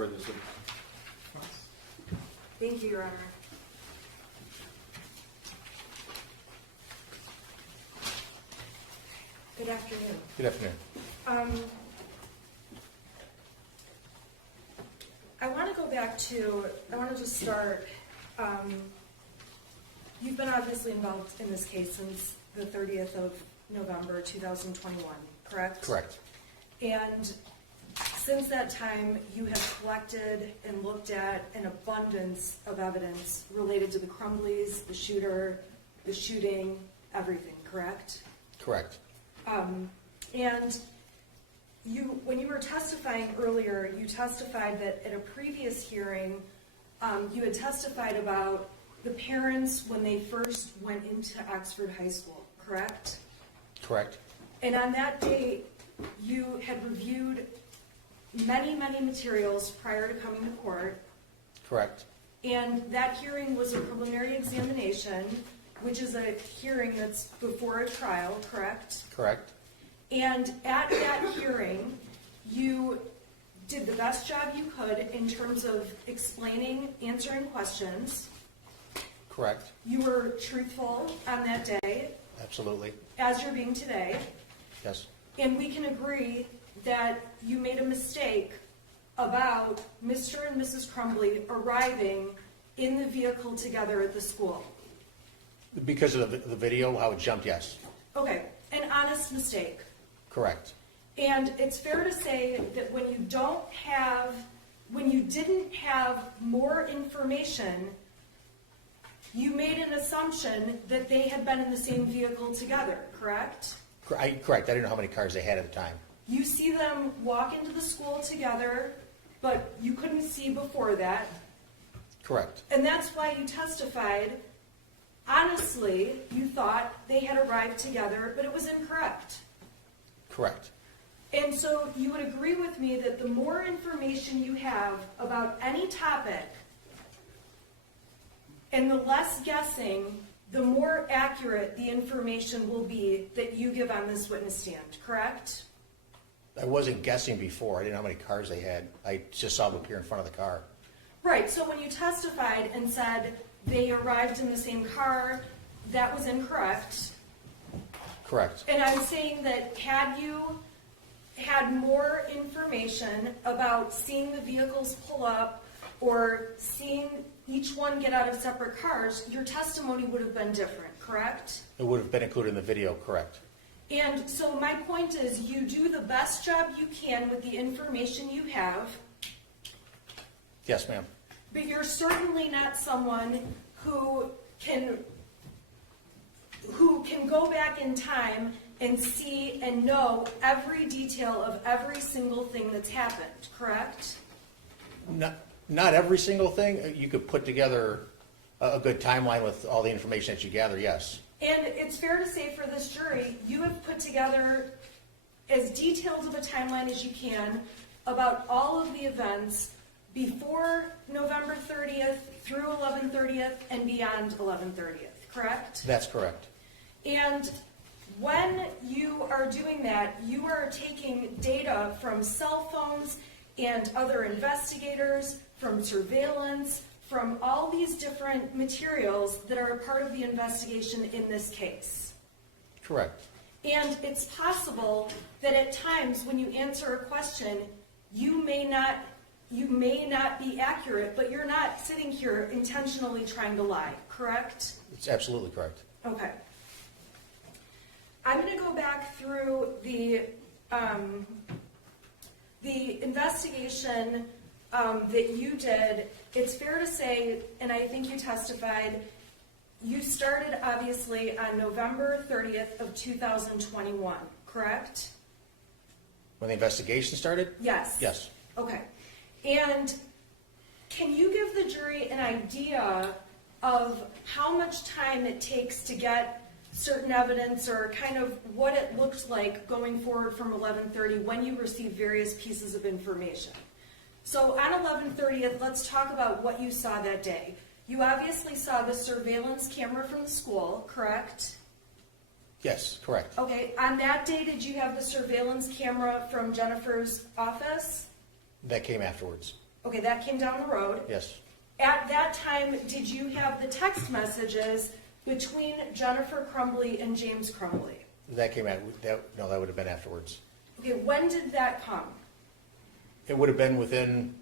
further, sir. Thank you, Your Honor. Good afternoon. Good afternoon. I want to just start, you've been obviously involved in this case since the 30th of November 2021, correct? Correct. And since that time, you have collected and looked at an abundance of evidence related to the Crumbleys, the shooter, the shooting, everything, correct? Correct. And when you were testifying earlier, you testified that at a previous hearing, you had testified about the parents when they first went into Oxford High School, correct? Correct. And on that date, you had reviewed many, many materials prior to coming to court. Correct. And that hearing was a preliminary examination, which is a hearing that's before a trial, correct? Correct. And at that hearing, you did the best job you could in terms of explaining, answering questions. Correct. You were truthful on that day, Absolutely. as you're being today. Yes. And we can agree that you made a mistake about Mr. and Mrs. Crumbley arriving in the vehicle together at the school. Because of the video, how it jumped, yes. Okay, an honest mistake. Correct. And it's fair to say that when you didn't have more information, you made an assumption that they had been in the same vehicle together, correct? Correct. I didn't know how many cars they had at the time. You see them walk into the school together, but you couldn't see before that. Correct. And that's why you testified, honestly, you thought they had arrived together, but it was incorrect. Correct. And so you would agree with me that the more information you have about any topic, and the less guessing, the more accurate the information will be that you give on this witness stand, correct? I wasn't guessing before. I didn't know how many cars they had. I just saw them appear in front of the car. Right, so when you testified and said they arrived in the same car, that was incorrect. Correct. And I'm saying that had you had more information about seeing the vehicles pull up or seeing each one get out of separate cars, your testimony would have been different, correct? It would have been included in the video, correct. And so my point is, you do the best job you can with the information you have, Yes, ma'am. but you're certainly not someone who can go back in time and see and know every detail of every single thing that's happened, correct? Not every single thing. You could put together a good timeline with all the information that you gather, yes. And it's fair to say for this jury, you have put together as detailed of a timeline as you can about all of the events before November 30th through 11/30th and beyond 11/30th, correct? That's correct. And when you are doing that, you are taking data from cell phones and other investigators, from surveillance, from all these different materials that are a part of the investigation in this case. Correct. And it's possible that at times when you answer a question, you may not be accurate, but you're not sitting here intentionally trying to lie, correct? It's absolutely correct. Okay. I'm going to go back through the investigation that you did. It's fair to say, and I think you testified, you started obviously on November 30th of 2021, correct? When the investigation started? Yes. Yes. Okay. And can you give the jury an idea of how much time it takes to get certain evidence, or kind of what it looked like going forward from 11/30 when you received various pieces of information? So on 11/30th, let's talk about what you saw that day. You obviously saw the surveillance camera from the school, correct? Yes, correct. Okay, on that day, did you have the surveillance camera from Jennifer's office? That came afterwards. Okay, that came down the road. Yes, At that time, did you have the text messages between Jennifer Crumbley and James Crumbley? that came out, no, that would have been afterwards. Okay, when did that come? It would have been within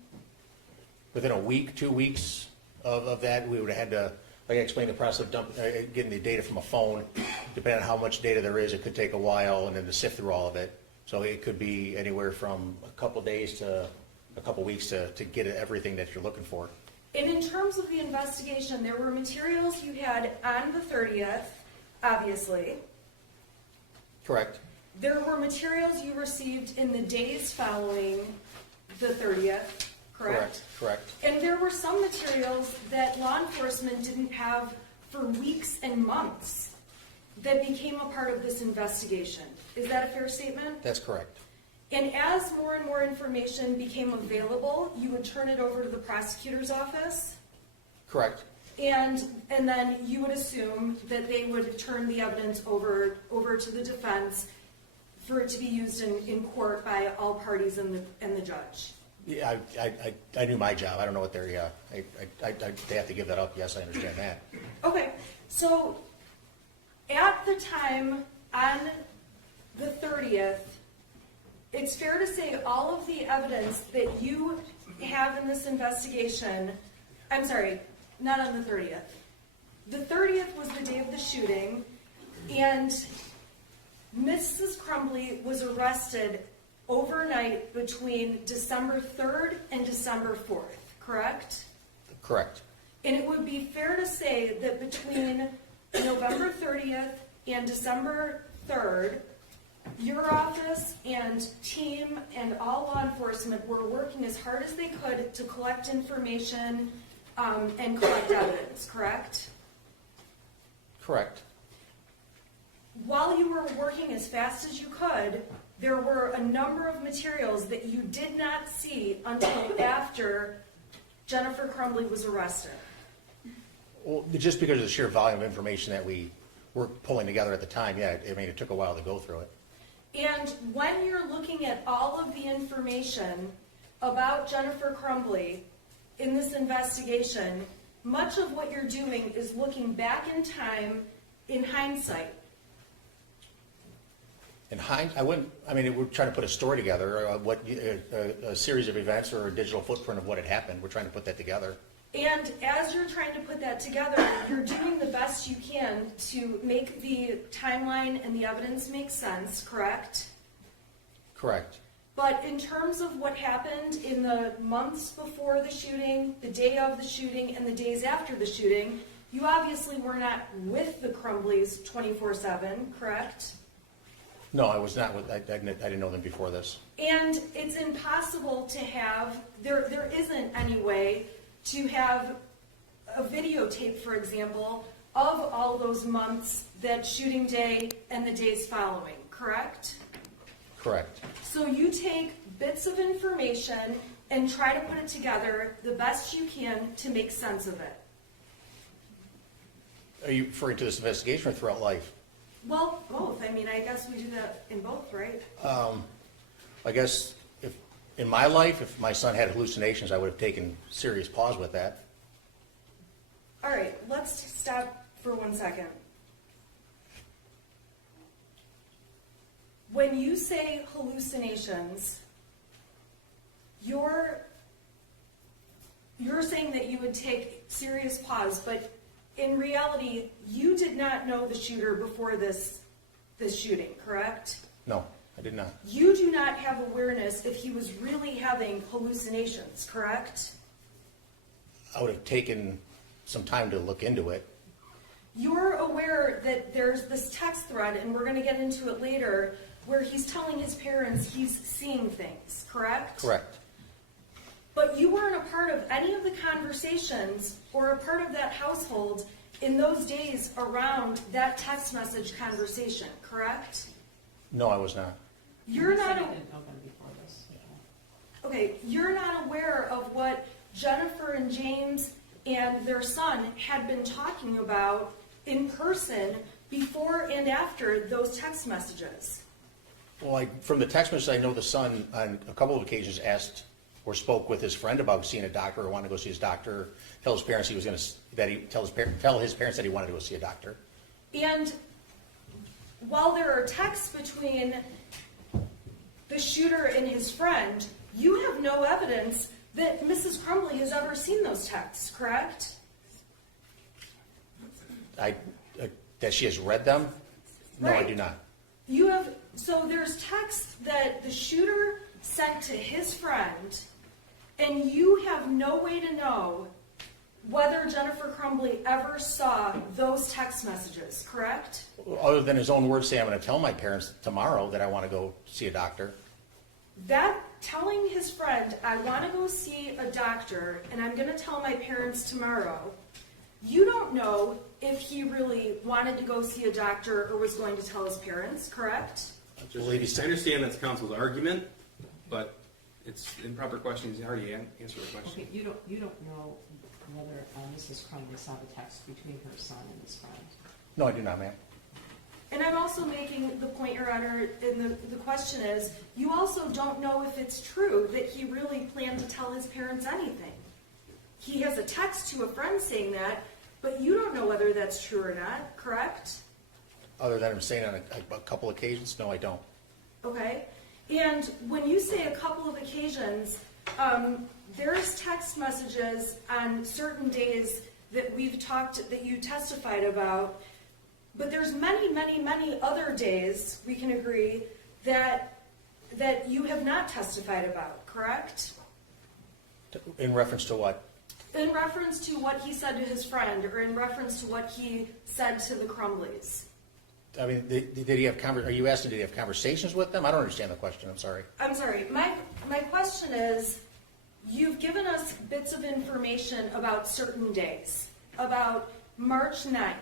a week, 2 weeks of that. We would have had to, like I explained, the process of getting the data from a phone. Depending on how much data there is, it could take a while, and then to sift through all of it. So it could be anywhere from a couple days to a couple weeks to get everything that you're looking for. And in terms of the investigation, there were materials you had on the 30th, obviously. Correct. There were materials you received in the days following the 30th, correct? Correct. And there were some materials that law enforcement didn't have for weeks and months that became a part of this investigation. Is that a fair statement? That's correct. And as more and more information became available, you would turn it over to the prosecutor's office? Correct. And then you would assume that they would turn the evidence over to the defense for it to be used in court by all parties and the judge. Yeah, I knew my job. I don't know what they're, yeah, they have to give that up. Yes, I understand that. Okay, so at the time on the 30th, it's fair to say all of the evidence that you have in this investigation, I'm sorry, not on the 30th. The 30th was the day of the shooting, and Mrs. Crumbley was arrested overnight between December 3rd and December 4th, correct? Correct. And it would be fair to say that between November 30th and December 3rd, your office and team and all law enforcement were working as hard as they could to collect information and collect evidence, correct? Correct. While you were working as fast as you could, there were a number of materials that you did not see until after Jennifer Crumbley was arrested. Well, just because of the sheer volume of information that we were pulling together at the time, yeah, I mean, it took a while to go through it. And when you're looking at all of the information about Jennifer Crumbley in this investigation, much of what you're doing is looking back in time in hindsight. We're trying to put a story together, a series of events or a digital footprint of what had happened. We're trying to put that together. And as you're trying to put that together, you're doing the best you can to make the timeline and the evidence make sense, correct? Correct. But in terms of what happened in the months before the shooting, the day of the shooting, and the days after the shooting, you obviously were not with the Crumbleys 24/7, correct? No, I was not. I didn't know them before this. And it's impossible to have, there isn't any way to have a videotape, for example, of all those months, that shooting day and the days following, correct? Correct. So you take bits of information and try to put it together the best you can to make sense of it. Are you referring to this investigation or throughout life? Well, both. I mean, I guess we do that in both, right? I guess in my life, if my son had hallucinations, I would have taken serious pause with that. All right, let's stop for 1 second. When you say hallucinations, you're saying that you would take serious pause, but in reality, you did not know the shooter before this shooting, correct? No, I did not. You do not have awareness if he was really having hallucinations, correct? I would have taken some time to look into it. You're aware that there's this text thread, and we're going to get into it later, where he's telling his parents he's seeing things, correct? Correct. But you weren't a part of any of the conversations or a part of that household in those days around that text message conversation, correct? No, I was not. You're not. I didn't know them before this. Okay, you're not aware of what Jennifer and James and their son had been talking about in person before and after those text messages. Well, from the text message, I know the son on a couple of occasions asked or spoke with his friend about seeing a doctor or wanted to go see his doctor, tell his parents tell his parents that he wanted to go see a doctor. And while there are texts between the shooter and his friend, you have no evidence that Mrs. Crumbley has ever seen those texts, correct? That she has read them? No, Right. I do not. So there's texts that the shooter sent to his friend, and you have no way to know whether Jennifer Crumbley ever saw those text messages, correct? Other than his own words saying, I'm going to tell my parents tomorrow that I want to go see a doctor. That telling his friend, I want to go see a doctor, and I'm going to tell my parents tomorrow, you don't know if he really wanted to go see a doctor or was going to tell his parents, correct? I understand that's counsel's argument, but it's improper question. He's already answered the question. Okay, you don't know whether Mrs. Crumbley saw the text between her son and his friend. No, I do not, ma'am. And I'm also making the point, Your Honor, and the question is, you also don't know if it's true that he really planned to tell his parents anything. He has a text to a friend saying that, but you don't know whether that's true or not, correct? Other than him saying on a couple occasions, no, I don't. Okay? And when you say a couple of occasions, there's text messages on certain days that that you testified about, but there's many, many, many other days, we can agree, that you have not testified about, correct? In reference to what? In reference to what he said to his friend, or in reference to what he said to the Crumbleys. I mean, did he have are you asking, did he have conversations with them? I don't understand the question, I'm sorry. I'm sorry, my question is, you've given us bits of information about certain days, about March 9th,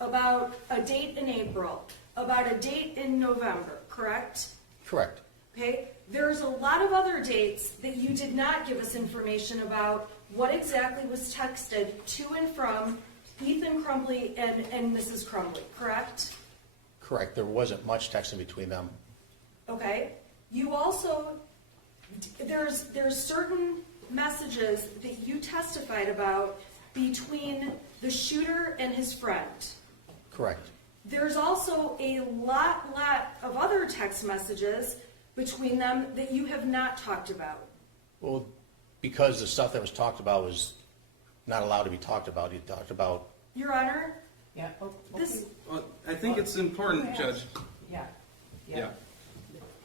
about a date in April, about a date in November, correct? Correct. Okay, there's a lot of other dates that you did not give us information about what exactly was texted to and from Ethan Crumbley and Mrs. Crumbley, correct? Correct. There wasn't much texting between them. Okay. You also, there's certain messages that you testified about between the shooter and his friend. Correct. There's also a lot of other text messages between them that you have not talked about. Well, because the stuff that was talked about was not allowed to be talked about. He talked about... Your Honor, Yeah. this, Well, I think it's important, Judge. Yeah.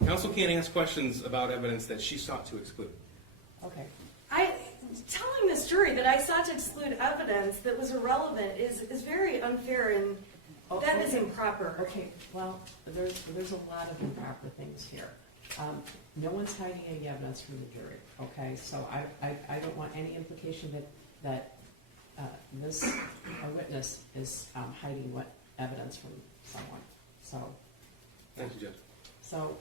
Counsel can't ask questions about evidence that she sought to exclude. Okay. telling this jury that I sought to exclude evidence that was irrelevant is very unfair, and that is improper. Okay, well, there's a lot of improper things here. No one's hiding any evidence from the jury, okay? So I don't want any implication that this witness is hiding what evidence from someone. So, Thank you, Judge. so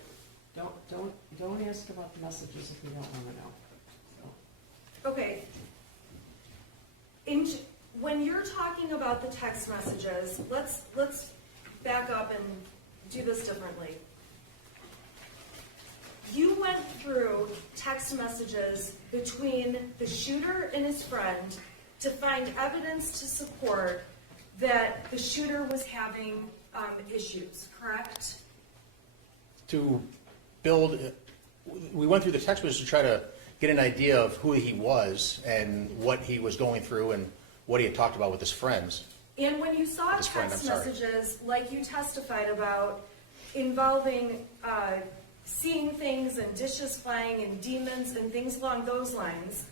don't ask about the messages if you don't want to know. So. Okay. When you're talking about the text messages, let's back up and do this differently. You went through text messages between the shooter and his friend to find evidence to support that the shooter was having issues, correct? To build, we went through the text messages to try to get an idea of who he was and what he was going through and what he had talked about with his friends. And when you saw His friend, text I'm sorry. messages like you testified about involving seeing things and dishes flying and demons and things along those lines,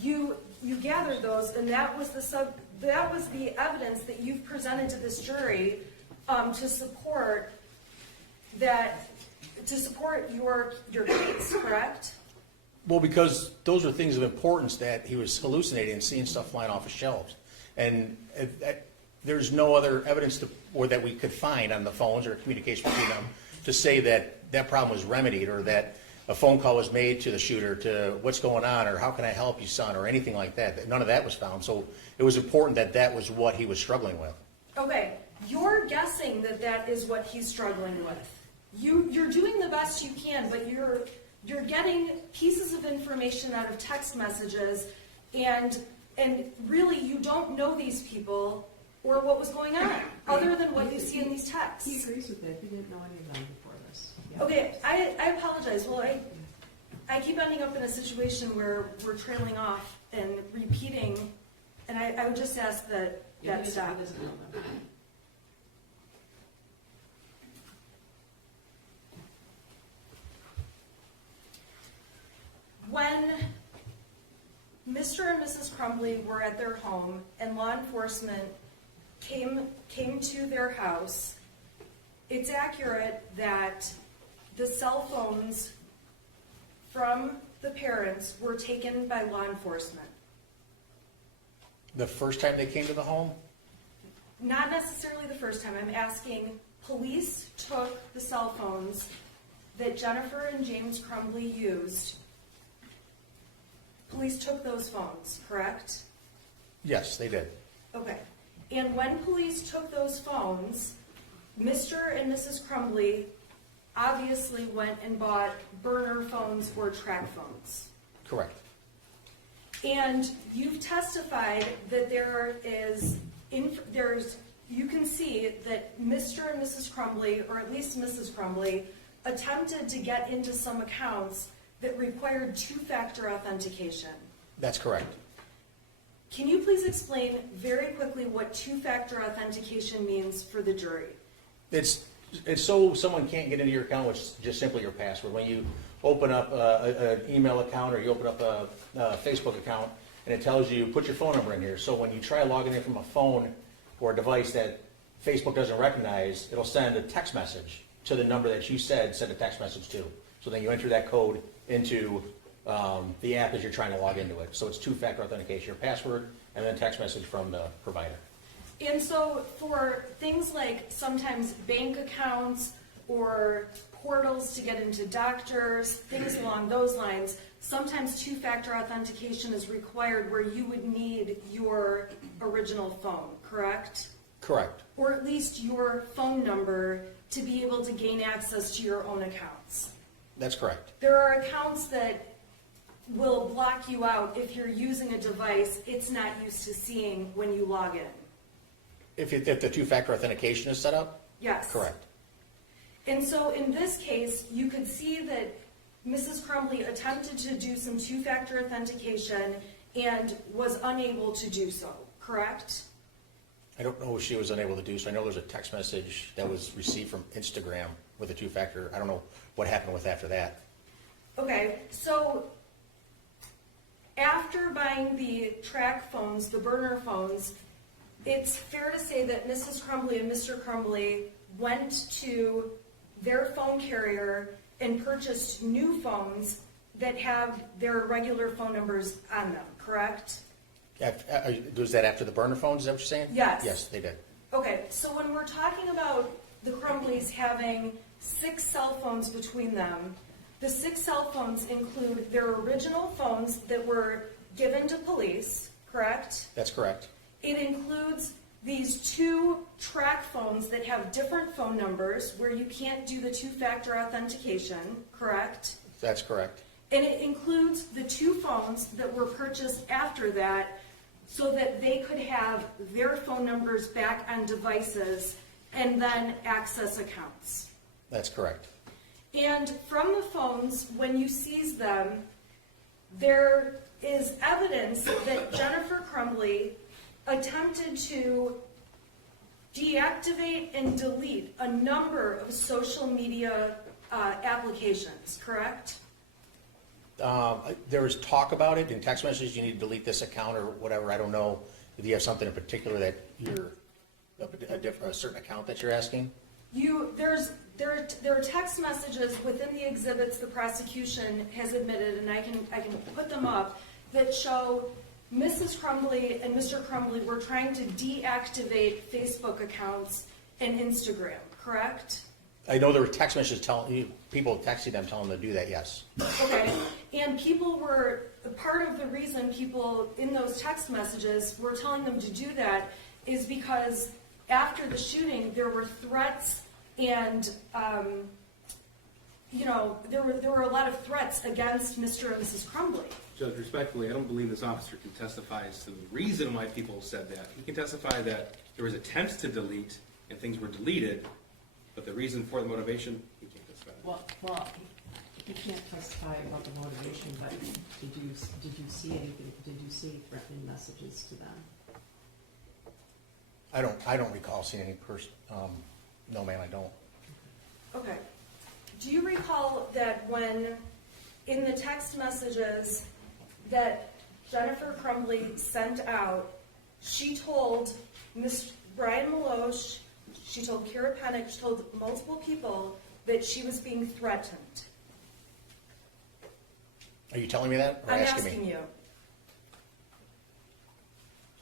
you gathered those, and that was the evidence that you've presented to this jury to support your case, correct? Well, because those are things of importance, that he was hallucinating and seeing stuff flying off of shelves. And there's no other evidence or that we could find on the phones or communication between them to say that that problem was remedied, or that a phone call was made to the shooter to what's going on, or how can I help you, son, or anything like that. None of that was found. So it was important that that was what he was struggling with. Okay, you're guessing that is what he's struggling with. You're doing the best you can, but you're getting pieces of information out of text messages, and really you don't know these people or what was going on, other than what you see in these texts. He agrees with that. He didn't know any of them before this. Yeah. Okay, I apologize. Well, I keep ending up in a situation where we're trailing off and repeating, and I would just ask that Yeah, that he stop. doesn't know them. When Mr. and Mrs. Crumbley were at their home and law enforcement came to their house, it's accurate that the cell phones from the parents were taken by law enforcement. The first time they came to the home? Not necessarily the first time. I'm asking, police took the cell phones that Jennifer and James Crumbley used. Police took those phones, correct? Yes, they did. Okay. And when police took those phones, Mr. and Mrs. Crumbley obviously went and bought burner phones or track phones. Correct. And you've testified that you can see that Mr. and Mrs. Crumbley, or at least Mrs. Crumbley, attempted to get into some accounts that required two-factor authentication. That's correct. Can you please explain very quickly what two-factor authentication means for the jury? It's so someone can't get into your account, which is just simply your password. When you open up an email account or you open up a Facebook account, and it tells you, put your phone number in here. So when you try logging in from a phone or a device that Facebook doesn't recognize, it'll send a text message to the number that you said send a text message to. So then you enter that code into the app as you're trying to log into it. So it's two-factor authentication, your password, and then text message from the provider. And so for things like sometimes bank accounts or portals to get into doctors, things along those lines, sometimes two-factor authentication is required where you would need your original phone, correct? Correct. Or at least your phone number to be able to gain access to your own accounts. That's correct. There are accounts that will block you out if you're using a device it's not used to seeing when you log in. If the two-factor authentication is set up? Yes. Correct. And so in this case, you could see that Mrs. Crumbley attempted to do some two-factor authentication and was unable to do so, correct? I don't know if she was unable to do so. I know there's a text message that was received from Instagram with a two-factor. I don't know what happened with after that. Okay, so after buying the track phones, the burner phones, it's fair to say that Mrs. Crumbley and Mr. Crumbley went to their phone carrier and purchased new phones that have their regular phone numbers on them, correct? Was that after the burner phones, is that what you're saying? Yes. Yes, they did. Okay, so when we're talking about the Crumbleys having 6 cell phones between them, the 6 cell phones include their original phones that were given to police, correct? That's correct. It includes these 2 track phones that have different phone numbers where you can't do the two-factor authentication, correct? That's correct. And it includes the 2 phones that were purchased after that so that they could have their phone numbers back on devices and then access accounts. That's correct. And from the phones, when you seize them, there is evidence that Jennifer Crumbley attempted to deactivate and delete a number of social media applications, correct? There was talk about it in text messages, you need to delete this account or whatever. I don't know if you have something in particular that you're, a certain account that you're asking? There are text messages within the exhibits the prosecution has admitted, and I can put them up, that show Mrs. Crumbley and Mr. Crumbley were trying to deactivate Facebook accounts and Instagram, correct? I know there were text messages telling people texting them telling them to do that, yes. Okay, and part of the reason people in those text messages were telling them to do that is because after the shooting there were threats and there were a lot of threats against Mr. and Mrs. Crumbley. Judge, respectfully, I don't believe this officer can testify as to the reason why people said that. He can testify that there was attempts to delete and things were deleted, but the reason for the motivation, he can't testify. Well, he can't testify about the motivation, but did you see anything, did you see threatening messages to them? I don't recall seeing any no ma'am, I don't. Okay. Do you recall that when, in the text messages that Jennifer Crumbley sent out, she told Ms. Brian Maloche, she told Kira Pennick, she told multiple people that she was being threatened? Are you telling me that or I'm asking me? asking you.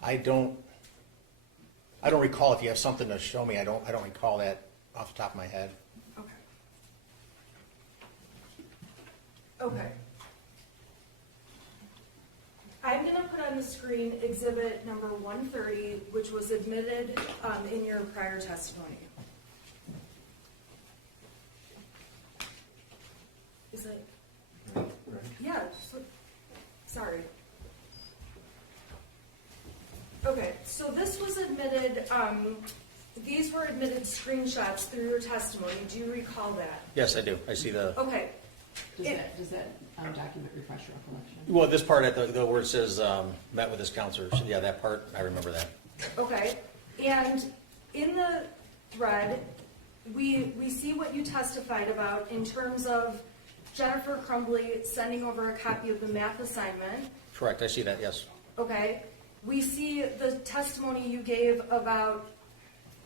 I don't recall. If you have something to show me, I don't recall that off the top of my head. Okay. Okay. I'm gonna put on the screen exhibit number 130, which was admitted in your prior testimony. Is it? Yeah, sorry. Okay, so this was admitted, these were admitted screenshots through your testimony. Do you recall that? Yes, I do. I see the. Okay. Does that document refresh your recollection? Well, this part at the where it says met with his counselor. Yeah, that part I remember that. Okay, and in the thread, we see what you testified about in terms of Jennifer Crumbley sending over a copy of the math assignment. Correct. I see that. Yes. Okay, we see the testimony you gave about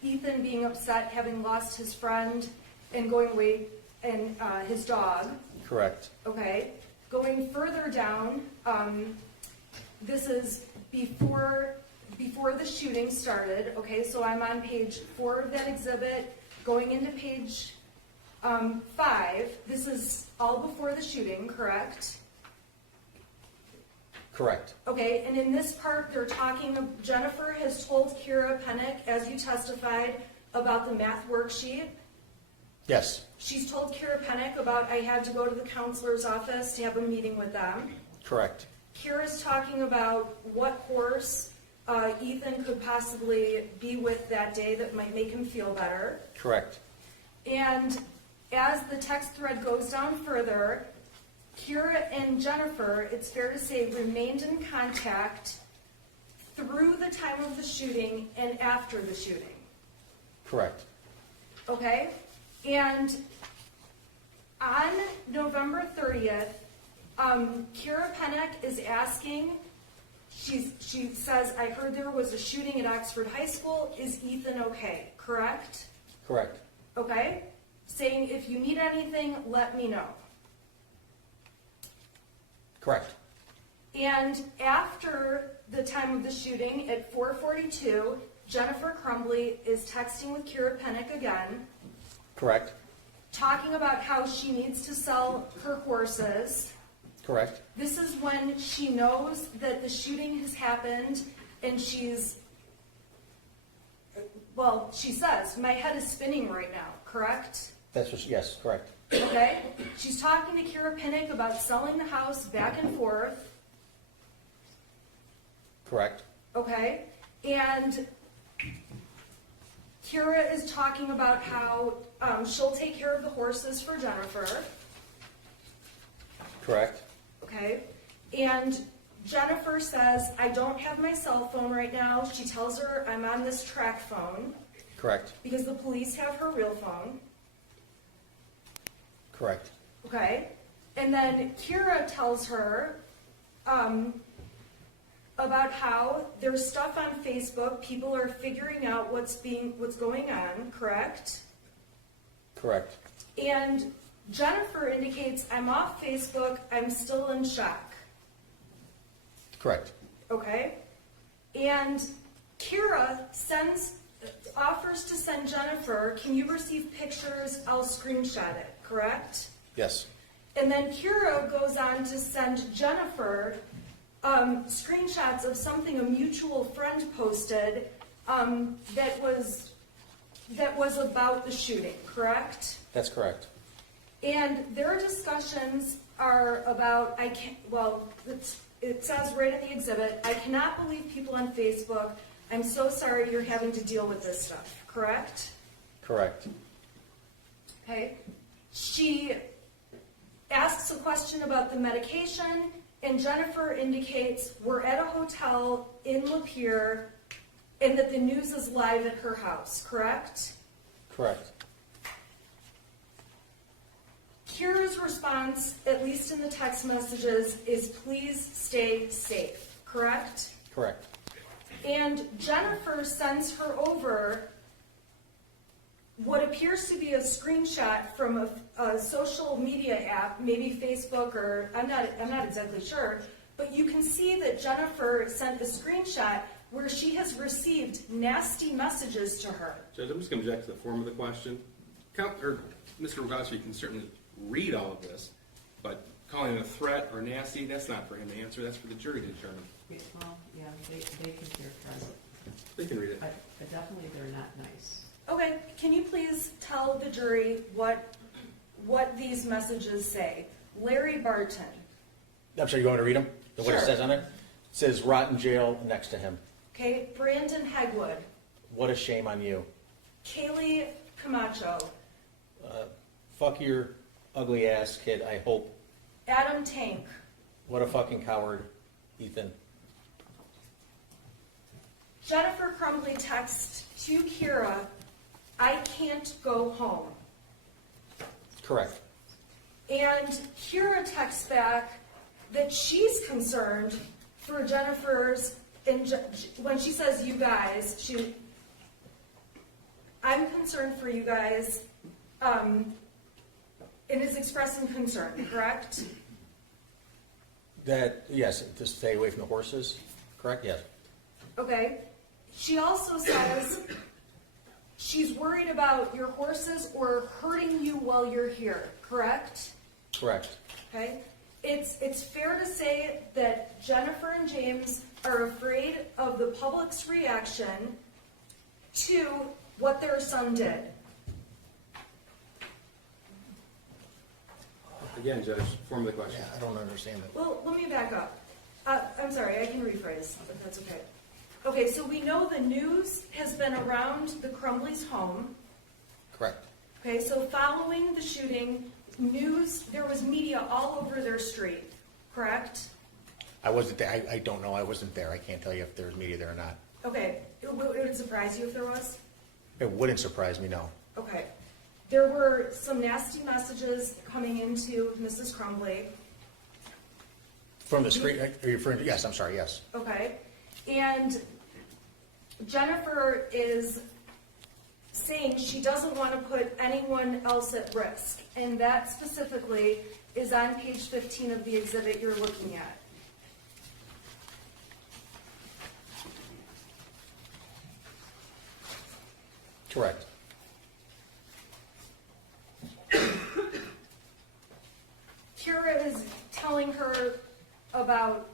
Ethan being upset, having lost his friend, and going away, and his dog. Correct. Okay, going further down, this is before the shooting started. Okay, so I'm on page 4 of that exhibit, going into page 5. This is all before the shooting, correct? Correct. Okay, and in this part, they're talking, Jennifer has told Kira Pennick, as you testified, about the math worksheet. Yes. She's told Kira Pennick about, I had to go to the counselor's office to have a meeting with them. Correct. Kira's talking about what horse Ethan could possibly be with that day that might make him feel better. Correct. And as the text thread goes down further, Kira and Jennifer, it's fair to say, remained in contact through the time of the shooting and after the shooting. Correct. Okay? And on November 30th, Kira Pennick is asking, she says, I heard there was a shooting at Oxford High School. Is Ethan okay? Correct? Correct. Okay? Saying, if you need anything, let me know. Correct. And after the time of the shooting, at 4:42, Jennifer Crumbley is texting with Kira Pennick again, Correct. talking about how she needs to sell her horses. Correct. This is when she knows that the shooting has happened, and she says, my head is spinning right now, correct? That's what. Yes. Correct. Okay? She's talking to Kira Pennick about selling the house back and forth, Correct. okay? And Kira is talking about how she'll take care of the horses for Jennifer, Correct. okay? And Jennifer says, I don't have my cell phone right now. She tells her, I'm on this track phone, Correct. because the police have her real phone, Correct. okay? And then Kira tells her about how there's stuff on Facebook, people are figuring out what's going on, correct? Correct. And Jennifer indicates, I'm off Facebook, I'm still in shock, Correct. okay? And Kira offers to send Jennifer, can you receive pictures? I'll screenshot it, correct? Yes. And then Kira goes on to send Jennifer screenshots of something a mutual friend posted that was about the shooting, correct? That's correct. And their discussions are about, it says right in the exhibit, I cannot believe people on Facebook. I'm so sorry you're having to deal with this stuff, correct? Correct. Okay. She asks a question about the medication, and Jennifer indicates we're at a hotel in Lapeer and that the news is live at her house, correct? Correct. Kira's response, at least in the text messages, is please stay safe, correct? Correct. And Jennifer sends her over what appears to be a screenshot from a social media app, maybe Facebook or I'm not exactly sure, but you can see that Jennifer sent a screenshot where she has received nasty messages to her. Judge, I'm just going to object to the form of the question. Mr. Rogaski can certainly read all of this, but calling it a threat or nasty, that's not for him to answer. That's for the jury to determine. Well, yeah, they can characterize it, They can read it. but definitely they're not nice. Okay, can you please tell the jury what these messages say? Larry Barton. I'm sorry, you want me to read them? What it Sure. says on there? It says rotten jail next to him. Okay, Brandon Hegwood. What a shame on you. Kaylee Camacho. Fuck your ugly ass kid, I hope. Adam Tank. What a fucking coward, Ethan. Jennifer Crumbley texts to Kira, I can't go home. Correct. And Kira texts back that she's concerned for Jennifer's, and when she says you guys, I'm concerned for you guys, and is expressing concern, correct? That, yes, to stay away from the horses, correct? Yes. Okay. She also says she's worried about your horses or hurting you while you're here, correct? Correct. Okay. It's fair to say that Jennifer and James are afraid of the public's reaction to what their son did. Again, Judge, form of the question. Yeah, I don't understand that. Well, let me back up. I'm sorry, I can rephrase, if that's okay. Okay, so we know the news has been around the Crumbley's home. Correct. Okay, so following the shooting, there was media all over their street, correct? I wasn't there. I don't know. I wasn't there. I can't tell you if there was media there or not. Okay, it would surprise you if there was? It wouldn't surprise me, no. Okay. There were some nasty messages coming into Mrs. Crumbley. From the screen, are you referring to, yes, I'm sorry, yes. Okay. And Jennifer is saying she doesn't want to put anyone else at risk. And that specifically is on page 15 of the exhibit you're looking at. Correct. Kira is telling her about,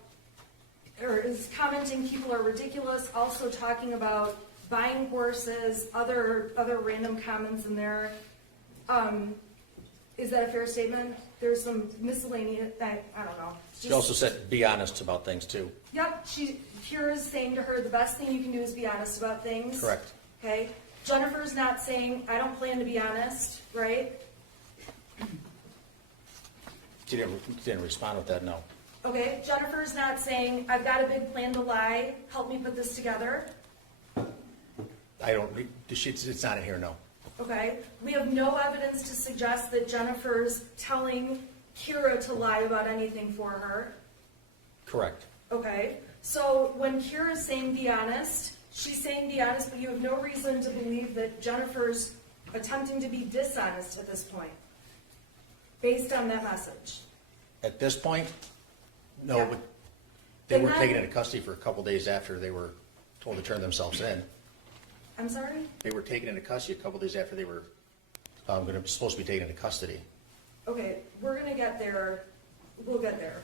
or is commenting people are ridiculous, also talking about buying horses, other random comments in there. Is that a fair statement? There's some miscellaneous, I don't know. She also said, be honest about things too. Yep, Kira's saying to her, the best thing you can do is be honest about things. Correct. Okay? Jennifer's not saying, I don't plan to be honest, right? She didn't respond with that, no. Okay, Jennifer's not saying, I've got a big plan to lie, help me put this together. It's not in here, no. Okay, we have no evidence to suggest that Jennifer's telling Kira to lie about anything for her. Correct. Okay, so when Kira's saying be honest, she's saying be honest, but you have no reason to believe that Jennifer's attempting to be dishonest at this point, based on that message. At this point, no. Yeah. But they And were then- taken into custody for a couple days after they were told to turn themselves in. I'm sorry? They were taken into custody a couple days after they were supposed to be taken into custody. Okay, we're gonna get there, we'll get there.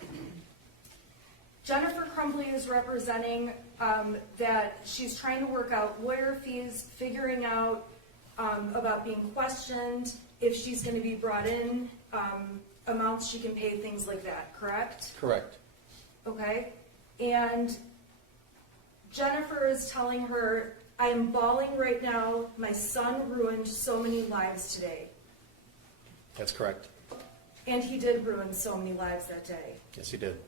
Jennifer Crumbley is representing that she's trying to work out lawyer fees, figuring out about being questioned, if she's gonna be brought in, amounts she can pay, things like that, correct? Correct. Okay, and Jennifer is telling her, I am bawling right now, my son ruined so many lives today. That's correct. And he did ruin so many lives that day. Yes, he did.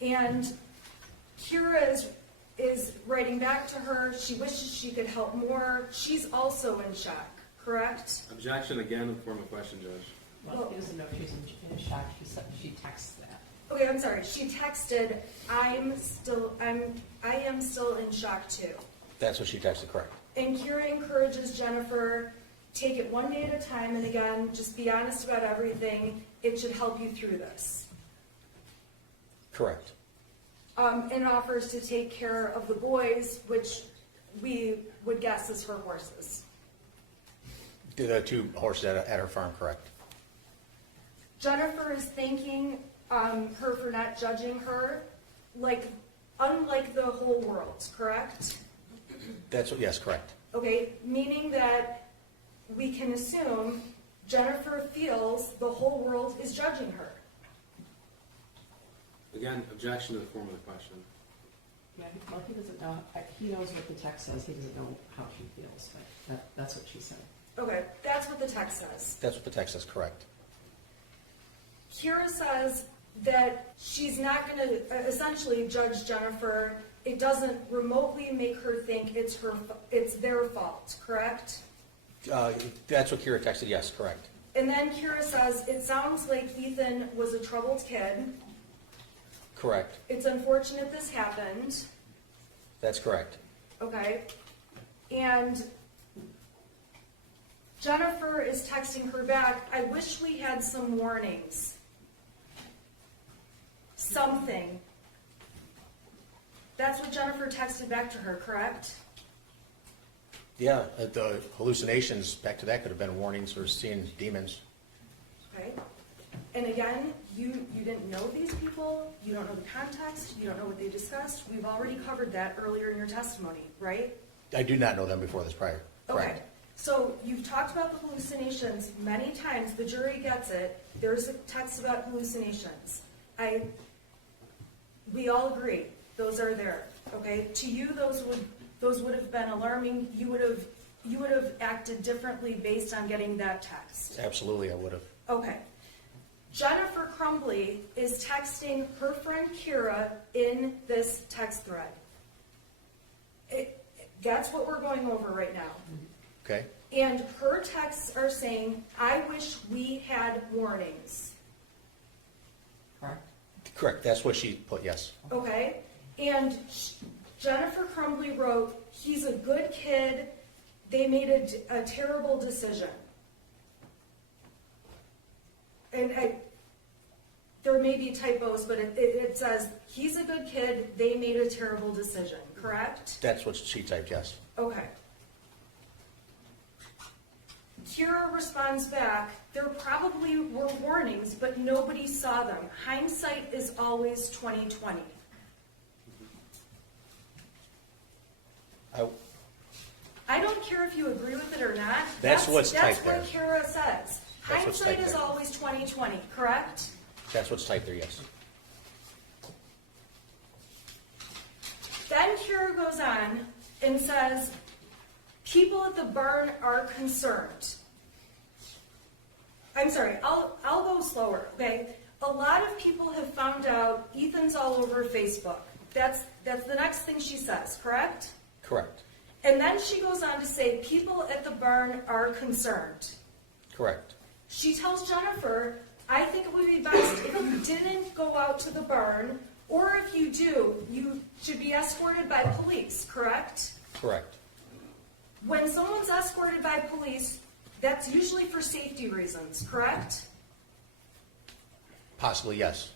And Kira is writing back to her, she wishes she could help more, she's also in shock, correct? Objection again in the form of question, Judge. Well, he doesn't know she's in shock, she texts that. Okay, I'm sorry, she texted, I am still in shock too. That's what she texted, correct. And Kira encourages Jennifer, take it one day at a time, and again, just be honest about everything. It should help you through this. Correct. And offers to take care of the boys, which we would guess is her horses. The 2 horses at her farm, correct. Jennifer is thanking her for not judging her, unlike the whole world, correct? That's what, yes, correct. Okay, meaning that we can assume Jennifer feels the whole world is judging her. Again, objection to the form of the question. Yeah, well, he doesn't know, he knows what the text says, he doesn't know how she feels, but that's what she said. Okay, that's what the text says. That's what the text says, correct. Kira says that she's not going to essentially judge Jennifer. It doesn't remotely make her think it's their fault, correct? That's what Kira texted, yes, correct. And then Kira says, it sounds like Ethan was a troubled kid. Correct. It's unfortunate this happened. That's correct. Okay. And Jennifer is texting her back, I wish we had some warnings. Something. That's what Jennifer texted back to her, correct? Yeah, the hallucinations, back to that, could have been warnings or seeing demons. Okay. And again, you didn't know these people, you don't know the context, you don't know what they discussed. We've already covered that earlier in your testimony, right? I do not know them before this prior. Okay. Correct. So you've talked about the hallucinations many times. The jury gets it. There's a text about hallucinations. We all agree. Those are there. Okay. To you, those would have been alarming. You would have acted differently based on getting that text. Absolutely, I would have. Okay. Jennifer Crumbley is texting her friend Kira in this text thread. That's what we're going over right now. Okay. And her texts are saying, I wish we had warnings. Correct? Correct, that's what she put, yes. Okay? And Jennifer Crumbley wrote, he's a good kid. They made a terrible decision. And there may be typos, but it says, he's a good kid. They made a terrible decision, correct? That's what she typed, yes. Okay. Kira responds back, there probably were warnings, but nobody saw them. Hindsight is always 20/20. I don't care if you agree with it or not. That's what's typed That's what Kira says. That's what's Hindsight typed is there. always 20/20, correct? That's what's typed there, yes. Then Kira goes on and says, people at the barn are concerned. I'm sorry, I'll go slower, okay? A lot of people have found out Ethan's all over Facebook. That's the next thing she says, correct? Correct. And then she goes on to say, people at the barn are concerned. Correct. She tells Jennifer, I think it would be best if you didn't go out to the barn, or if you do, you should be escorted by police, correct? Correct. When someone's escorted by police, that's usually for safety reasons, correct? Possibly, yes.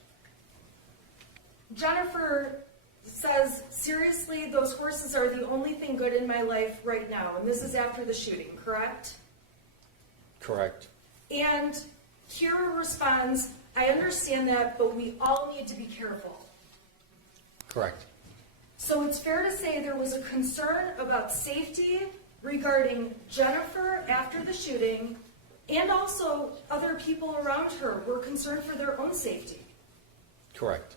Jennifer says, seriously, those horses are the only thing good in my life right now, and this is after the shooting, correct? Correct. And Kira responds, I understand that, but we all need to be careful. Correct. So it's fair to say there was a concern about safety regarding Jennifer after the shooting And also, other people around her were concerned for their own safety. Correct.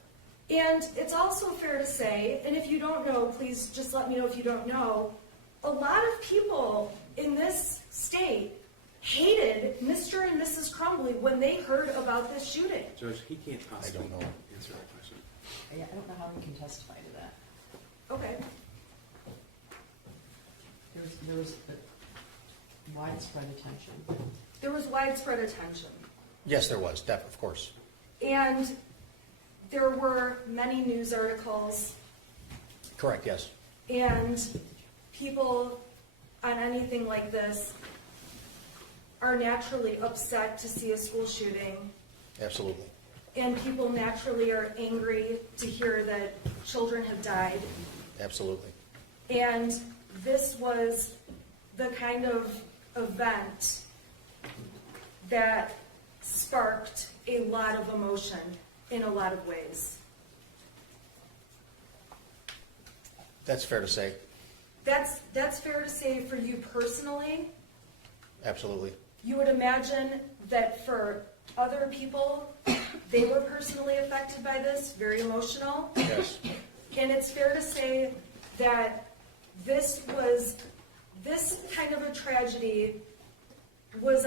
And it's also fair to say, and if you don't know, please just let me know if you don't know, a lot of people in this state hated Mr. and Mrs. Crumbley when they heard about this shooting. Judge, he can't possibly I don't know. answer that question. I don't know how we can testify to that. Okay. There was widespread attention. There was widespread attention. Yes, there was, of course. And there were many news articles, Correct, yes. and people on anything like this are naturally upset to see a school shooting, Absolutely. and people naturally are angry to hear that children have died. Absolutely. And this was the kind of event that sparked a lot of emotion in a lot of ways. That's fair to say. That's fair to say for you personally. Absolutely. You would imagine that for other people, they were personally affected by this, very emotional. Yes. And it's fair to say that this kind of a tragedy it was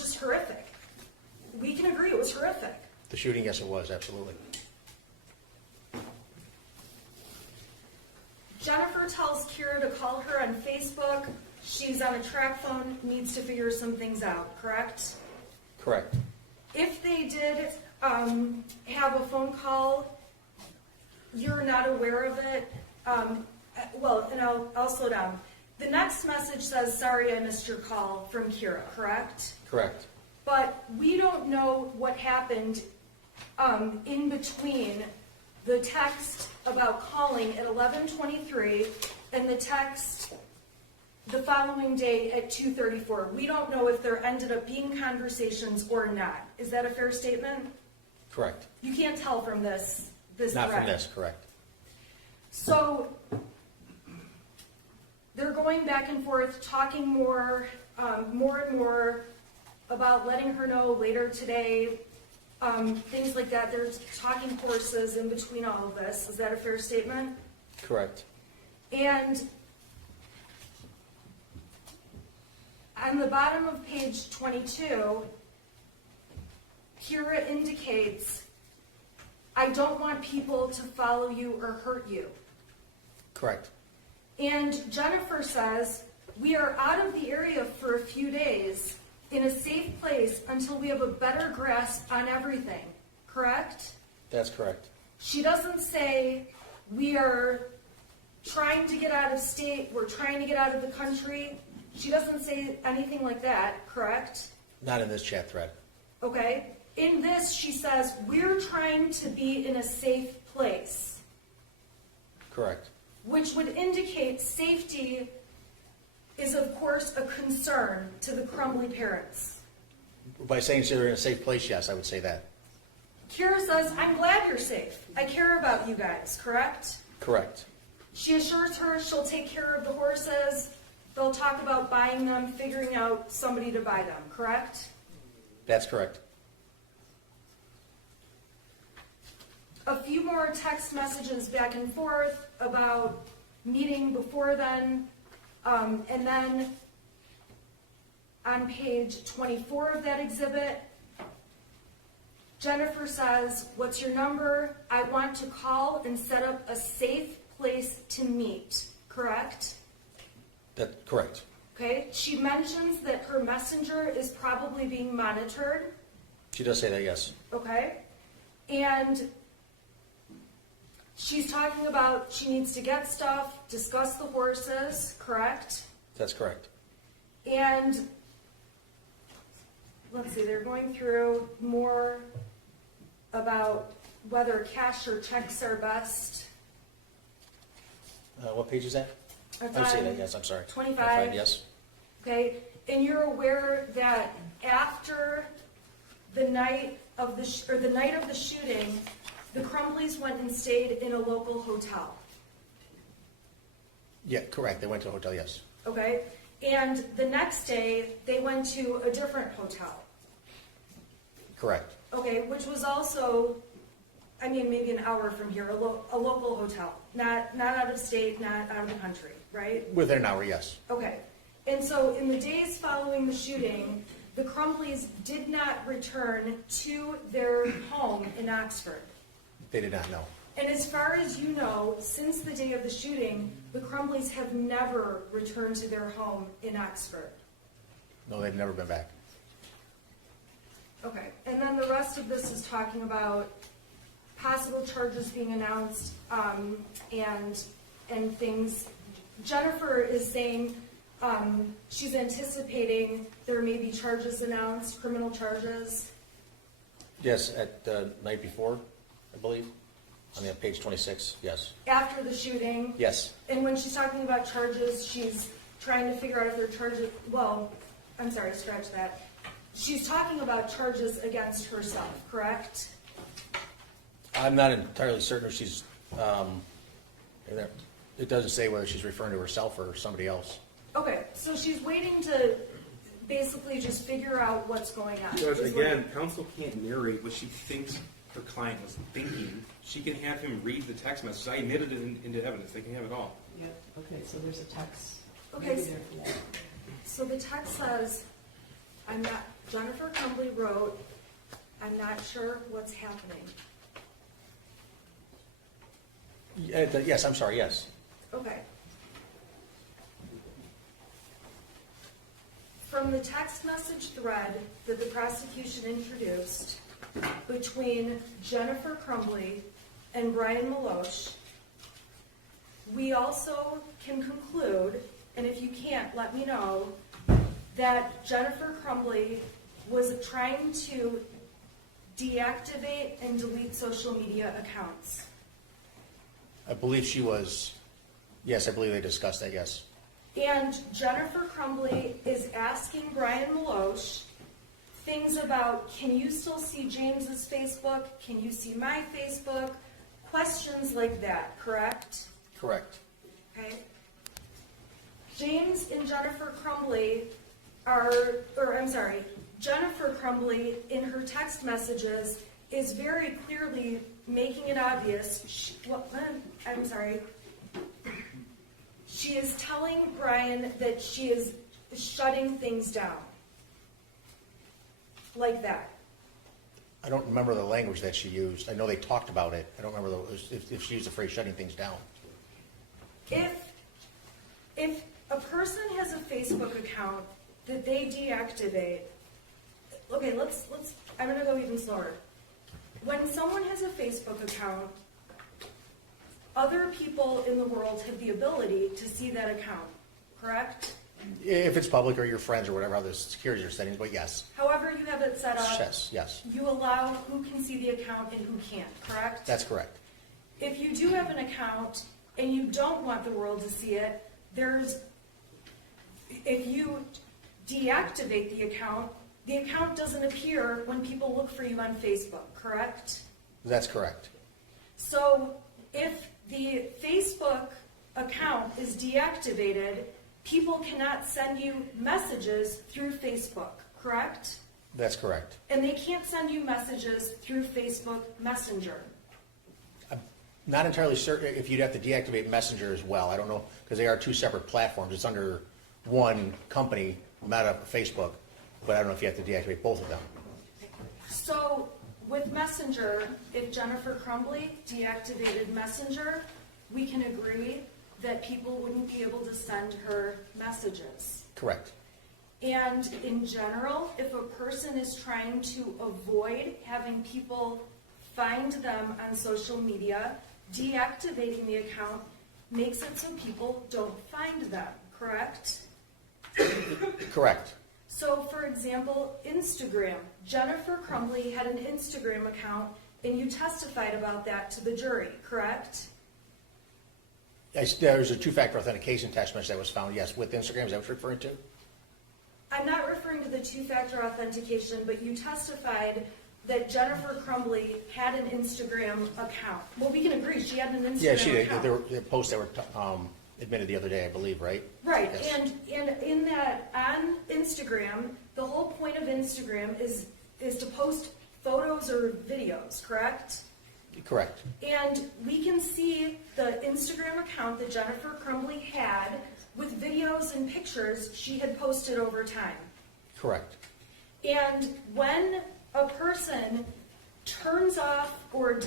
just horrific. We can agree it was horrific. The shooting, yes, it was, absolutely. Jennifer tells Kira to call her on Facebook. She's on a track phone, needs to figure some things out, correct? Correct. If they did have a phone call, you're not aware of it. And I'll slow down. The next message says, "Sorry, I missed your call," from Kira, correct? Correct. But we don't know what happened in between the text about calling at 11:23 and the text the following day at 2:34. We don't know if there ended up being conversations or not. Is that a fair statement? Correct. You can't tell from this Not thread. from this, correct. So they're going back and forth, talking more and more about letting her know later today, things like that. They're talking horses in between all of this. Is that a fair statement? Correct. And on the bottom of page 22, Kira indicates, "I don't want people to follow you or hurt you." Correct. And Jennifer says, "We are out of the area for a few days in a safe place until we have a better grasp on everything." Correct? That's correct. She doesn't say, "We are trying to get out of state, we're trying to get out of the country." She doesn't say anything like that, correct? Not in this chat thread. Okay? In this, she says, "We're trying to be in a safe place," Correct. which would indicate safety is, of course, a concern to the Crumbley parents. By saying they're in a safe place, yes, I would say that. Kira says, "I'm glad you're safe. I care about you guys," correct? Correct. She assures her she'll take care of the horses. They'll talk about buying them, figuring out somebody to buy them, correct? That's correct. A few more text messages back and forth about meeting before then. And then on page 24 of that exhibit, Jennifer says, "What's your number? I want to call and set up a safe place to meet," correct? Correct. Okay, she mentions that her messenger is probably being monitored, She does say that, yes. okay? And she's talking about she needs to get stuff, discuss the horses, correct? That's correct. And let's see, they're going through more about whether cash or checks are best. What page is that? It's I would say on that, yes, I'm sorry. 25. Yes. Okay, and you're aware that after the night of the shooting, the Crumbleys went and stayed in a local hotel. Yeah, correct. They went to a hotel, yes. Okay, And the next day, they went to a different hotel. Correct. Okay, which was also, I mean, maybe an hour from here, a local hotel, not out of state, not out of the country, right? Within an hour, yes. Okay, and so in the days following the shooting, the Crumbleys did not return to their home in Oxford. They did not know. And as far as you know, since the day of the shooting, the Crumbleys have never returned to their home in Oxford. No, they've never been back. Okay, and then the rest of this is talking about possible charges being announced, and things. Jennifer is saying she's anticipating there may be charges announced, criminal charges. Yes, at the night before, I believe, on the page 26, yes. After the shooting. Yes, And when she's talking about charges, she's trying to figure out if they're charges, well, I'm sorry, scratch that. She's talking about charges against herself, correct? I'm not entirely certain if she's, it doesn't say whether she's referring to herself or somebody else. Okay, so she's waiting to basically just figure out what's going on. Judge, is what- again, counsel can't narrate what she thinks her client was thinking. She can have him read the text message. I admitted it into evidence. They can have it all. Yep, okay, so there's a text. Okay, maybe so- there for that. So the text says, Jennifer Crumbley wrote, "I'm not sure what's happening." Yes, I'm sorry, yes. Okay. From the text message thread that the prosecution introduced between Jennifer Crumbley and Brian Maloche, we also can conclude, and if you can't, let me know, that Jennifer Crumbley was trying to deactivate and delete social media accounts. I believe she was, yes, I believe they discussed that, yes. And Jennifer Crumbley is asking Brian Maloche things about, can you still see James's Facebook? Can you see my Facebook? Questions like that, correct? Correct. Okay. James and Jennifer Crumbley Jennifer Crumbley in her text messages is very clearly making it obvious. She is telling Brian that she is shutting things down. Like that. I don't remember the language that she used. I know they talked about it. I don't remember if she used the phrase shutting things down. If a person has a Facebook account that they deactivate, okay, I'm gonna go even slower. When someone has a Facebook account, other people in the world have the ability to see that account, correct? If it's public or your friends or whatever other security settings, but yes. However you have it set up, Yes, you allow who can see the account and who can't, correct? that's correct. If you do have an account and you don't want the world to see it, if you deactivate the account doesn't appear when people look for you on Facebook, correct? That's correct. So if the Facebook account is deactivated, people cannot send you messages through Facebook, correct? That's correct. And they can't send you messages through Facebook Messenger. Not entirely certain if you'd have to deactivate Messenger as well. I don't know, because they are two separate platforms. It's under one company, not a Facebook, but I don't know if you have to deactivate both of them. So with Messenger, if Jennifer Crumbley deactivated Messenger, we can agree that people wouldn't be able to send her messages. Correct. And in general, if a person is trying to avoid having people find them on social media, deactivating the account makes it so people don't find them, correct? Correct. So, for example, Instagram. Jennifer Crumbley had an Instagram account, and you testified about that to the jury, correct? There's a two-factor authentication text message that was found, yes, with Instagram. Is that what you're referring to? I'm not referring to the two-factor authentication, but you testified that Jennifer Crumbley had an Instagram account. Well, we can agree, she had an Instagram account. Yeah, she did. There were posts that were admitted the other day, I believe, right? Right, Yes. and in that, on Instagram, the whole point of Instagram is to post photos or videos, correct? Correct, And we can see the Instagram account that Jennifer Crumbley had with videos and pictures she had posted over time. correct, And when a person turns off or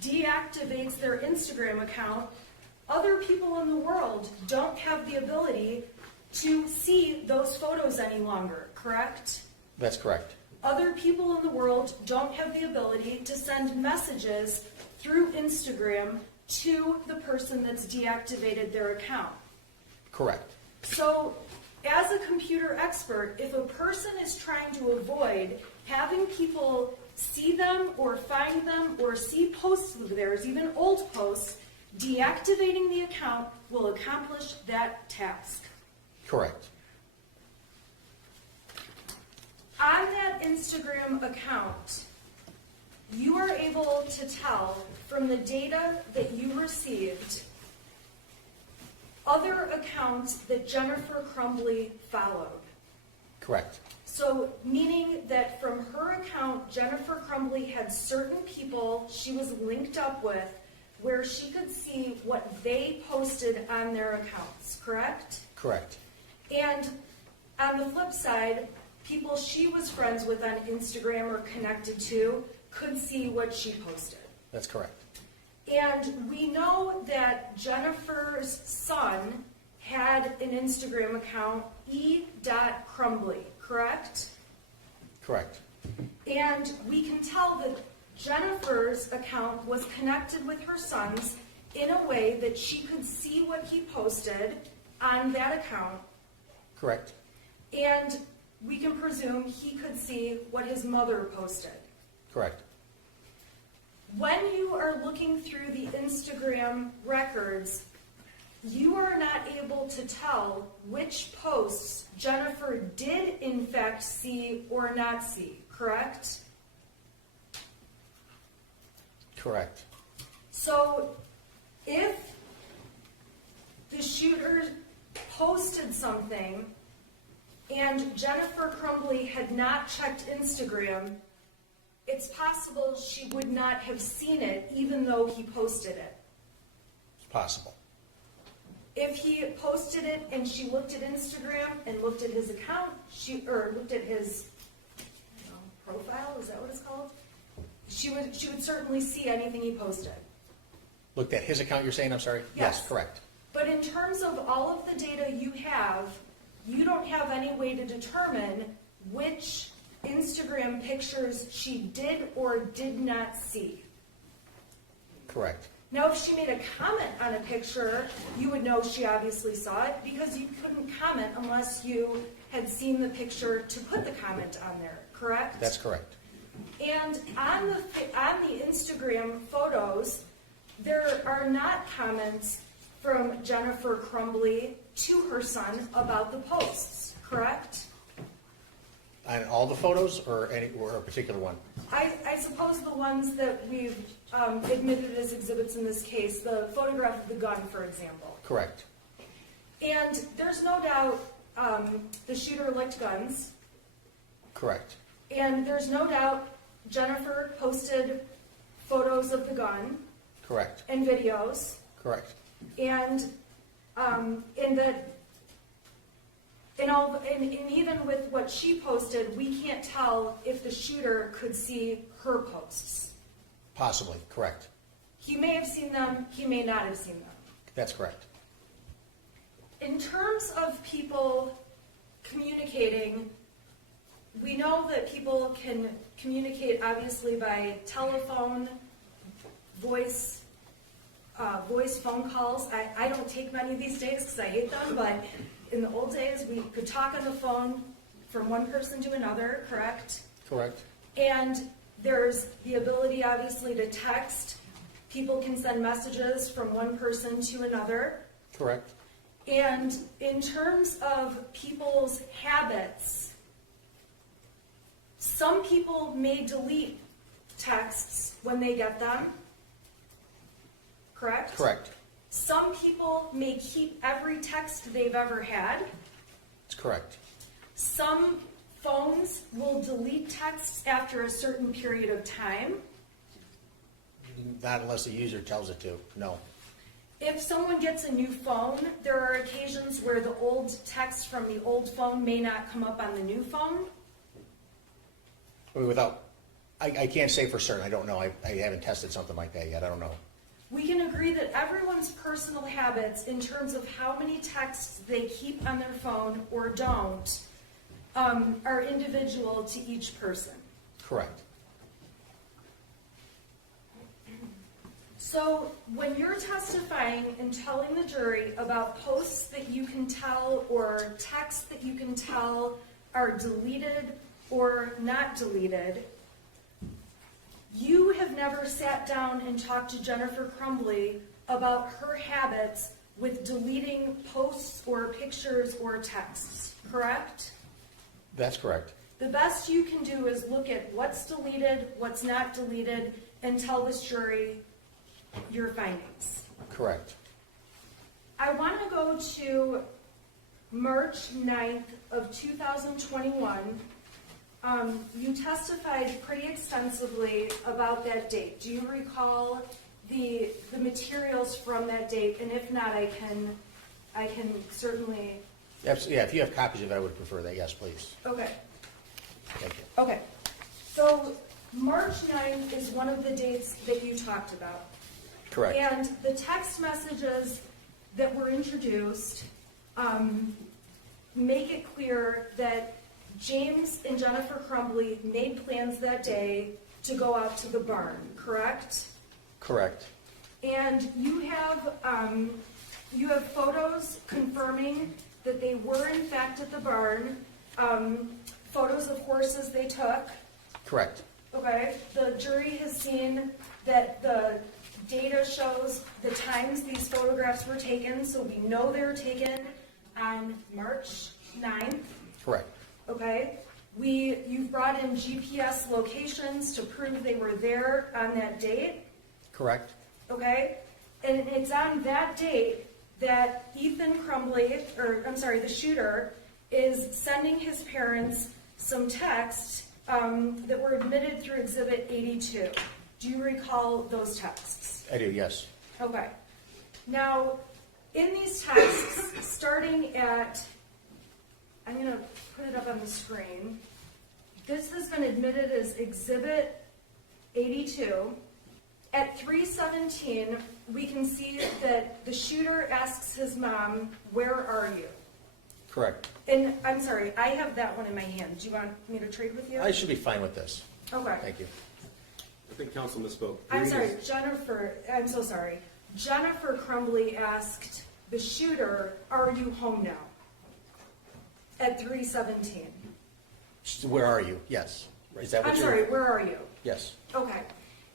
deactivates their Instagram account, other people in the world don't have the ability to see those photos any longer, correct? that's correct, Other people in the world don't have the ability to send messages through Instagram to the person that's deactivated their account. correct, So, as a computer expert, if a person is trying to avoid having people see them or find them or see posts of theirs, even old posts, deactivating the account will accomplish that task. correct, On that Instagram account, you are able to tell from the data that you received other accounts that Jennifer Crumbley followed. correct, So, meaning that from her account, Jennifer Crumbley had certain people she was linked up with where she could see what they posted on their accounts, correct? correct, And on the flip side, people she was friends with on Instagram or connected to could see what she posted. that's correct, And we know that Jennifer's son had an Instagram account, e.crumbley, correct? correct, And we can tell that Jennifer's account was connected with her son's in a way that she could see what he posted on that account, correct, and we can presume he could see what his mother posted. correct, When you are looking through the Instagram records, you are not able to tell which posts Jennifer did in fact see or not see, correct? correct, So if the shooter posted something and Jennifer Crumbley had not checked Instagram, it's possible she would not have seen it even though he posted it. it's possible, If he posted it and she looked at Instagram and looked at his account, or looked at his profile, is that what it's called? She would certainly see anything he posted. looked at his account, you're saying, I'm sorry? Yes. Correct, But in terms of all of the data you have, you don't have any way to determine which Instagram pictures she did or did not see. correct, Now, if she made a comment on a picture, you would know she obviously saw it because you couldn't comment unless you had seen the picture to put the comment on there, correct? that's correct, And on the Instagram photos, there are not comments from Jennifer Crumbley to her son about the posts, correct? on all the photos, or a particular one? I suppose the ones that we've admitted as exhibits in this case, the photograph of the gun, for example. Correct, And there's no doubt the shooter licked guns, correct, and there's no doubt Jennifer posted photos of the gun correct, and videos, correct, and even with what she posted, we can't tell if the shooter could see her posts. possibly, correct, He may have seen them, he may not have seen them. that's correct, In terms of people communicating, we know that people can communicate obviously by telephone, voice phone calls. I don't take many these days because I hate them, but in the old days we could talk on the phone from one person to another, correct? correct, And there's the ability obviously to text. People can send messages from one person to another. correct, And in terms of people's habits, some people may delete texts when they get them, correct? correct, Some people may keep every text they've ever had. It's correct. Some phones will delete texts after a certain period of time. Not unless the user tells it to, no. If someone gets a new phone, there are occasions where the old text from the old phone may not come up on the new phone. I mean, I can't say for certain, I don't know, I haven't tested something like that yet, I don't know. We can agree that everyone's personal habits in terms of how many texts they keep on their phone or don't are individual to each person. Correct. So when you're testifying and telling the jury about posts that you can tell or texts that you can tell are deleted or not deleted, you have never sat down and talked to Jennifer Crumbley about her habits with deleting posts or pictures or texts, correct? That's correct. The best you can do is look at what's deleted, what's not deleted, and tell this jury your findings. Correct. I want to go to March 9th of 2021. You testified pretty extensively about that date. Do you recall the materials from that date? And if not, I can certainly. Yeah, if you have copies of it, I would prefer that, yes, please. Okay. Thank you. Okay. So March 9th is one of the dates that you talked about. Correct. And the text messages that were introduced make it clear that James and Jennifer Crumbley made plans that day to go out to the barn, correct? Correct. And you have photos confirming that they were in fact at the barn, photos of horses they took. Correct. Okay, the jury has seen that the data shows the times these photographs were taken, so we know they were taken on March 9th. Correct. Okay, you've brought in GPS locations to prove they were there on that date. Correct. Okay, and it's on that date that Ethan Crumbley, the shooter, is sending his parents some texts that were admitted through Exhibit 82. Do you recall those texts? I do, yes. Okay. Now, in these texts, starting at, I'm going to put it up on the screen. This has been admitted as Exhibit 82. At 3:17, we can see that the shooter asks his mom, "Where are you?" Correct. And I'm sorry, I have that one in my hand. Do you want me to trade with you? I should be fine with this. Okay. Thank you. I think council misspoke. I'm sorry, I'm so sorry. Jennifer Crumbley asked the shooter, "Are you home now?" At 3:17. Where are you? Yes. Is that what I'm you're? sorry, where are you? Yes. Okay.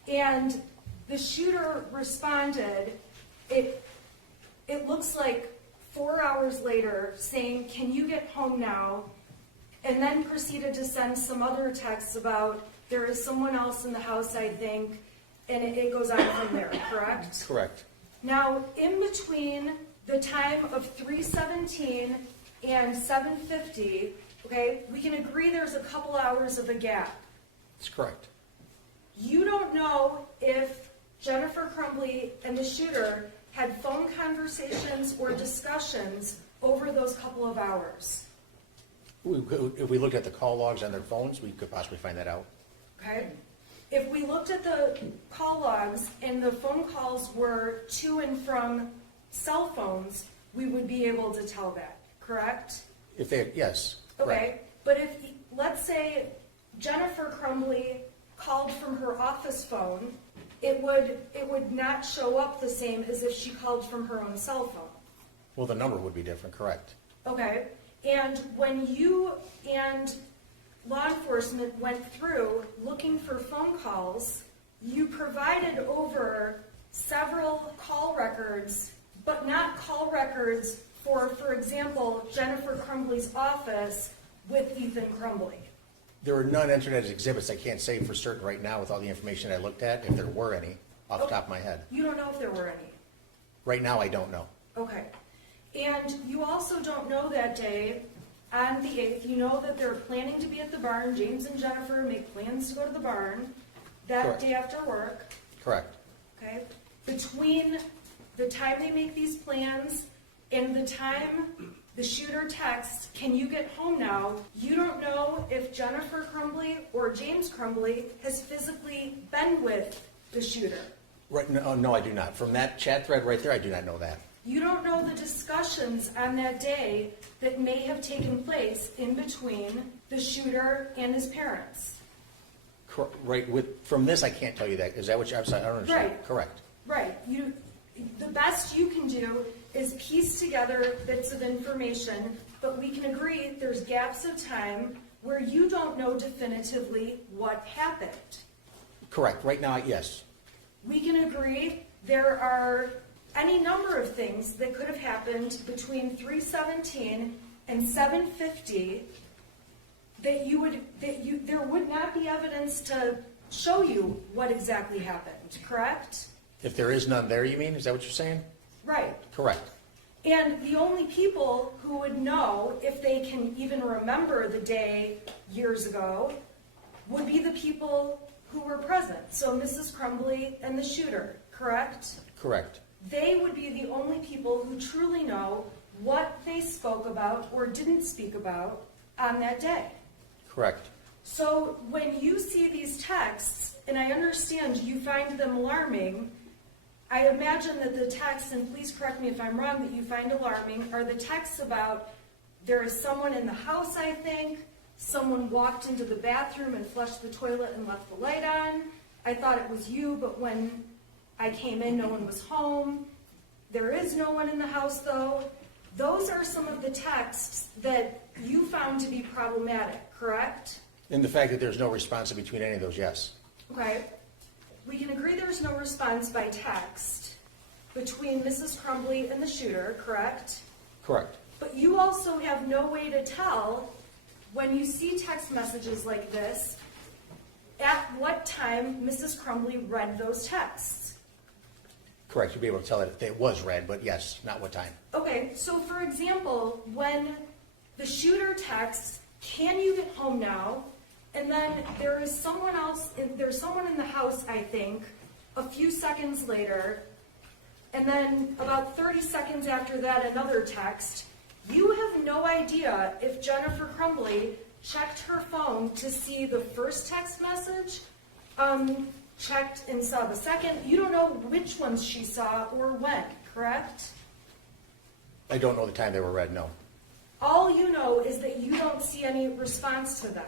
And the shooter responded, it looks like 4 hours later, saying, "Can you get home now?" And then proceeded to send some other texts about, "There is someone else in the house, I think," and it goes on from there, correct? Correct. Now, in between the time of 3:17 and 7:50, okay, we can agree there's a couple hours of a gap. That's correct. You don't know if Jennifer Crumbley and the shooter had phone conversations or discussions over those couple of hours, If we looked at the call logs on their phones, we could possibly find that out. okay? If we looked at the call logs and the phone calls were to and from cell phones, we would be able to tell that, correct? If they, yes. Okay, but if, let's say Jennifer Crumbley called from her office phone, it would not show up the same as if she called from her own cell phone. Well, the number would be different, correct. Okay, and when you and law enforcement went through looking for phone calls, you provided over several call records, but not call records for example, Jennifer Crumbley's office with Ethan Crumbley. There are none entered as exhibits. I can't say for certain right now with all the information I looked at, if there were any, off the top of my head. You don't know if there were any. Right now, I don't know. Okay. And you also don't know that day, on the 8th, you know that they're planning to be at the barn. James and Jennifer make plans to go to the barn that Correct. day after work, Correct. okay? Between the time they make these plans and the time the shooter texts, "Can you get home now?" You don't know if Jennifer Crumbley or James Crumbley has physically been with the shooter. Right, no, I do not. From that chat thread right there, I do not know that. You don't know the discussions on that day that may have taken place in between the shooter and his parents. Right, from this, I can't tell you that. Is that what I'm saying? I don't understand. Right. Correct. Right. The best you can do is piece together bits of information, but we can agree there's gaps of time where you don't know definitively what happened. Correct. Right now, yes. We can agree there are any number of things that could have happened between 3:17 and 7:50 there would not be evidence to show you what exactly happened, correct? If there is none there, you mean? Is that what you're saying? Right. Correct. And the only people who would know if they can even remember the day years ago would be the people who were present. So Mrs. Crumbley and the shooter, correct? Correct. They would be the only people who truly know what they spoke about or didn't speak about on that day. Correct. So when you see these texts, and I understand you find them alarming, I imagine that the texts, and please correct me if I'm wrong, that you find alarming are the texts about there is someone in the house, I think, someone walked into the bathroom and flushed the toilet and left the light on. I thought it was you, but when I came in, no one was home. There is no one in the house, though. Those are some of the texts that you found to be problematic, correct? And the fact that there's no response in between any of those, yes. Okay. We can agree there's no response by text between Mrs. Crumbley and the shooter, correct? Correct. But you also have no way to tell when you see text messages like this at what time Mrs. Crumbley read those texts. Correct. You'll be able to tell that it was read, but yes, not what time. Okay, so for example, when the shooter texts, "Can you get home now?" And then there's someone in the house, I think, a few seconds later, and then about 30 seconds after that, another text. You have no idea if Jennifer Crumbley checked her phone to see the first text message, checked and saw the second. You don't know which ones she saw or when, correct? I don't know the time they were read, no. All you know is that you don't see any response to them.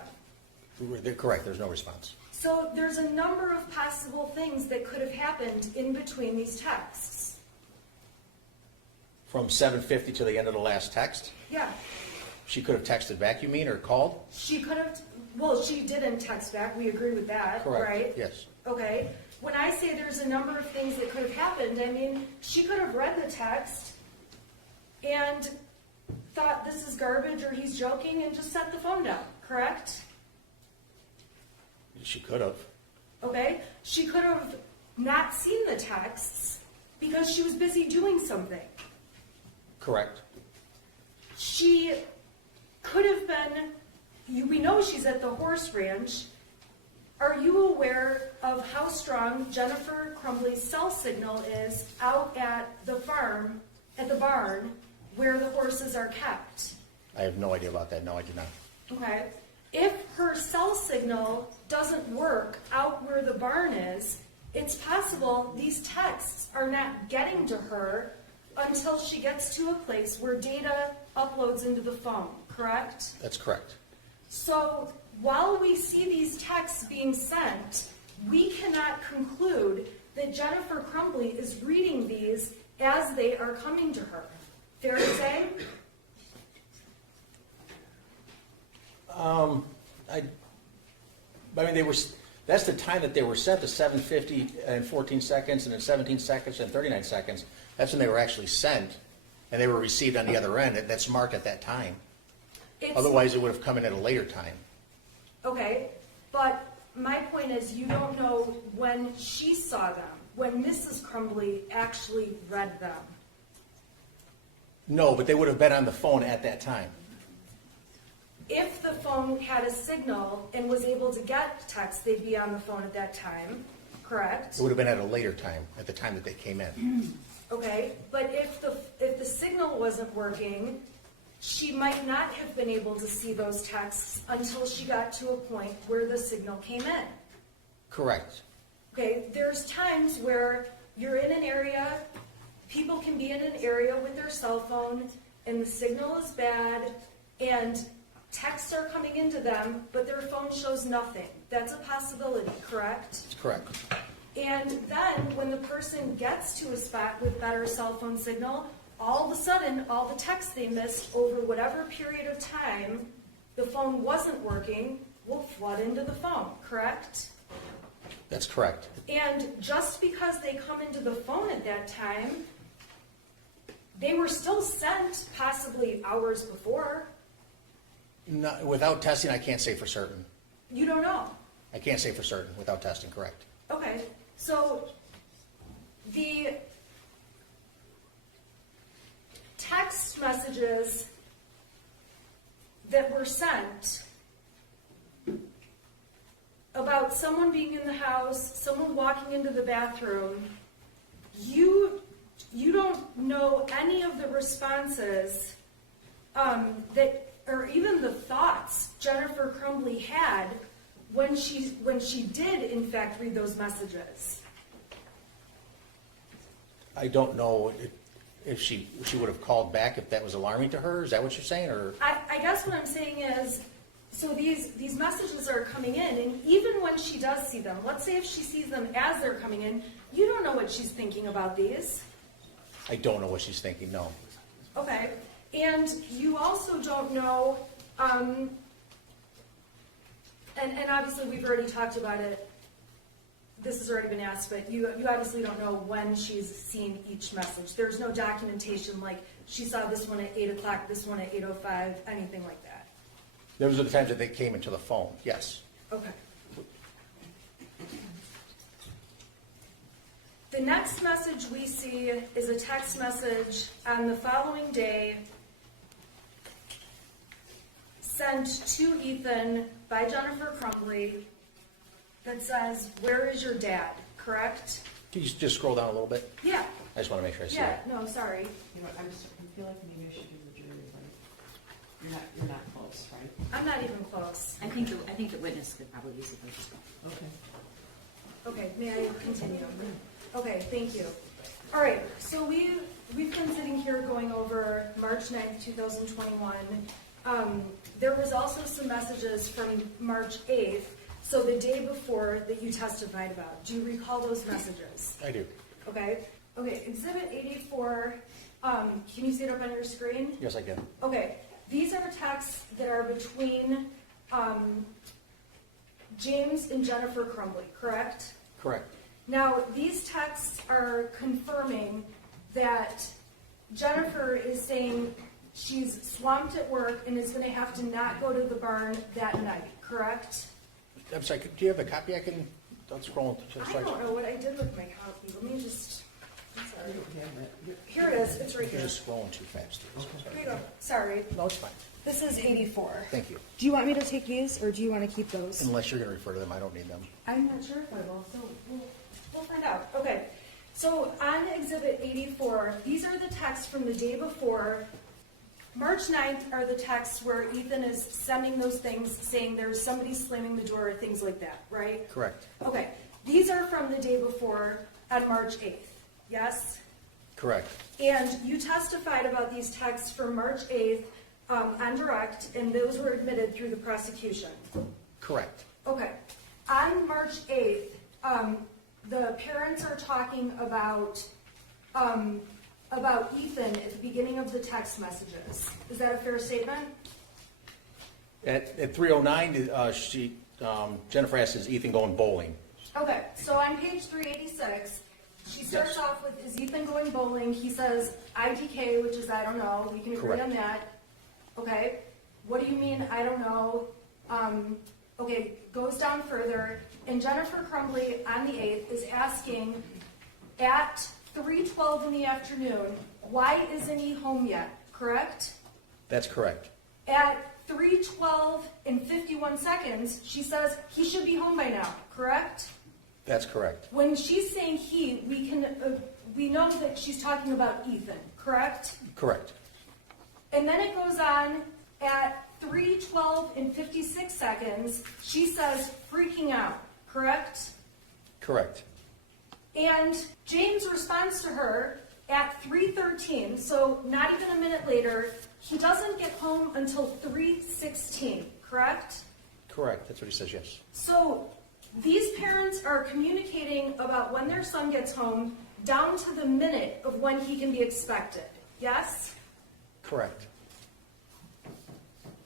They're correct. There's no response. So there's a number of possible things that could have happened in between these texts. From 7:50 to the end of the last text, Yeah. she could have texted back, you mean, or called? She could have, well, she didn't text back. We agree with that, Correct. right? Yes. Okay. When I say there's a number of things that could have happened, I mean, she could have read the text and thought this is garbage or he's joking and just set the phone down, correct? She could have. Okay? She could have not seen the texts because she was busy doing something. Correct. She could have been, we know she's at the horse ranch. Are you aware of how strong Jennifer Crumbley's cell signal is out at the farm, at the barn, where the horses are kept? I have no idea about that. No, I do not. Okay? If her cell signal doesn't work out where the barn is, it's possible these texts are not getting to her until she gets to a place where data uploads into the phone, correct? That's correct. So while we see these texts being sent, we cannot conclude that Jennifer Crumbley is reading these as they are coming to her. Fair to say? I mean, that's the time that they were sent, the 7:50 and 14 seconds, and then 17 seconds and 39 seconds. That's when they were actually sent, and they were received on the other end. That's marked at that time. Otherwise, it would have come in at a later time. Okay, but my point is you don't know when she saw them. when Mrs. Crumbley actually read them? No, but they would have been on the phone at that time. If the phone had a signal and was able to get text, they'd be on the phone at that time, correct? It would have been at a later time, at the time that they came in. Okay, but if the signal wasn't working, she might not have been able to see those texts until she got to a point where the signal came in. Correct. Okay, there's times where you're in an area, people can be in an area with their cell phone, and the signal is bad, and texts are coming into them, but their phone shows nothing. That's a possibility, correct? Correct. And then when the person gets to a spot with better cell phone signal, all of a sudden, all the texts they missed over whatever period of time the phone wasn't working will flood into the phone, correct? That's correct. And just because they come into the phone at that time, they were still sent possibly hours before. Not, without testing, I can't say for certain. You don't know. I can't say for certain without testing, correct. Okay, so the text messages that were sent about someone being in the house, someone walking into the bathroom, you don't know any of the responses that, or even the thoughts Jennifer Crumbley had when she did in fact read those messages. I don't know if she would have called back if that was alarming to her. Is that what you're saying, or? I guess what I'm saying is, so these messages are coming in, and even when she does see them, let's say if she sees them as they're coming in, you don't know what she's thinking about these. I don't know what she's thinking, no. Okay, and you also don't know, and obviously we've already talked about it, this has already been asked, but you obviously don't know when she's seen each message. There's no documentation like she saw this one at 8 o'clock, this one at 8:05, anything like that. Those are the times that they came into the phone, yes. Okay. The next message we see is a text message on the following day sent to Ethan by Jennifer Crumbley that says, "Where is your dad?" Correct? Can you just scroll down a little bit? Yeah. I just want to make sure I see Yeah, it. no, sorry. You know, I feel like maybe I should do the jury, right? You're not close, right? I'm not even close. I think the witness could probably use it as well. Okay. Okay, may I continue? Okay, thank you. All right, so we've been sitting here going over March 9th, 2021. There was also some messages from March 8th, so the day before that you testified about. Do you recall those messages? I do. Okay, Exhibit 84, can you see it up on your screen? Yes, I can. Okay, these are texts that are between James and Jennifer Crumbley, correct? Correct. Now, these texts are confirming that Jennifer is saying she's swamped at work and is going to have to not go to the barn that night, correct? I'm sorry, do you have a copy I can, don't scroll to the I slide. don't know what I did with my copy. Let me just, I'm sorry. You don't have it. Here it is, it's right You're here. just scrolling too fast. Here you go, sorry. No, it's fine. This is 84. Thank you. Do you want me to take these, or do you want to keep those? Unless you're going to refer to them, I don't need them. I'm not sure if I will, so we'll find out. Okay, so on Exhibit 84, these are the texts from the day before. March 9th are the texts where Ethan is sending those things saying there's somebody slamming the door or things like that, right? Correct. Okay, these are from the day before on March 8th, yes? Correct. And you testified about these texts from March 8th on direct, and those were admitted through the prosecution. Correct. Okay. On March 8th, the parents are talking about Ethan at the beginning of the text messages. Is that a fair statement? At 3:09, Jennifer asks, is Ethan going bowling? Okay, so on page 386, she starts Yes. off with, is Ethan going bowling? He says IDK, which is I don't know. We can agree Correct. on that. Okay, what do you mean I don't know? Okay, goes down further, and Jennifer Crumbley on the 8th is asking at 3:12 in the afternoon, why isn't he home yet, correct? That's correct. At 3:12 and 51 seconds, she says he should be home by now, correct? That's correct. When she's saying he, we know that she's talking about Ethan, correct? Correct. And then it goes on at 3:12 and 56 seconds, she says freaking out, correct? Correct. And James responds to her at 3:13, so not even a minute later. He doesn't get home until 3:16, correct? Correct. That's what he says, yes. So these parents are communicating about when their son gets home down to the minute of when he can be expected, yes? Correct.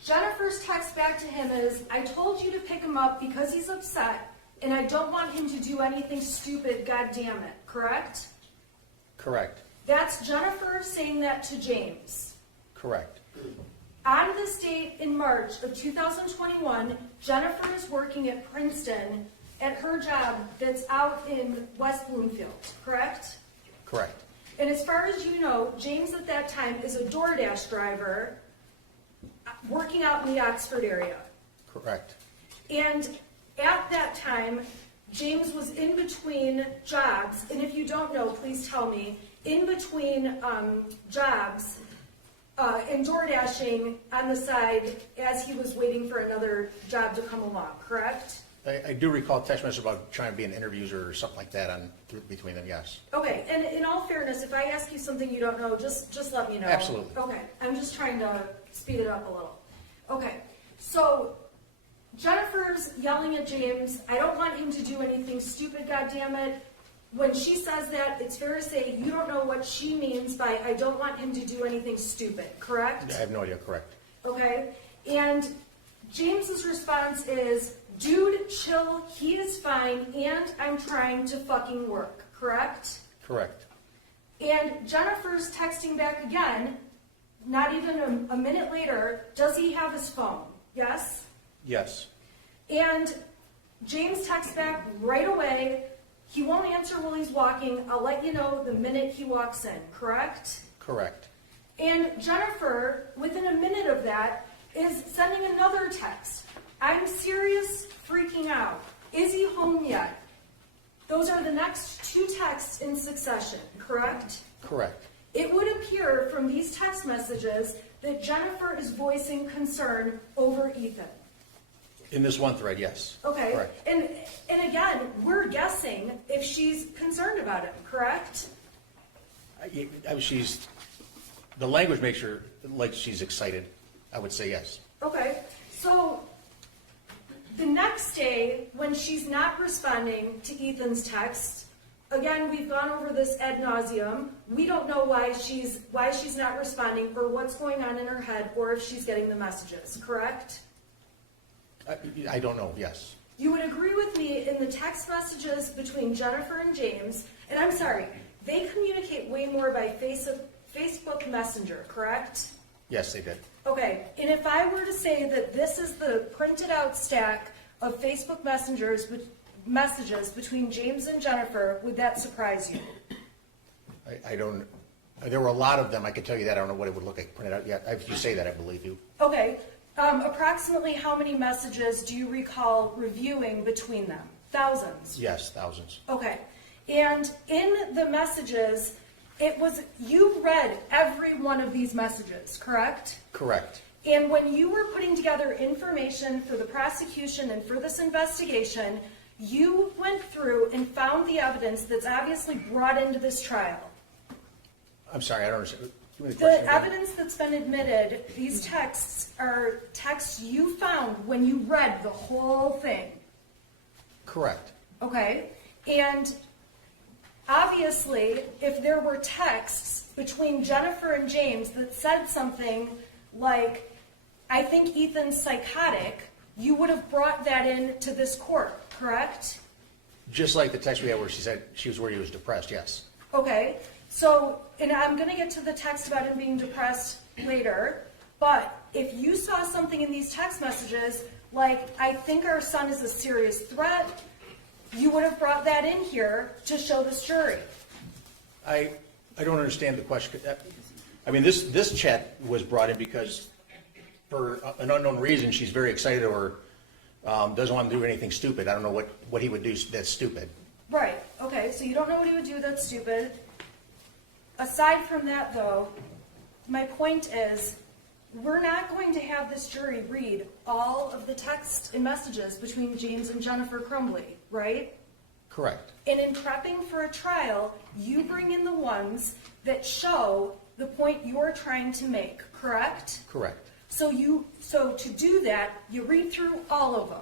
Jennifer's text back to him is, I told you to pick him up because he's upset, and I don't want him to do anything stupid, god damn it, correct? Correct. That's Jennifer saying that to James. Correct. On this date in March of 2021, Jennifer is working at Princeton at her job that's out in West Bloomfield, correct? Correct. And as far as you know, James at that time is a DoorDash driver working out in the Oxford area. Correct. And at that time, James was in between jobs, and if you don't know, please tell me, in between jobs and door dashing on the side as he was waiting for another job to come along, correct? I do recall a text message about trying to be an interviewer or something like that between them, yes. Okay, and in all fairness, if I ask you something you don't know, just let me know. Absolutely. Okay, I'm just trying to speed it up a little. Okay, so Jennifer's yelling at James, I don't want him to do anything stupid, goddammit. When she says that, it's fair to say you don't know what she means by I don't want him to do anything stupid, correct? I have no idea, correct. Okay, and James's response is, dude, chill, he is fine, and I'm trying to fucking work, correct? Correct. And Jennifer's texting back again, not even a minute later, does he have his phone? Yes? Yes. And James texts back right away, he won't answer while he's walking, I'll let you know the minute he walks in, correct? Correct. And Jennifer, within a minute of that, is sending another text. I'm serious, freaking out. Is he home yet? Those are the next two texts in succession, correct? Correct. It would appear from these text messages that Jennifer is voicing concern over Ethan. In this one thread, yes. Okay, Correct. and again, we're guessing if she's concerned about him, correct? The language makes her like she's excited. I would say yes. Okay, so the next day, when she's not responding to Ethan's text, again, we've gone over this ad nauseum. We don't know why she's not responding or what's going on in her head or if she's getting the messages, correct? I don't know, yes. You would agree with me in the text messages between Jennifer and James, and I'm sorry, they communicate way more by Facebook Messenger, correct? Yes, they did. Okay, and if I were to say that this is the printed out stack of Facebook messages between James and Jennifer, would that surprise you? I don't, there were a lot of them, I can tell you that, I don't know what it would look like printed out yet. If you say that, I believe you. Okay, approximately how many messages do you recall reviewing between them? Thousands? Yes, thousands. Okay, and in the messages, you read every one of these messages, correct? Correct. And when you were putting together information for the prosecution and for this investigation, you went through and found the evidence that's obviously brought into this trial. I'm sorry, I don't understand. Give me the The question again. evidence that's been admitted, these texts are texts you found when you read the whole thing. Correct. Okay? And obviously, if there were texts between Jennifer and James that said something like, I think Ethan's psychotic, you would have brought that into this court, correct? Just like the text we had where she said she was worried he was depressed, yes. Okay, so, and I'm going to get to the text about him being depressed later, but if you saw something in these text messages, like, I think our son is a serious threat, you would have brought that in here to show this jury. I don't understand the question. I mean, this chat was brought in because for an unknown reason, she's very excited or doesn't want to do anything stupid. I don't know what he would do that's stupid. Right, okay, so you don't know what he would do that's stupid. Aside from that, though, my point is, we're not going to have this jury read all of the text and messages between James and Jennifer Crumbley, right? Correct. And in prepping for a trial, you bring in the ones that show the point you're trying to make, correct? Correct. So to do that, you read through all of them.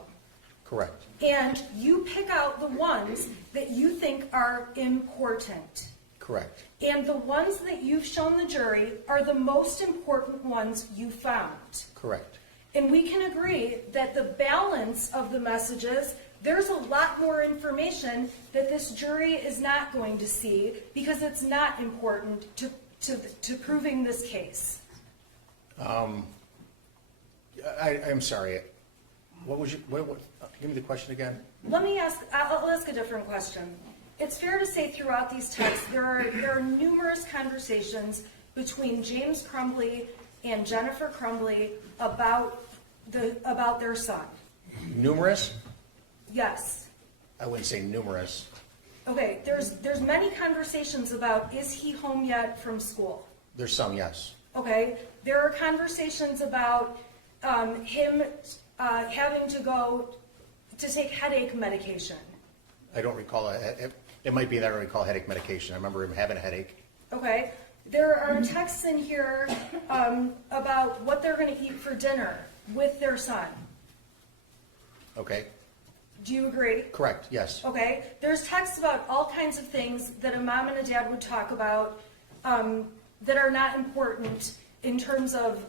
Correct. And you pick out the ones that you think are important. Correct. And the ones that you've shown the jury are the most important ones you found. Correct. And we can agree that the balance of the messages, there's a lot more information that this jury is not going to see because it's not important to proving this case. I'm sorry. What was give me the question again. I'll ask a different question. It's fair to say throughout these texts there are numerous conversations between James Crumbley and Jennifer Crumbley about their son. Numerous? Yes. I wouldn't say numerous. Okay, there's many conversations about, is he home yet from school? There's some, yes. Okay, there are conversations about him having to go to take headache medication. I don't recall it might be that I don't recall headache medication. I remember him having a headache. Okay, there are texts in here about what they're going to eat for dinner with their son. Okay. Do you agree? Correct, yes. Okay, there's texts about all kinds of things that a mom and a dad would talk about that are not important in terms of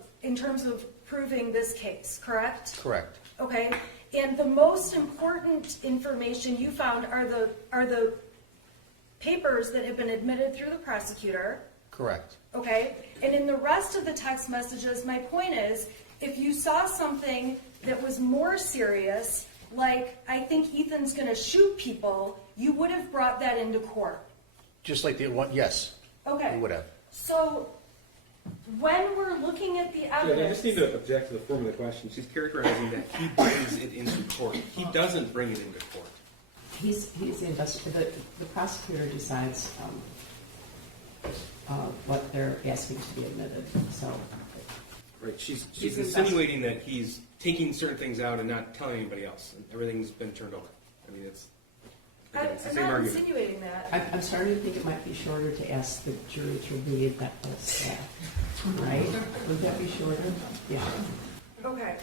proving this case, correct? Correct. Okay, and the most important information you found are the papers that have been admitted through the prosecutor. Correct. Okay, and in the rest of the text messages, my point is, if you saw something that was more serious, like, I think Ethan's going to shoot people, you would have brought that into court. Just like the one, yes. Okay. We would have. So, when we're looking at the Yeah, I evidence... just need to object to the form of the question. She's characterizing that he brings it into court. He doesn't bring it into court. He's the investigator. The prosecutor decides what they're asking to be admitted. So, Right. She's He's insinuating that he's taking certain things out and not telling anybody else. And everything's been turned over. I mean, it's the I'm same not argument. insinuating that. I'm starting to think it might be shorter to ask the jury to read that whole staff, right? Would that be shorter? Yeah. Okay.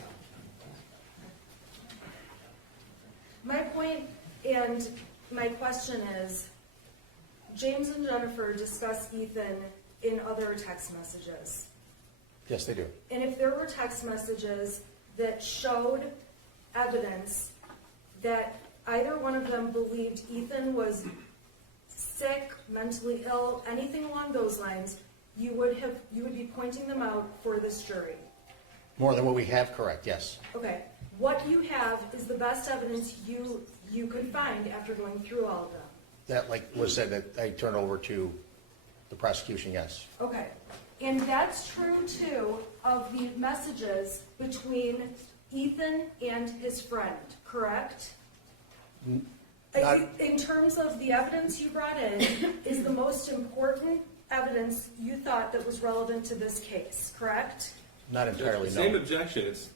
My point and my question is, James and Jennifer discuss Ethan in other text messages. Yes, they do. And if there were text messages that showed evidence that either one of them believed Ethan was sick, mentally ill, anything along those lines, you would be pointing them out for this jury. More than what we have, correct, yes. Okay, what you have is the best evidence you could find after going through all of them. That, like was said, that I turned over to the prosecution, yes. Okay, and that's true too of the messages between Ethan and his friend, correct? Not- In terms of the evidence you brought in, is the most important evidence you thought that was relevant to this case, correct? Not entirely, Same no. objection. It's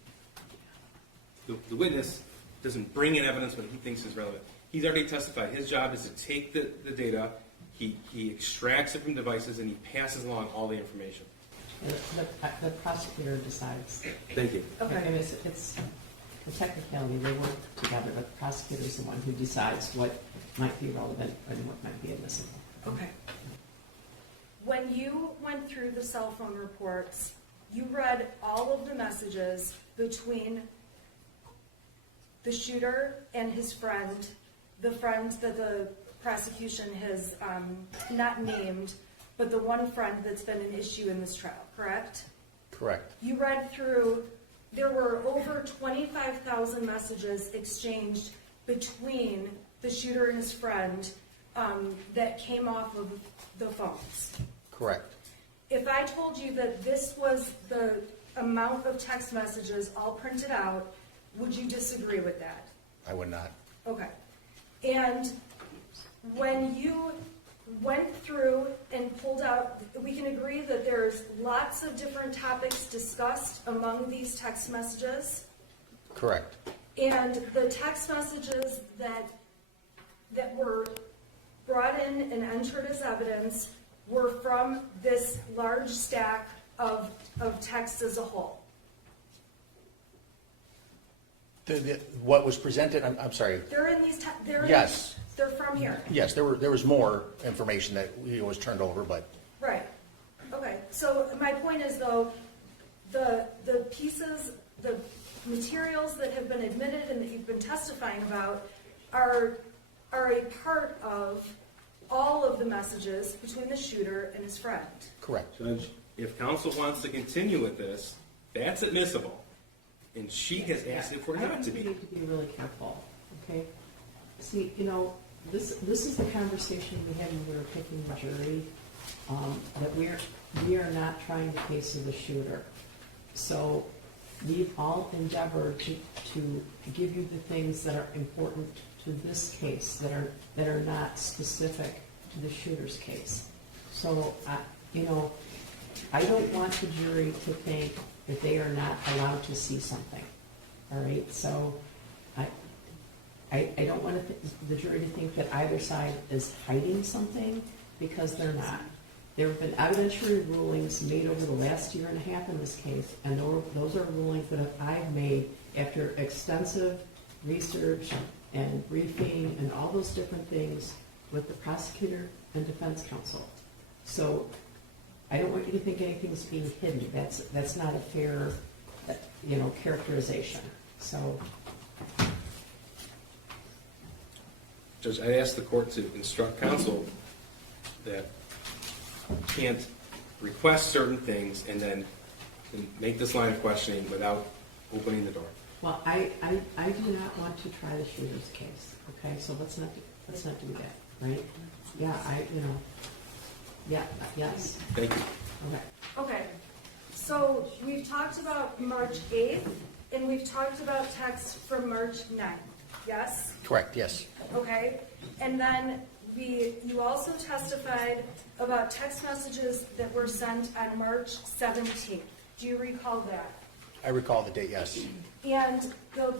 the witness doesn't bring in evidence when he thinks is relevant. He's already testified. His job is to take the data, he extracts it from devices, and he passes along all the information. The prosecutor decides. Thank you. I mean, it's the technicality, they work together, but the prosecutor is the one who decides what might be relevant and what might be admissible. Okay. When you went through the cell phone reports, you read all of the messages between the shooter and his friend, the friend that the prosecution has not named, but the one friend that's been an issue in this trial, correct? Correct. You read through, there were over 25,000 messages exchanged between the shooter and his friend that came off of the phones. Correct. If I told you that this was the amount of text messages all printed out, would you disagree with that? I would not. Okay. And when you went through and pulled out, we can agree that there's lots of different topics discussed among these text messages. Correct. And the text messages that were brought in and entered as evidence were from this large stack of text as a whole. What was presented, I'm sorry, They're in these, yes, they're from here. yes, there was more information that was turned over, but Right. Okay. So my point is though, the pieces, the materials that have been admitted and that you've been testifying about are a part of all of the messages between the shooter and his friend. correct. Judge, if counsel wants to continue with this, that's admissible. And she has asked it for I not to think we be. need to be really careful, okay? See, this is the conversation we had when we were picking the jury, that we are not trying to case of the shooter. So we've all endeavored to give you the things that are important to this case, that are not specific to the shooter's case. So, I don't want the jury to think that they are not allowed to see something, all right? So I don't want the jury to think that either side is hiding something, because they're not. There have been evidentiary rulings made over the last year and a half in this case, and those are rulings that I've made after extensive research and briefing and all those different things with the prosecutor and defense counsel. So I don't want you to think anything's being hidden. That's not a fair, characterization. So, Judge, I asked the court to instruct counsel that can't request certain things and then make this line of questioning without opening the door. well, I do not want to try the shooter's case. Okay, so let's not do that, right? Yeah, yes. Thank you. Okay. Okay. So we've talked about March 8th and we've talked about text from March 9th. Yes? Correct, yes. Okay. And then you also testified about text messages that were sent on March 17th. Do you recall that? I recall the date, yes. And the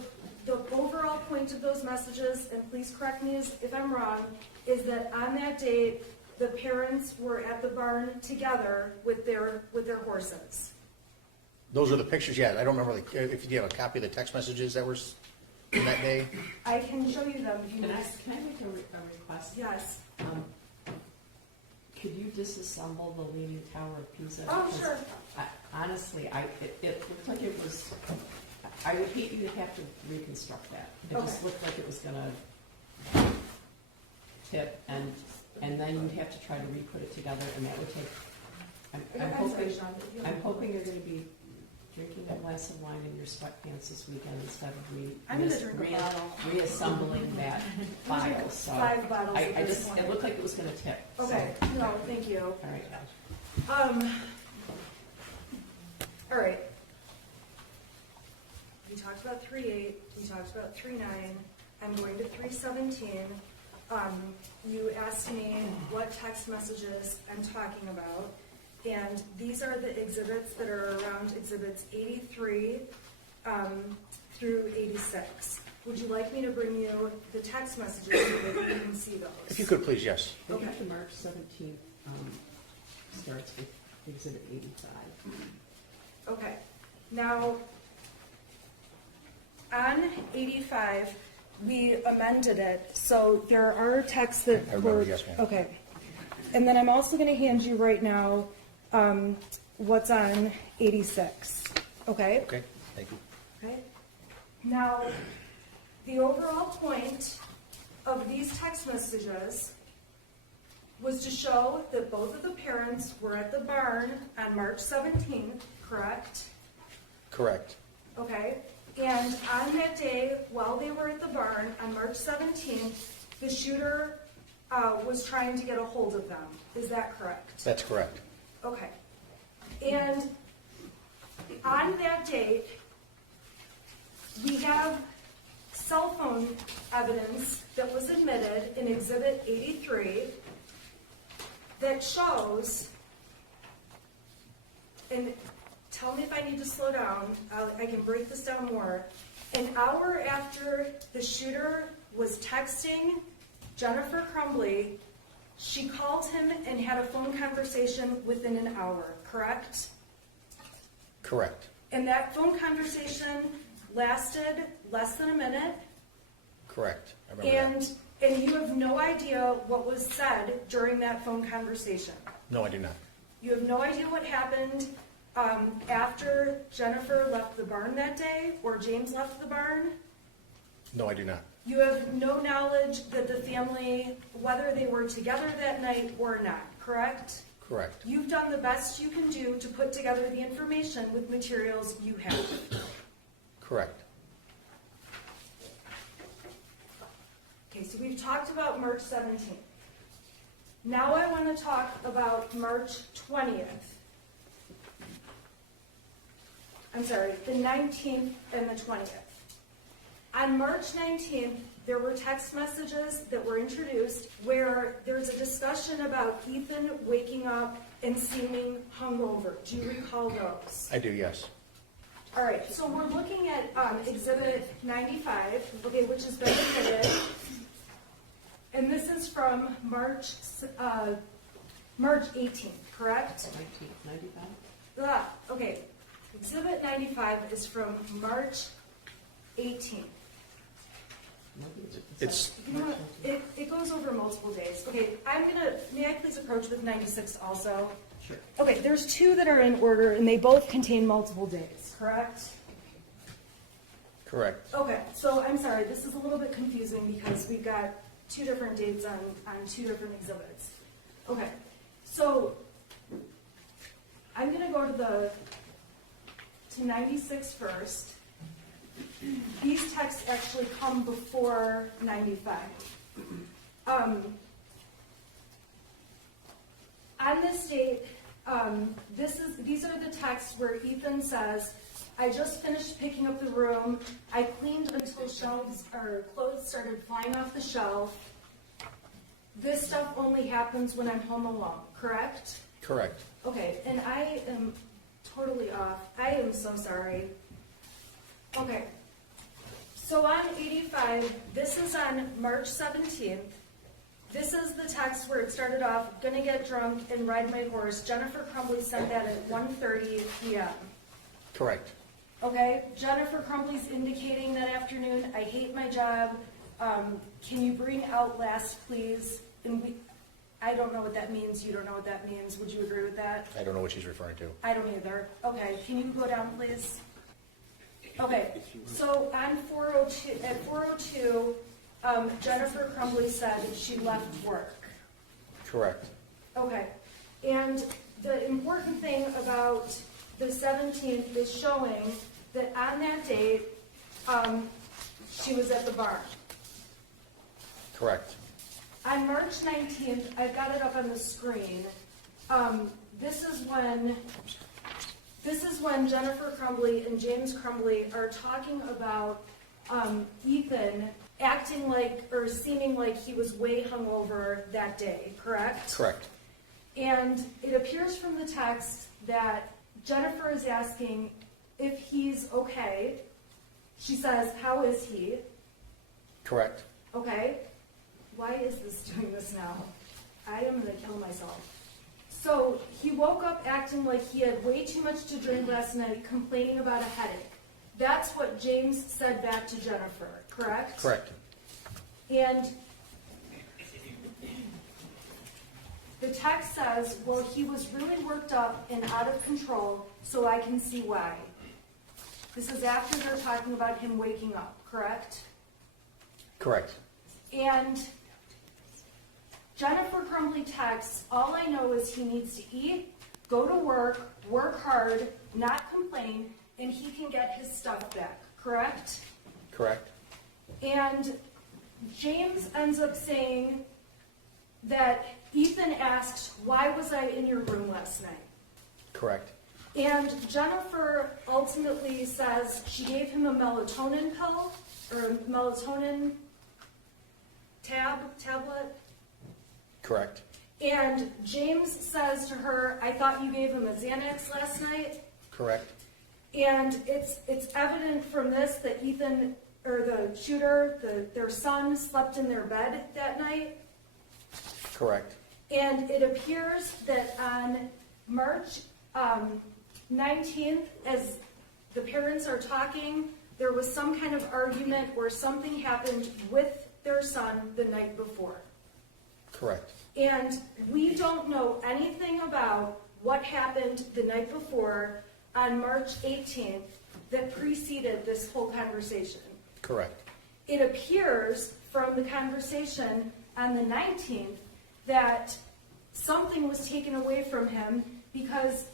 overall point of those messages, and please correct me if I'm wrong, is that on that date, the parents were at the barn together with their horses. Those are the pictures, yeah. I don't remember, if you have a copy of the text messages that were in that day? I can show you them if you Can want. I make a request? Yes. Could you disassemble the Leaning Tower of Pisa? Oh, Because sure. Honestly, it looked like it was, I would hate you to have to reconstruct that. It just Okay. looked like it was gonna tip, and then you'd have to try to re-put it together, and that would take, I'm hoping you're gonna be drinking a glass of wine in your sweatpants this weekend instead of I'm gonna drink a bottle. reassembling that file, so. 5 bottles at I this just, point. it looked like it was gonna tip. so- Okay, no, thank you. All right. All right. We talked about 3.8, we talked about 3.9, I'm going to 3.17. You asked me what text messages I'm talking about, and these are the exhibits that are around exhibits 83 through 86. Would you like me to bring you the text messages so that you can see those? If you could, please, yes. I Okay. think the March 17th starts with exhibit 85. Okay, now, on 85, we amended it, so there are texts that I remember, were. yes, ma'am. Okay, and then I'm also gonna hand you right now, what's on 86, okay? Okay, thank you. Okay. Now, the overall point of these text messages was to show that both of the parents were at the barn on March 17th, correct? Correct. Okay, and on that day, while they were at the barn on March 17th, the shooter was trying to get a hold of them. Is that correct? That's correct. Okay. And on that date, we have cell phone evidence that was admitted in Exhibit 83 that shows, and tell me if I need to slow down, I can break this down more. An hour after the shooter was texting Jennifer Crumbley, she called him and had a phone conversation within an hour, correct? Correct. And that phone conversation lasted less than a minute, Correct. I remember that. and you have no idea what was said during that phone conversation. No, I do not. You have no idea what happened after Jennifer left the barn that day, or James left the barn. No, I do not. You have no knowledge that the family, whether they were together that night or not, correct? Correct. You've done the best you can do to put together the information with materials you have. Correct. Okay, so we've talked about March 17th. Now I want to talk about March 20th. I'm sorry, the 19th and the 20th. On March 19th, there were text messages that were introduced where there's a discussion about Ethan waking up and seeming hungover. Do you recall those? I do, yes. All right, so we're looking at Exhibit 95, okay, which has been admitted. And this is from March 18th, correct? 1995? Okay, Exhibit 95 is from March 18th. It's, You know what, it goes over multiple days. Okay, may I please approach with 96 also? Sure. Okay, there's two that are in order, and they both contain multiple days, correct? correct. Okay, so I'm sorry, this is a little bit confusing because we've got two different dates on two different exhibits. Okay, so I'm gonna go to 96 first. These texts actually come before 95. On this date, these are the texts where Ethan says, I just finished picking up the room. I cleaned until shelves or clothes started flying off the shelf. This stuff only happens when I'm home alone, correct? Correct. Okay, and I am totally off. I am so sorry. Okay, so on 85, this is on March 17th. This is the text where it started off, gonna get drunk and ride my horse. Jennifer Crumbley sent that at 1:30 p.m. Correct. Okay, Jennifer Crumbley's indicating that afternoon, I hate my job. Can you bring Outlast, please? And I don't know what that means. You don't know what that means. Would you agree with that? I don't know what she's referring to. I don't either. Okay, can you go down, please? Okay, so on 402, at 402, Jennifer Crumbley said she left work. Correct. Okay, and the important thing about the 17th is showing that on that date, she was at the barn. Correct. On March 19th, I've got it up on the screen. This is when Jennifer Crumbley and James Crumbley are talking about Ethan acting like or seeming like he was way hungover that day, correct? Correct. And it appears from the text that Jennifer is asking if he's okay. She says, how is he? Correct. Okay. Why is this doing this now? I am going to kill myself. So he woke up acting like he had way too much to drink last night, complaining about a headache. That's what James said back to Jennifer, correct? Correct. And the text says, well, he was really worked up and out of control, so I can see why. This is after they're talking about him waking up, correct? Correct. And Jennifer Crumbley texts, all I know is he needs to eat, go to work hard, not complain, and he can get his stuff back, correct? Correct. And James ends up saying, that Ethan asked, "Why was I in your room last night?" Correct. And Jennifer ultimately says she gave him a melatonin pill, or a melatonin tablet. Correct. And James says to her, "I thought you gave him a Xanax last night." Correct. And it's evident from this that Ethan, or the shooter, their son, slept in their bed that night. Correct. And it appears that on March 19th, as the parents are talking, there was some kind of argument or something happened with their son the night before. Correct. And we don't know anything about what happened the night before on March 18th that preceded this whole conversation. Correct. It appears from the conversation on the 19th that something was taken away from him because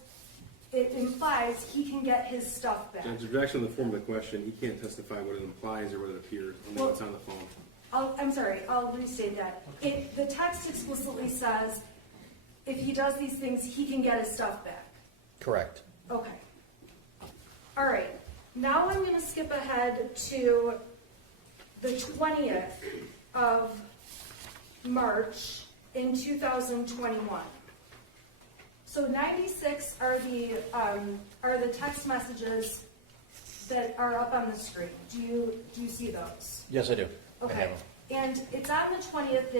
it implies he can get his stuff back. Judge, objection in the form of the question, he can't testify what it implies or what it appears, only Well- what's on the phone. I'm sorry, I'll restate that. The text explicitly says if he does these things, he can get his stuff back. Correct. Okay. All right. Now I'm going to skip ahead to the 20th of March in 2021. So 96 are the text messages that are up on the screen. Do you see those? Yes, I do. I have Okay. them. And it's on the 20th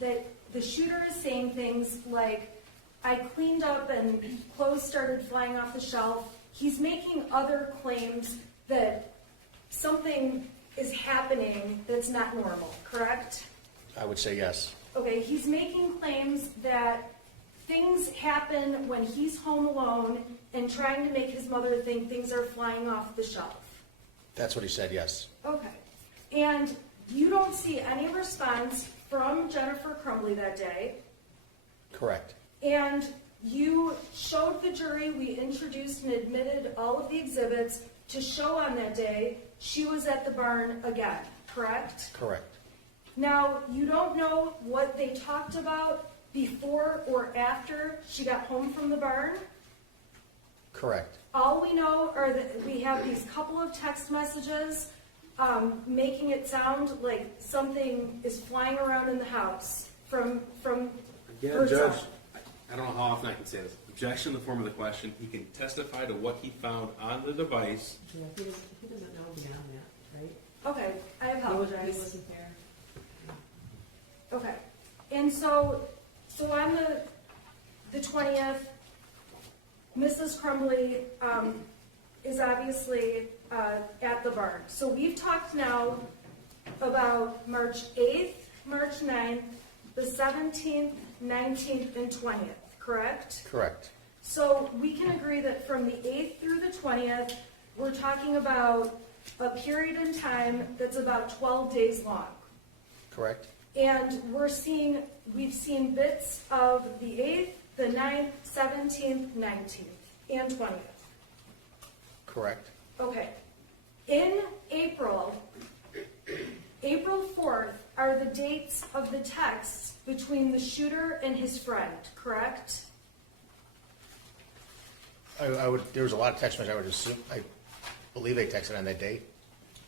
that the shooter is saying things like, "I cleaned up and clothes started flying off the shelf." He's making other claims that something is happening that's not normal, correct? I would say yes. Okay, he's making claims that things happen when he's home alone and trying to make his mother think things are flying off the shelf. That's what he said, yes. Okay. And you don't see any response from Jennifer Crumbley that day. Correct. And you showed the jury, we introduced and admitted all of the exhibits to show on that day she was at the barn again, correct? Correct. Now, you don't know what they talked about before or after she got home from the barn. Correct. All we know are that we have these couple of text messages making it sound like something is flying around in the house from Again, her Judge, son. I don't know how often I can say this. Objection in the form of the question, he can testify to what he found on the device. Yeah, he doesn't know beyond that, right? Okay, I He apologize. wasn't there. Okay, and so on the 20th, Mrs. Crumbley is obviously at the barn. So we've talked now about March 8th, March 9th, the 17th, 19th, and 20th, correct? Correct. So we can agree that from the 8th through the 20th, we're talking about a period in time that's about 12 days long. Correct. And we've seen bits of the 8th, the 9th, 17th, 19th, and 20th. Correct. Okay. In April 4th are the dates of the texts between the shooter and his friend, correct? There was a lot of text messages. I would assume, I believe they texted on that day.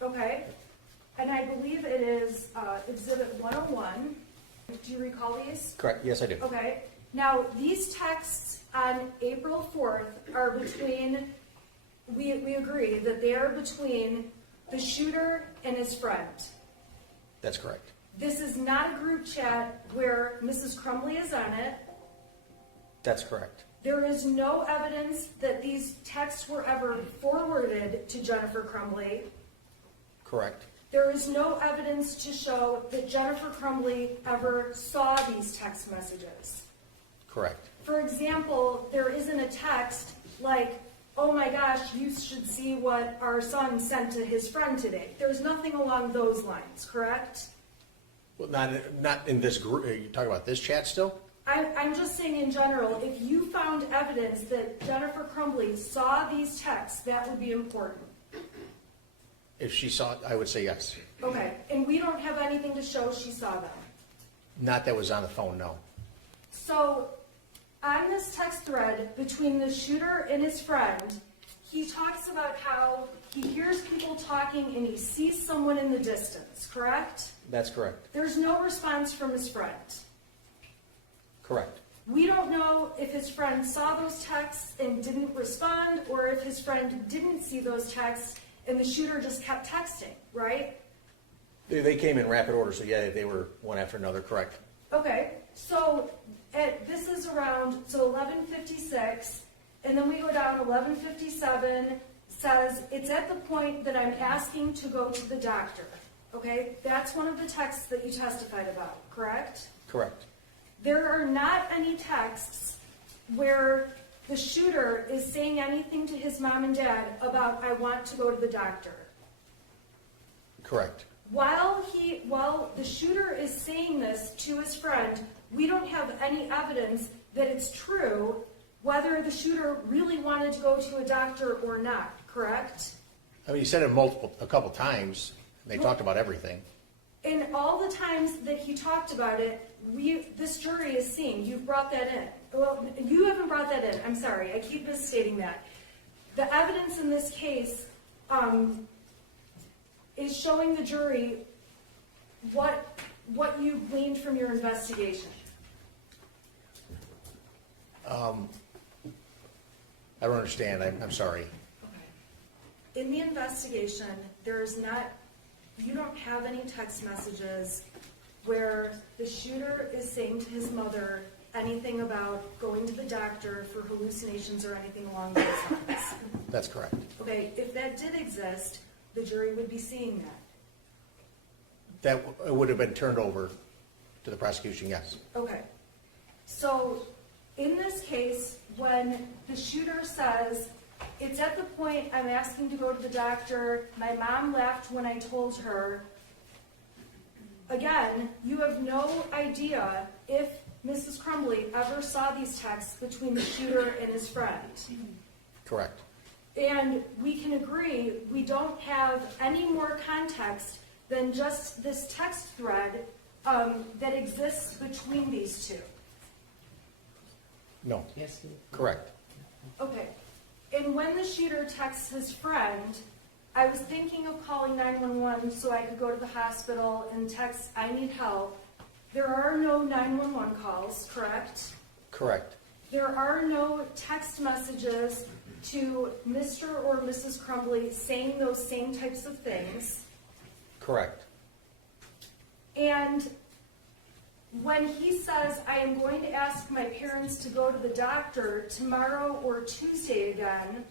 Okay. And I believe it is Exhibit 101. Do you recall these? Correct. Yes, I do. Okay. Now, these texts on April 4th are between, we agree that they are between the shooter and his friend. That's correct. This is not a group chat where Mrs. Crumbley is on it. That's correct. There is no evidence that these texts were ever forwarded to Jennifer Crumbley. Correct. There is no evidence to show that Jennifer Crumbley ever saw these text messages. Correct. For example, there isn't a text like, "Oh my gosh, you should see what our son sent to his friend today." There's nothing along those lines, correct? Well, not in this group. Are you talking about this chat still? I'm just saying in general, if you found evidence that Jennifer Crumbley saw these texts, that would be important. If she saw it, I would say yes. Okay, and we don't have anything to show she saw them. Not that was on the phone, no. So, on this text thread between the shooter and his friend, he talks about how he hears people talking and he sees someone in the distance, correct? That's correct. There's no response from his friend. Correct. We don't know if his friend saw those texts and didn't respond, or if his friend didn't see those texts and the shooter just kept texting, right? They came in rapid order, so yeah, they were one after another, correct. Okay, so this is around, so 11:56, and then we go down 11:57, says, it's at the point that I'm asking to go to the doctor. Okay, that's one of the texts that you testified about, correct? Correct. There are not any texts where the shooter is saying anything to his mom and dad about, I want to go to the doctor. Correct. While the shooter is saying this to his friend, we don't have any evidence that it's true whether the shooter really wanted to go to a doctor or not, correct? I mean, he said it a couple times. They talked about everything. In all the times that he talked about it, this jury is seeing, you've brought that in. Well, you haven't brought that in, I'm sorry, I keep misstating that. The evidence in this case is showing the jury what you gleaned from your investigation. I don't understand. I'm sorry. Okay. In the investigation, you don't have any text messages where the shooter is saying to his mother anything about going to the doctor for hallucinations or anything along those lines. That's correct. Okay, if that did exist, the jury would be seeing that. That would have been turned over to the prosecution, yes. Okay. So, in this case, when the shooter says, it's at the point I'm asking to go to the doctor, my mom laughed when I told her, again, you have no idea if Mrs. Crumbley ever saw these texts between the shooter and his friend. Correct. And we can agree we don't have any more context than just this text thread that exists between these two. No. Yes, Correct. Okay. And when the shooter texts his friend, I was thinking of calling 911 so I could go to the hospital and text, I need help. There are no 911 calls, correct? Correct. There are no text messages to Mr. or Mrs. Crumbley saying those same types of things. Correct. And when he says, I am going to ask my parents to go to the doctor tomorrow or Tuesday again,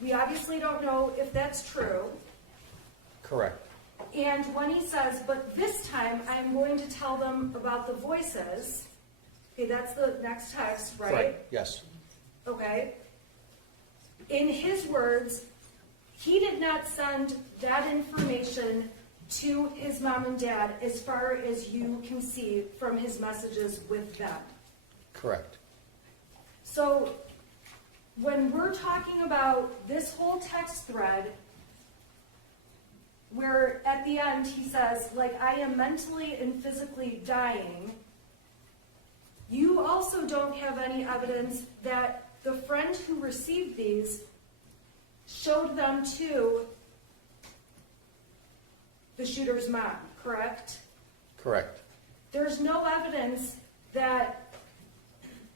we obviously don't know if that's true. Correct. And when he says, but this time I'm going to tell them about the voices, okay, that's the next text, right? Yes. Okay. In his words, he did not send that information to his mom and dad as far as you can see from his messages with them. Correct. So when we're talking about this whole text thread, where at the end he says, like, I am mentally and physically dying, you also don't have any evidence that the friend who received these showed them to the shooter's mom, correct? Correct. There's no evidence that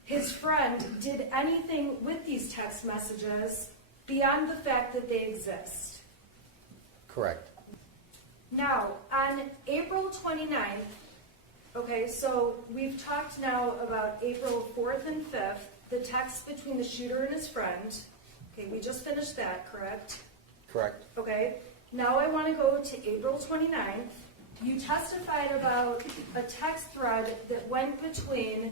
his friend did anything with these text messages beyond the fact that they exist. Correct. Now, on April 29th, okay, so we've talked now about April 4th and 5th, the text between the shooter and his friend. Okay, we just finished that, correct? Correct. Okay, now I want to go to April 29th. You testified about a text thread that went between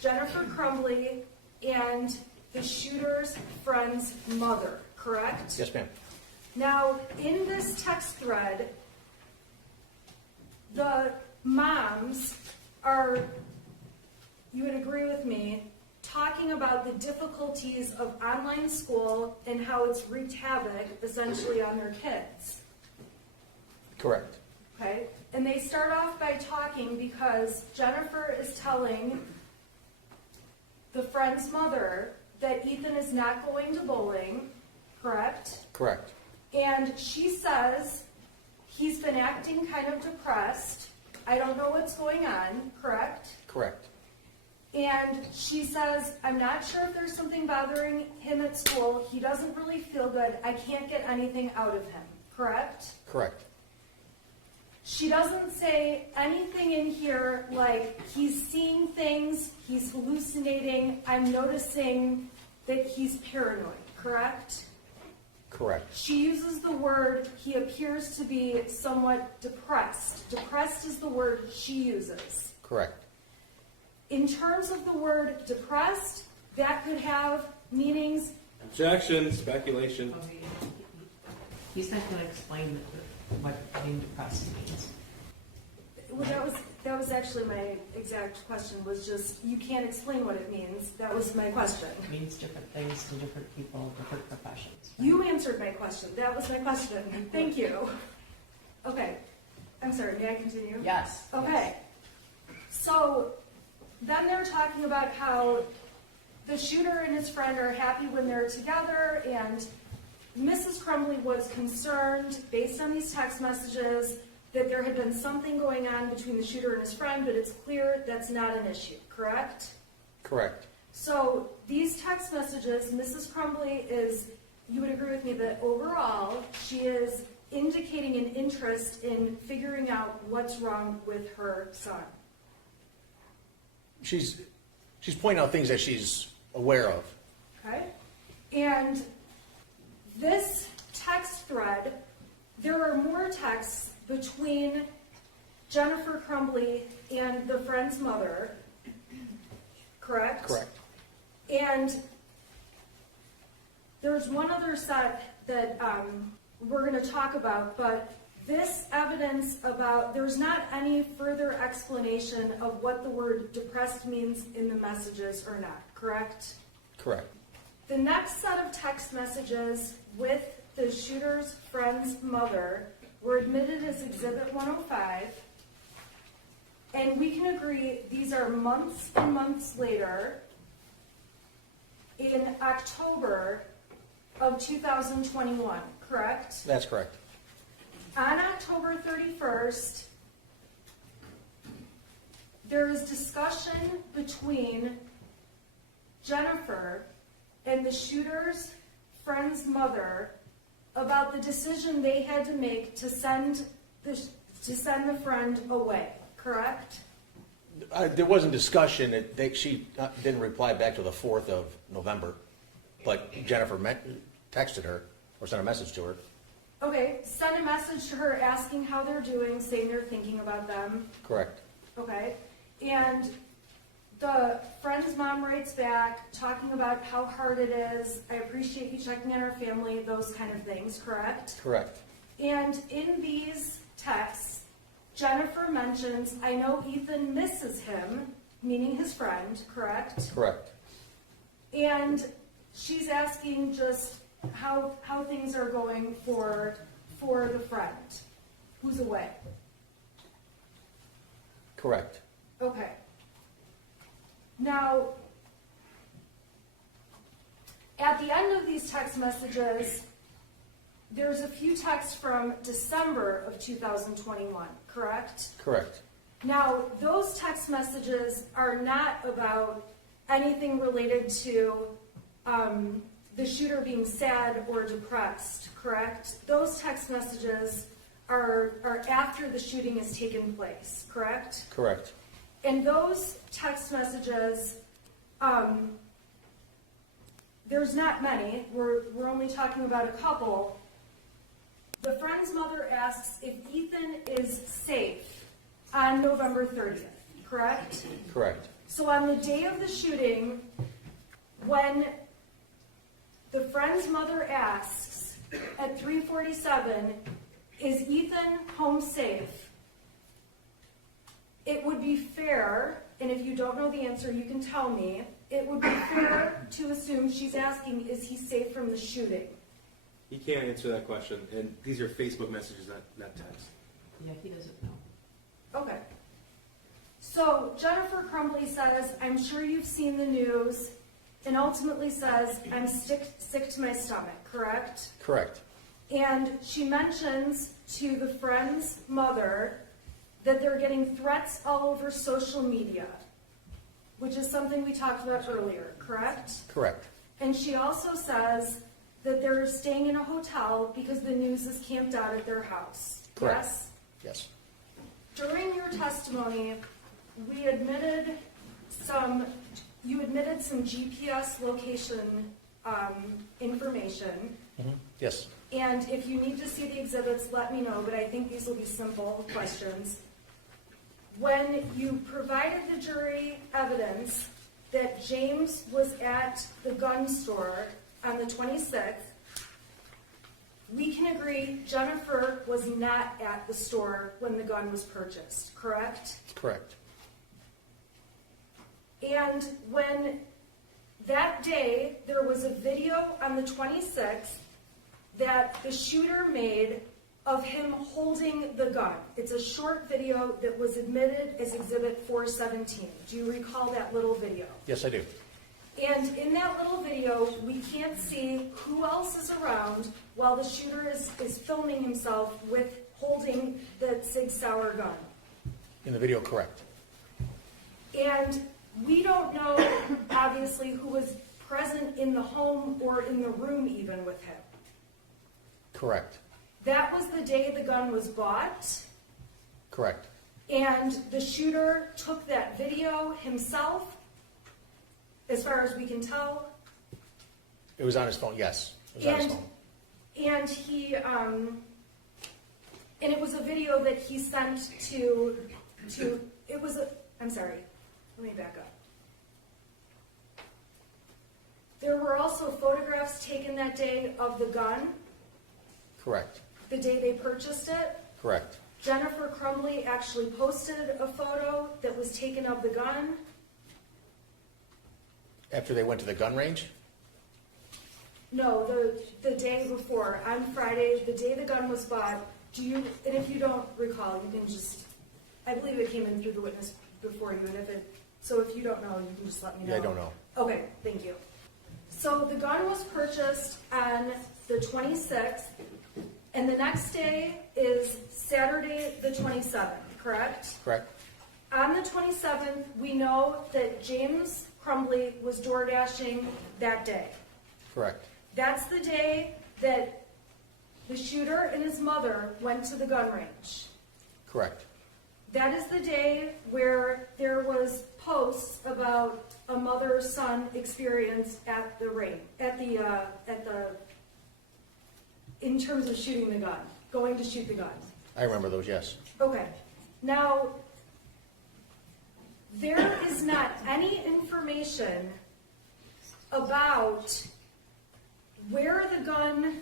Jennifer Crumbley and the shooter's friend's mother, correct? Yes, ma'am. Now, in this text thread, the moms are, you would agree with me, talking about the difficulties of online school and how it's wreaked havoc, essentially, on their kids. Correct. Okay? And they start off by talking because Jennifer is telling the friend's mother that Ethan is not going to bowling, correct? Correct. And she says he's been acting kind of depressed. I don't know what's going on, correct? Correct. And she says, I'm not sure if there's something bothering him at school. He doesn't really feel good. I can't get anything out of him, correct? Correct. She doesn't say anything in here like he's seeing things, he's hallucinating, I'm noticing that he's paranoid, correct? Correct. She uses the word, he appears to be somewhat depressed. Depressed is the word she uses. Correct. In terms of the word depressed, that could have meanings. Objection, speculation. He's not going to explain what being depressed means. Well, that was actually my exact question, was just, you can't explain what it means. That was my question. It means different things to different people, different professions. Right? You answered my question. That was my question. Thank you. Okay. I'm sorry, may I continue? Yes. Okay. So then they're talking about how the shooter and his friend are happy when they're together, and Mrs. Crumbley was concerned, based on these text messages, that there had been something going on between the shooter and his friend, but it's clear that's not an issue, correct? Correct. So these text messages, Mrs. Crumbley is, you would agree with me that overall, she is indicating an interest in figuring out what's wrong with her son. She's pointing out things that she's aware of. Okay? And this text thread, there are more texts between Jennifer Crumbley and the friend's mother, correct? Correct. And there's one other set that we're going to talk about, but this evidence about, there's not any further explanation of what the word depressed means in the messages or not, correct? Correct. The next set of text messages with the shooter's friend's mother were admitted as Exhibit 105, and we can agree these are months and months later, in October of 2021, correct? That's correct. On October 31st, there is discussion between Jennifer and the shooter's friend's mother about the decision they had to make to send the friend away, correct? There wasn't discussion. She didn't reply back to the 4th of November, but Jennifer texted her or sent a message to her. Okay, send a message to her asking how they're doing, saying they're thinking about them. Correct. Okay, and the friend's mom writes back talking about how hard it is. I appreciate you checking on our family, those kind of things, correct? Correct. And in these texts, Jennifer mentions, I know Ethan misses him, meaning his friend, correct? Correct. And she's asking just how things are going for the friend who's away. Correct. Okay. Now, at the end of these text messages, there's a few texts from December of 2021, correct? Correct. Now, those text messages are not about anything related to the shooter being sad or depressed, correct? Those text messages are after the shooting has taken place, correct? Correct. In those text messages, there's not many. We're only talking about a couple. The friend's mother asks if Ethan is safe on November 30th, correct? Correct. So on the day of the shooting, when the friend's mother asks at 3:47, is Ethan home safe? It would be fair, and if you don't know the answer, you can tell me, it would be fair to assume she's asking, is he safe from the shooting? He can't answer that question, and these are Facebook messages, not text. Yeah, he doesn't know. Okay. So Jennifer Crumbley says, I'm sure you've seen the news, and ultimately says, I'm sick to my stomach, correct? Correct. And she mentions to the friend's mother that they're getting threats all over social media, which is something we talked about earlier, correct? Correct. And she also says that they're staying in a hotel because the news is camped out at their house. Correct. Yes? Yes. During your testimony, you admitted some GPS location information. Yes. And if you need to see the exhibits, let me know, but I think these will be simple questions. When you provided the jury evidence that James was at the gun store on the 26th, we can agree Jennifer was not at the store when the gun was purchased, correct? Correct. And when that day, there was a video on the 26th that the shooter made of him holding the gun. It's a short video that was admitted as Exhibit 417. Do you recall that little video? Yes, I do. And in that little video, we can't see who else is around while the shooter is filming himself with holding the Sig Sauer gun. In the video, correct. And we don't know, obviously, who was present in the home or in the room even with him. Correct. That was the day the gun was bought, Correct. and the shooter took that video himself, as far as we can tell. It was on his phone, yes. It was on his phone. And he, and it was a video that he sent to, it was a, I'm sorry, let me back up. There were also photographs taken that day of the gun, Correct. the day they purchased it. Correct. Jennifer Crumbley actually posted a photo that was taken of the gun. After they went to the gun range? No, the day before, on Friday, the day the gun was bought. And if you don't recall, you can just, I believe it came in through the witness before you, so if you don't know, you can just let me know. Yeah, I don't know. Okay, thank you. So the gun was purchased on the 26th, and the next day is Saturday the 27th, correct? Correct. On the 27th, we know that James Crumbley was door dashing that day. Correct. That's the day that the shooter and his mother went to the gun range. Correct. That is the day where there was posts about a mother-son experience at the range, in terms of shooting the gun, going to shoot the gun. I remember those, yes. Okay. Now, there is not any information about where the gun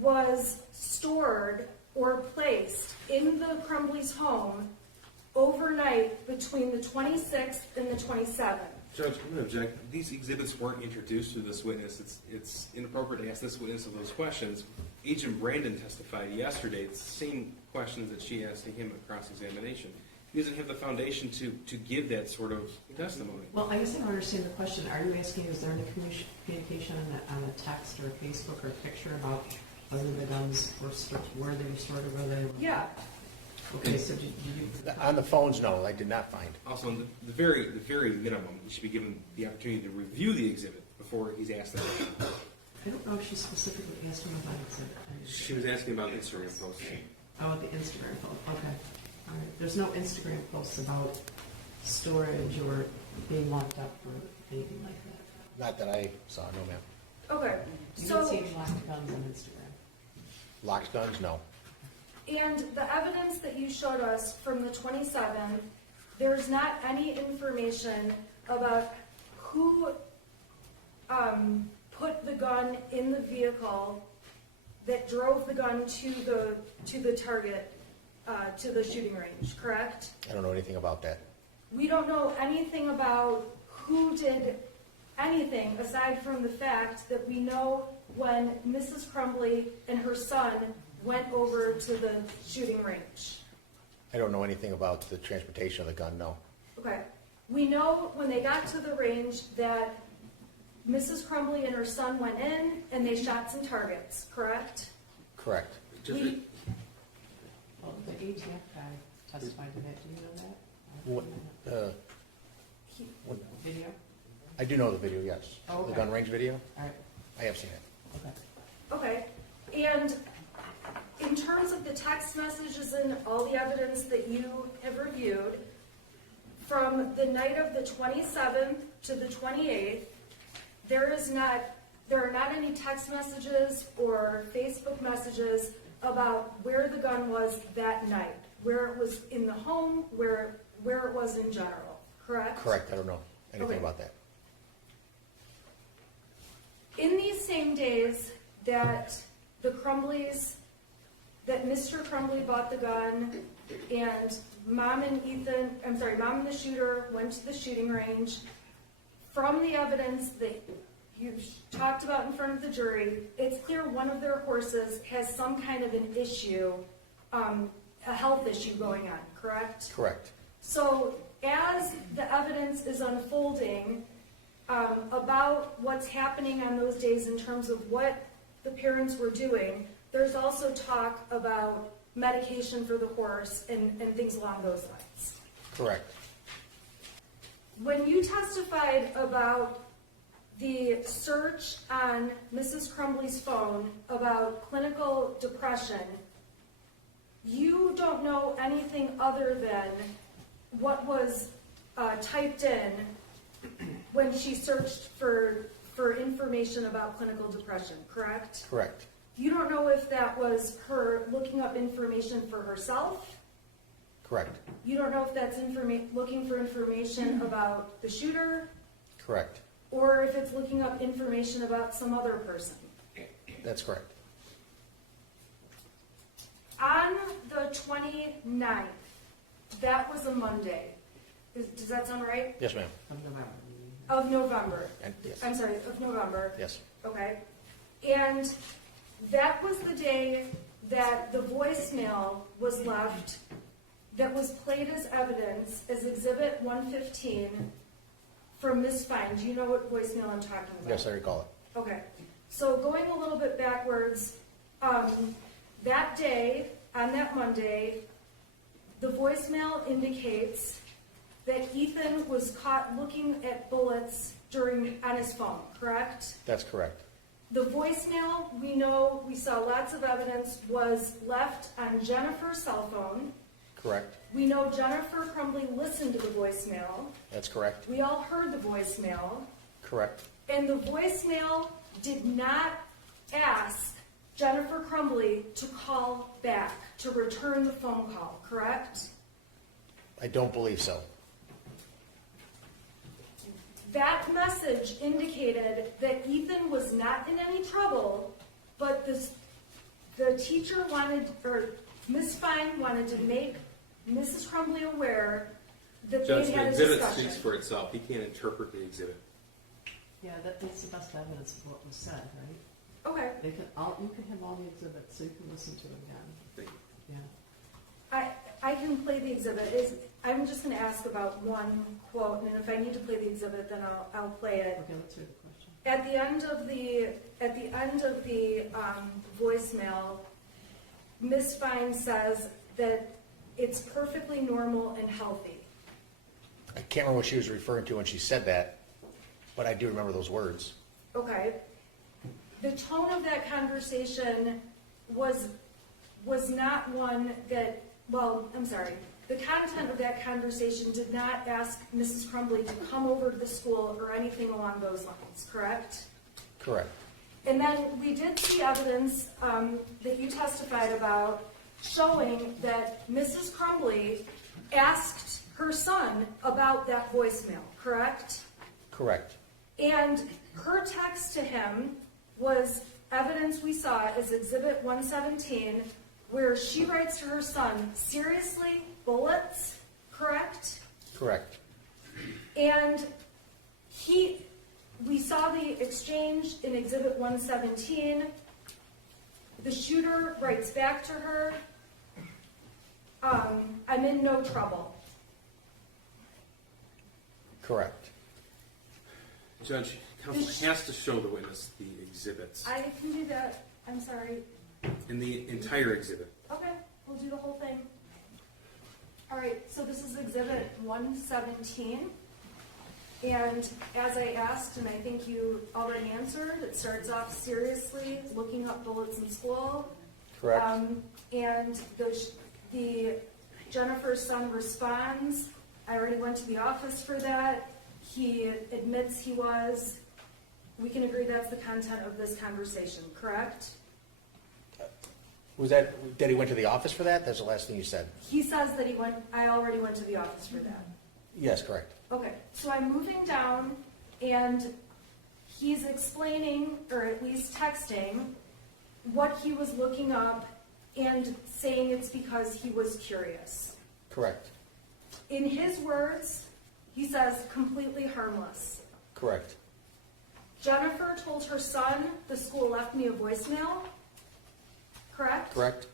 was stored or placed in the Crumbley's home overnight between the 26th and the 27th. Judge, I'm going to object. These exhibits weren't introduced to this witness. It's inappropriate to ask this witness of those questions. Agent Brandon testified yesterday. It's the same questions that she asked to him at cross-examination. He doesn't have the foundation to give that sort of testimony. Well, I guess I don't understand the question. Are you asking, is there any communication on a text or a Facebook or a picture about whether the guns were where they were stored or where they were? Yeah. Okay, so did you? On the phones, no, I did not find. Also, in the very minimum, he should be given the opportunity to review the exhibit before he's asked that question. I don't know if she specifically asked him about it. She was asking about Instagram posts. Oh, the Instagram post. Okay. All right. There's no Instagram posts about storage or being locked up or anything like that. Not that I saw, no ma'am. Okay. You don't So, see any locked guns on Instagram. Locked guns, no. and the evidence that you showed us from the 27th, there's not any information about who put the gun in the vehicle that drove the gun to the target, to the shooting range, correct? I don't know anything about that. We don't know anything about who did anything aside from the fact that we know when Mrs. Crumbley and her son went over to the shooting range? I don't know anything about the transportation of the gun, no. Okay. We know when they got to the range that Mrs. Crumbley and her son went in and they shot some targets, correct? Correct. Just We- Well, the ATF guy testified to that, do you know that? What, He- what, Video? I do know the video, yes. Oh, The okay. gun range video? All right, I have seen it. okay. Okay, and in terms of the text messages and all the evidence that you have reviewed, from the night of the 27th to the 28th, there are not any text messages or Facebook messages about where the gun was that night, where it was in the home, where it was in general, correct? Correct, I don't know anything Okay. about that. In these same days that the Crumbleys, that Mr. Crumbley bought the gun and Mom and the shooter went to the shooting range, from the evidence that you've talked about in front of the jury, it's clear one of their horses has some kind of an issue, a health issue going on, correct? Correct. So as the evidence is unfolding about what's happening on those days in terms of what the parents were doing, there's also talk about medication for the horse and things along those lines. Correct. When you testified about the search on Mrs. Crumbley's phone about clinical depression, you don't know anything other than what was typed in when she searched for information about clinical depression, correct? Correct. You don't know if that was her looking up information for herself. Correct. You don't know if that's looking for information about the shooter, Correct. or if it's looking up information about some other person. That's correct. On the 29th, that was a Monday. Does that sound right? Yes, ma'am. Of November. Of November. And yes. I'm sorry, of November. Yes. Okay. And that was the day that the voicemail was left that was played as evidence as Exhibit 115 from Miss Fine. Do you know what voicemail I'm talking about? Yes, I recall it. Okay. So going a little bit backwards, that day, on that Monday, the voicemail indicates that Ethan was caught looking at bullets on his phone, correct? That's correct. The voicemail, we saw lots of evidence, was left on Jennifer's cell phone. Correct. We know Jennifer Crumbley listened to the voicemail. That's correct. We all heard the voicemail. Correct. And the voicemail did not ask Jennifer Crumbley to call back, to return the phone call, correct? I don't believe so. That message indicated that Ethan was not in any trouble, but the teacher Miss Fine wanted to make Mrs. Crumbley aware that Judge, they the had a exhibit discussion. speaks for itself. He can't interpret the exhibit. Yeah, that's the best evidence of what was said, right? Okay. You can have all the exhibits, so you can listen to it again. Thank you. Yeah. I can play the exhibit. I'm just going to ask about one quote, and if I need to play the exhibit, then I'll play it. Okay, let's hear the question. At the end of the voicemail, Miss Fine says that it's perfectly normal and healthy. I can't remember what she was referring to when she said that, but I do remember those words. Okay. The tone of that conversation was not one that, well, I'm sorry. The content of that conversation did not ask Mrs. Crumbley to come over to the school or anything along those lines, correct? Correct. And then we did see evidence that you testified about showing that Mrs. Crumbley asked her son about that voicemail, correct? Correct. And her text to him was evidence we saw as Exhibit 117, where she writes to her son, seriously, bullets, correct? Correct. And we saw the exchange in Exhibit 117 the shooter writes back to her, I'm in no trouble. Correct. Judge, counsel has to show the witness the exhibits I can do that. I'm sorry. in the entire exhibit. Okay, we'll do the whole thing. All right, so this is exhibit 117. And as I asked, and I think you already answered, it starts off seriously, looking up bullets in school. Correct. And the Jennifer's son responds, I already went to the office for that. He admits he was. We can agree that's the content of this conversation, correct? Was that he went to the office for that? That's the last thing you said. He says that I already went to the office for that. Yes, correct. Okay, so I'm moving down, and he's explaining, or at least texting, what he was looking up and saying it's because he was curious. Correct. In his words, he says, completely harmless. Correct. Jennifer told her son the school left me a voicemail, correct? Correct.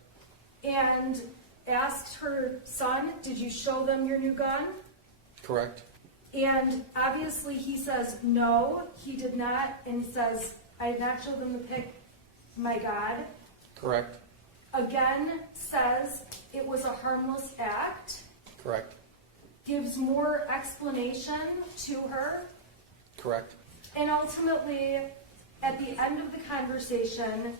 And asked her son, did you show them your new gun? Correct. And obviously he says, no, he did not, and says, I did not show them the pic, my God. Correct. Again, says it was a harmless act, Correct. gives more explanation to her, Correct. and ultimately, at the end of the conversation,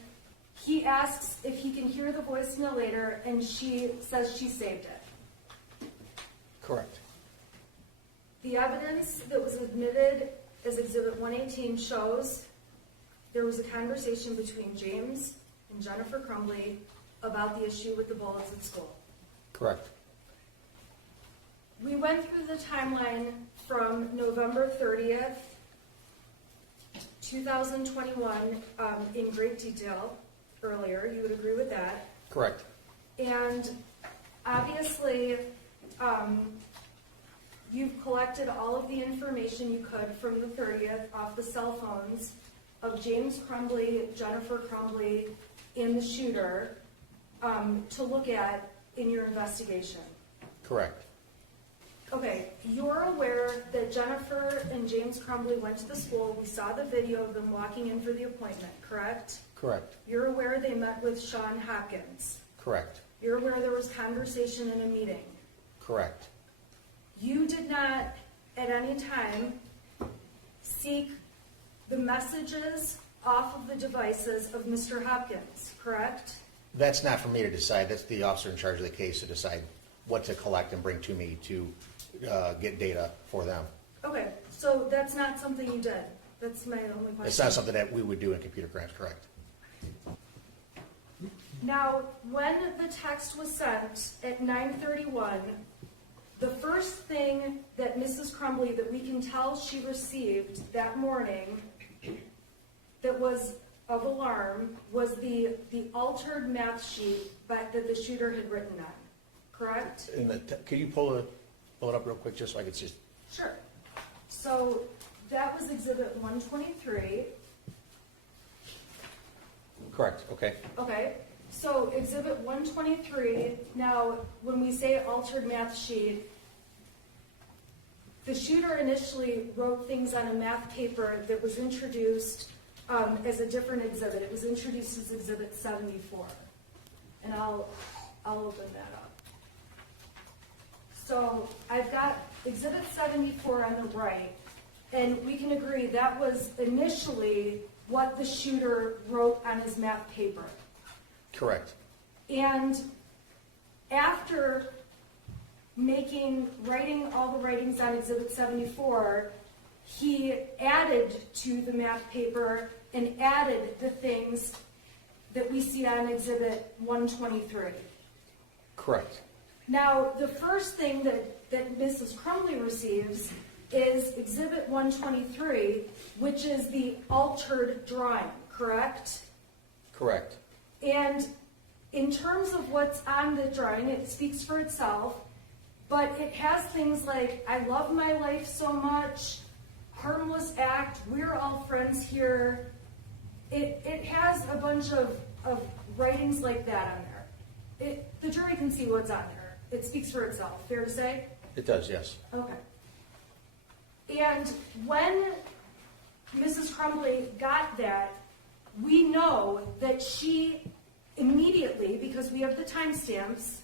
he asks if he can hear the voicemail later, and she says she saved it. Correct. The evidence that was admitted as Exhibit 118 shows there was a conversation between James and Jennifer Crumbley about the issue with the bullets at school. Correct. We went through the timeline from November 30th, 2021 in great detail earlier. You would agree with that. Correct. And obviously, you've collected all of the information you could from the 30th off the cell phones of James Crumbley, Jennifer Crumbley, and the shooter to look at in your investigation. Correct. Okay, you're aware that Jennifer and James Crumbley went to the school. We saw the video of them walking in for the appointment, correct? Correct. You're aware they met with Sean Hopkins. Correct. You're aware there was conversation in a meeting. Correct. You did not, at any time, seek the messages off of the devices of Mr. Hopkins, correct? That's not for me to decide. That's the officer in charge of the case to decide what to collect and bring to me to get data for them. Okay, so that's not something you did. That's my only question. It's not something that we would do in computer crimes, correct? Now, when the text was sent at 9:31, the first thing that Mrs. Crumbley, that we can tell she received that morning that was of alarm, was the altered math sheet that the shooter had written on, correct? Could you pull it up real quick just so I could see? Sure. So that was Exhibit 123. Correct, okay. Okay, so Exhibit 123, now, when we say altered math sheet, the shooter initially wrote things on a math paper that was introduced as a different exhibit. It was introduced as Exhibit 74. And I'll open that up. So I've got Exhibit 74 on the right, and we can agree that was initially what the shooter wrote on his math paper. Correct. And after writing all the writings on Exhibit 74, he added to the math paper and added the things that we see on Exhibit 123. Correct. Now, the first thing that Mrs. Crumbley receives is Exhibit 123, which is the altered drawing, correct? Correct. And in terms of what's on the drawing, it speaks for itself, but it has things like, I love my life so much, harmless act, we're all friends here. It has a bunch of of writings like that on there, the jury can see what's on there. It speaks for itself, fair to say? It does, yes. Okay. And when Mrs. Crumbley got that, we know that she immediately, because we have the timestamps,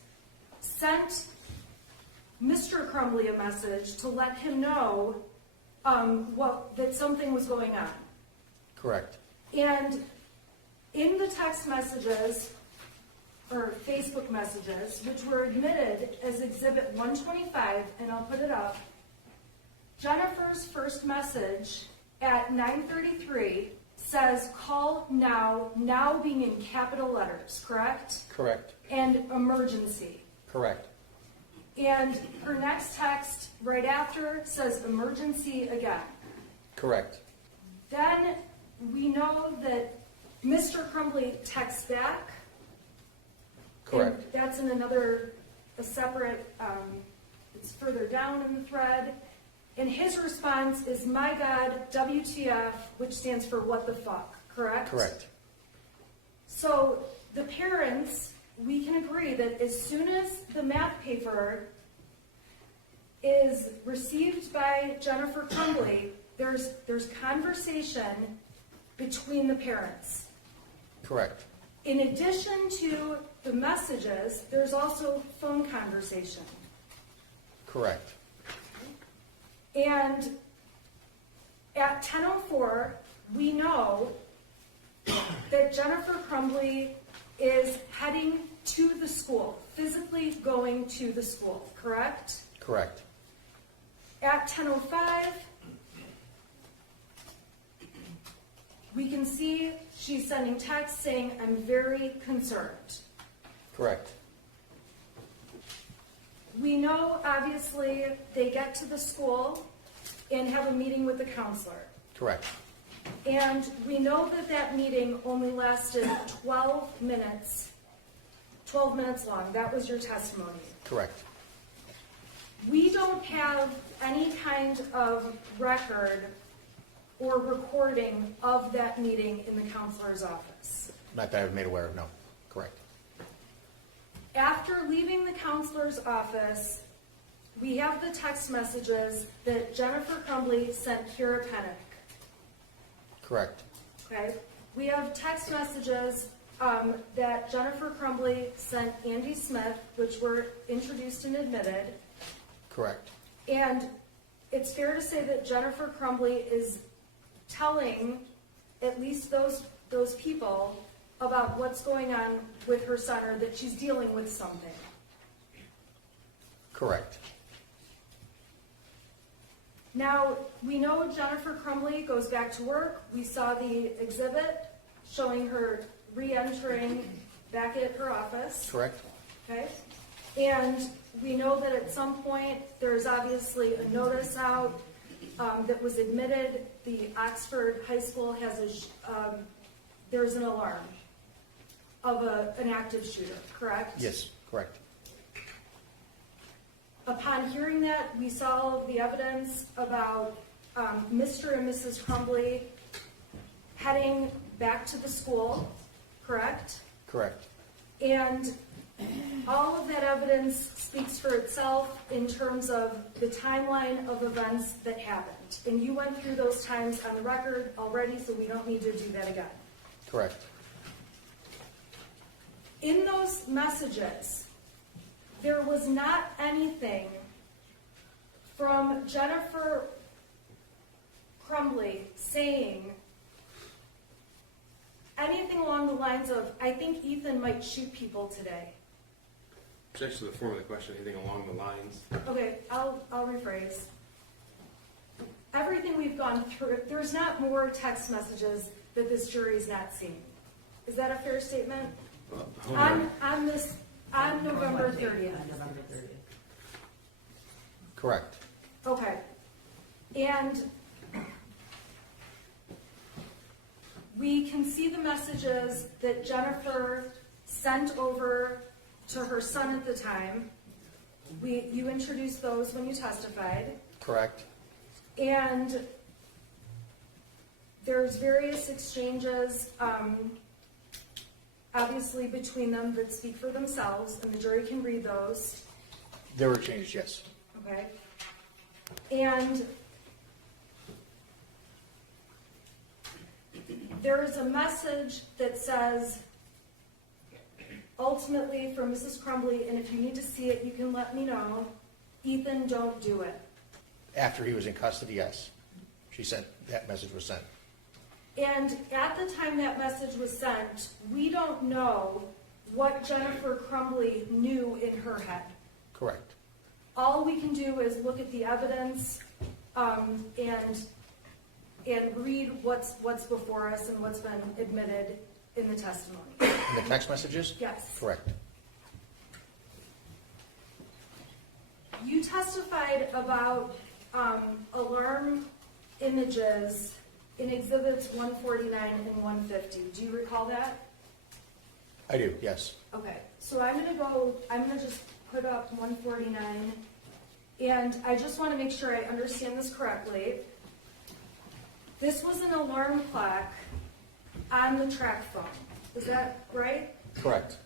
sent Mr. Crumbley a message to let him know that something was going on. Correct. And in the text messages, or Facebook messages, which were admitted as Exhibit 125, and I'll put it up, Jennifer's first message at 9:33 says, "Call now," now being in capital letters, correct? Correct. And emergency. Correct. And her next text right after says emergency again. Correct. Then we know that Mr. Crumbley texts back. Correct. And that's in a separate, it's further down in the thread. And his response is, "My God, WTF," which stands for what the fuck, correct? Correct. So the parents, we can agree that as soon as the math paper is received by Jennifer Crumbley, there's conversation between the parents. Correct. In addition to the messages, there's also phone conversation. Correct. And at 10:04, we know that Jennifer Crumbley is heading to the school, physically going to the school, correct? Correct. At 10:05, we can see she's sending texts saying, "I'm very concerned." Correct. We know, obviously, they get to the school and have a meeting with the counselor. Correct. And we know that that meeting only lasted 12 minutes long. That was your testimony. Correct. We don't have any kind of record or recording of that meeting in the counselor's office. Not that I've made aware of, no. Correct. After leaving the counselor's office, we have the text messages that Jennifer Crumbley sent Kira Pennick. Correct. Okay? We have text messages that Jennifer Crumbley sent Andy Smith, which were introduced and admitted. Correct. And it's fair to say that Jennifer Crumbley is telling at least those people about what's going on with her son, or that she's dealing with something. Correct. Now, we know Jennifer Crumbley goes back to work. We saw the exhibit showing her re-entering back at her office. Correct. Okay? And we know that at some point, there's obviously a notice out that was admitted. The Oxford High School has there's an alarm of an active shooter, correct? Yes, correct. Upon hearing that, we saw all of the evidence about Mr. and Mrs. Crumbley heading back to the school, correct? Correct. And all of that evidence speaks for itself in terms of the timeline of events that happened. And you went through those times on the record already, so we don't need to do that again. Correct. In those messages, there was not anything from Jennifer Crumbley saying anything along the lines of, "I think Ethan might shoot people today." It's actually the form of the question, anything along the lines. Okay, I'll rephrase. Everything we've gone through, there's not more text messages that this jury's not seen. Is that a fair statement? On November 30th. On November 30th. Correct. Okay. And we can see the messages that Jennifer sent over to her son at the time. You introduced those when you testified. Correct. And there's various exchanges. obviously between them that speak for themselves, and the jury can read those, There were changes, yes. okay? And there is a message that says, ultimately from Mrs. Crumbley, and if you need to see it, you can let me know, Ethan, don't do it. After he was in custody, yes. That message was sent. And at the time that message was sent, we don't know what Jennifer Crumbley knew in her head. Correct. All we can do is look at the evidence and read what's before us and what's been admitted in the testimony. In the text messages? Yes. Correct. You testified about alarm images in exhibits 149 and 150. Do you recall that? I do, yes. Okay, so I'm gonna just put up 149, and I just wanna make sure I understand this correctly. This was an alarm clock on the track phone, is that right? Correct.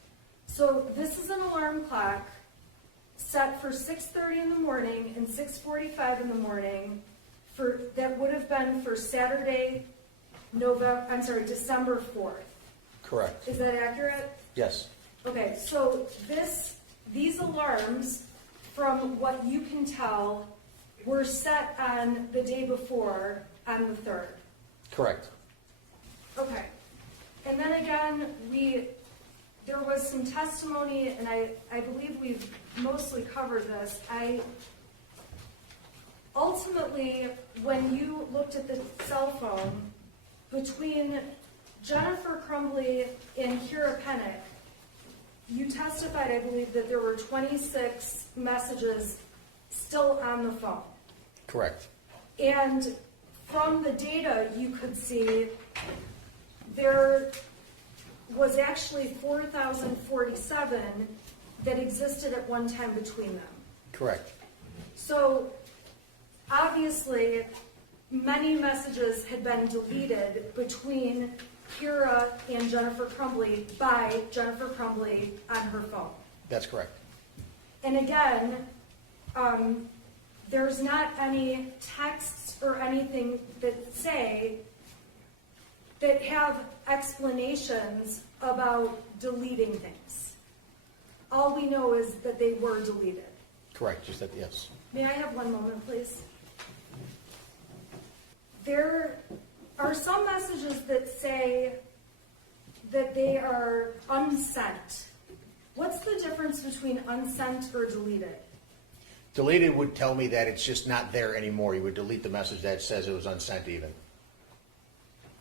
So this is an alarm clock set for 6:30 in the morning and 6:45 in the morning that would have been for Saturday, December 4th. Correct. Is that accurate? Yes. Okay, so these alarms, from what you can tell, were set on the day before, on the 3rd. Correct. Okay. And then again, there was some testimony, and I believe we've mostly covered this. Ultimately, when you looked at the cell phone, between Jennifer Crumbley and Kira Pennick, you testified, I believe, that there were 26 messages still on the phone. Correct. And from the data, you could see there was actually 4,047 that existed at one time between them. Correct. So obviously, many messages had been deleted between Kira and Jennifer Crumbley by Jennifer Crumbley on her phone. That's correct. And again, there's not any texts or anything that have explanations about deleting things. All we know is that they were deleted. Correct. You said yes. May I have one moment, please? There are some messages that say that they are unsent. What's the difference between unsent or deleted? Deleted would tell me that it's just not there anymore. You would delete the message that says it was unsent even.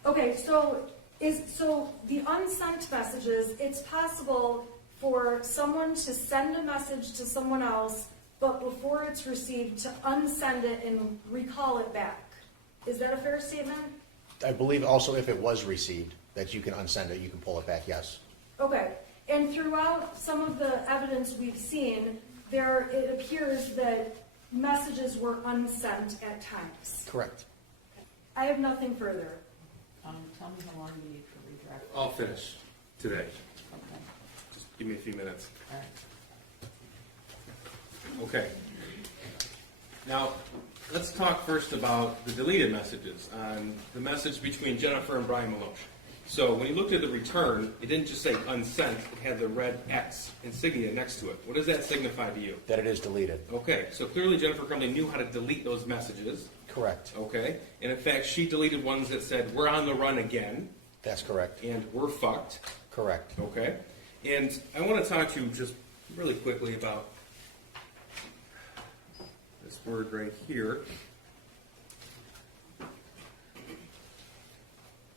Okay, so the unsent messages, it's possible for someone to send a message to someone else, but before it's received, to unsend it and recall it back. Is that a fair statement? I believe also if it was received, that you can unsend it, you can pull it back, yes. Okay, and throughout some of the evidence we've seen, it appears that messages were unsent at times. Correct. I have nothing further. Tell me how long you need for redraft. I'll finish today. Okay, Just give me a few minutes. all right. Okay. Now, let's talk first about the deleted messages on the message between Jennifer and Brian Maloche. So when you looked at the return, it didn't just say unsent, it had the red X insignia next to it. What does that signify to you? That it is deleted. Okay, so clearly Jennifer Crumbley knew how to delete those messages. Correct. Okay, and in fact, she deleted ones that said, "We're on the run again," That's correct. and "We're fucked." Correct. Okay, and I want to talk to you just really quickly about this word right here.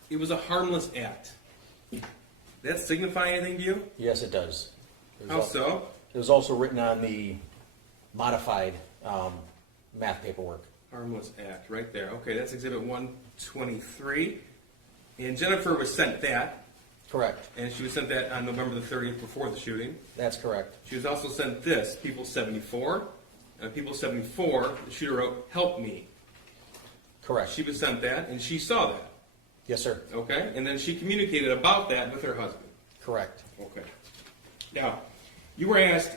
It was a harmless act. Does that signify anything to you? Yes, it does. How so? It was also written on the modified math paperwork. Harmless act, right there. Okay, that's Exhibit 123. And Jennifer was sent that, Correct. and she was sent that on November the 30th before the shooting. That's correct. She was also sent this, People 74. And People 74, the shooter wrote, "Help me." Correct. She was sent that, and she saw that. Yes, sir. Okay? And then she communicated about that with her husband. Correct. Okay. Now, you were asked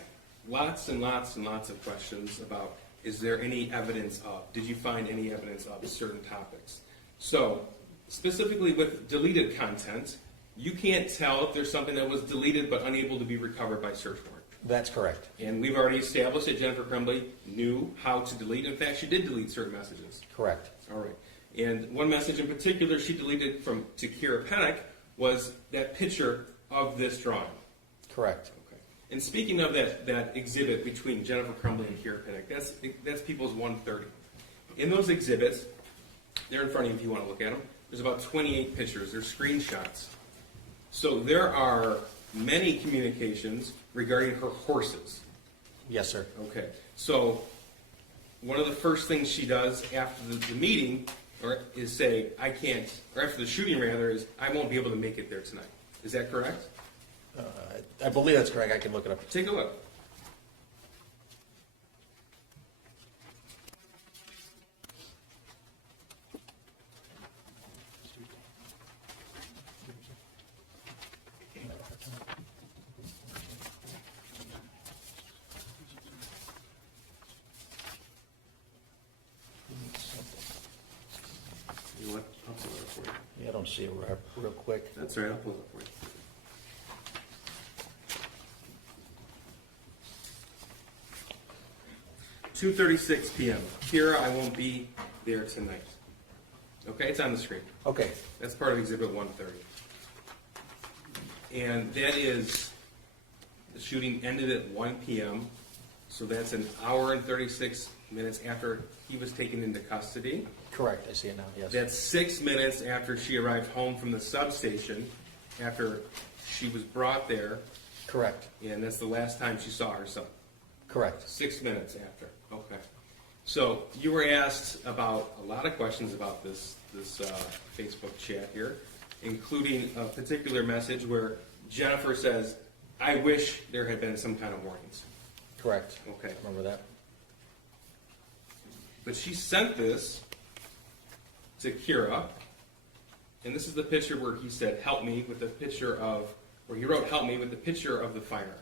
lots and lots and lots of questions about, is there any evidence of, did you find any evidence of certain topics? So, specifically with deleted content, you can't tell if there's something that was deleted but unable to be recovered by search warrant. That's correct. And we've already established that Jennifer Crumbley knew how to delete. In fact, she did delete certain messages. Correct. All right. And one message in particular she deleted to Kira Pennick was that picture of this drawing. Correct. Okay. And speaking of that exhibit between Jennifer Crumbley and Kira Pennick, that's People's 130. In those exhibits, they're in front of you if you want to look at them. There's about 28 pictures. They're screenshots. So there are many communications regarding her horses. Yes, sir. Okay. So one of the first things she does after the meeting, is say, I can't, or after the shooting rather, is I won't be able to make it there tonight. Is that correct? I believe that's correct. I can look it up. Take a look. You know what? I'll pull it up for you. Yeah, I don't see it real quick. That's all right. I'll pull it up for you. $2:36 p.m. Kira, I won't be there tonight. Okay, it's on the screen. Okay. That's part of Exhibit 130. And that is, the shooting ended at 1 p.m., so that's an hour and 36 minutes after he was taken into custody. Correct. I see it now. Yes. That's 6 minutes after she arrived home from the substation, after she was brought there, Correct. and that's the last time she saw her son. Correct. 6 minutes after. Okay. So you were asked about a lot of questions about this Facebook chat here, including a particular message where Jennifer says, I wish there had been some kind of warnings. Correct. Okay. Remember that? But she sent this to Kira, and this is the picture where he said, help me, with the picture of, where he wrote, help me, with the picture of the firearm.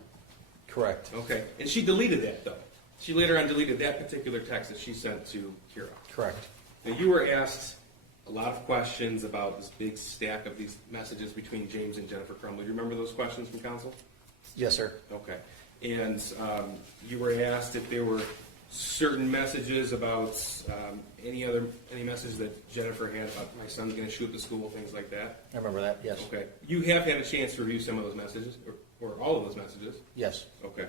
Correct. Okay. And she deleted that, though. She later on deleted that particular text that she sent to Kira. Correct. Now, you were asked a lot of questions about this big stack of these messages between James and Jennifer Crumbley. Do you remember those questions from council? Yes, sir. Okay. And you were asked if there were certain messages about any message that Jennifer had about my son's going to shoot the school, things like that. I remember that. Yes. Okay. You have had a chance to review some of those messages, or all of those messages. Yes. Okay.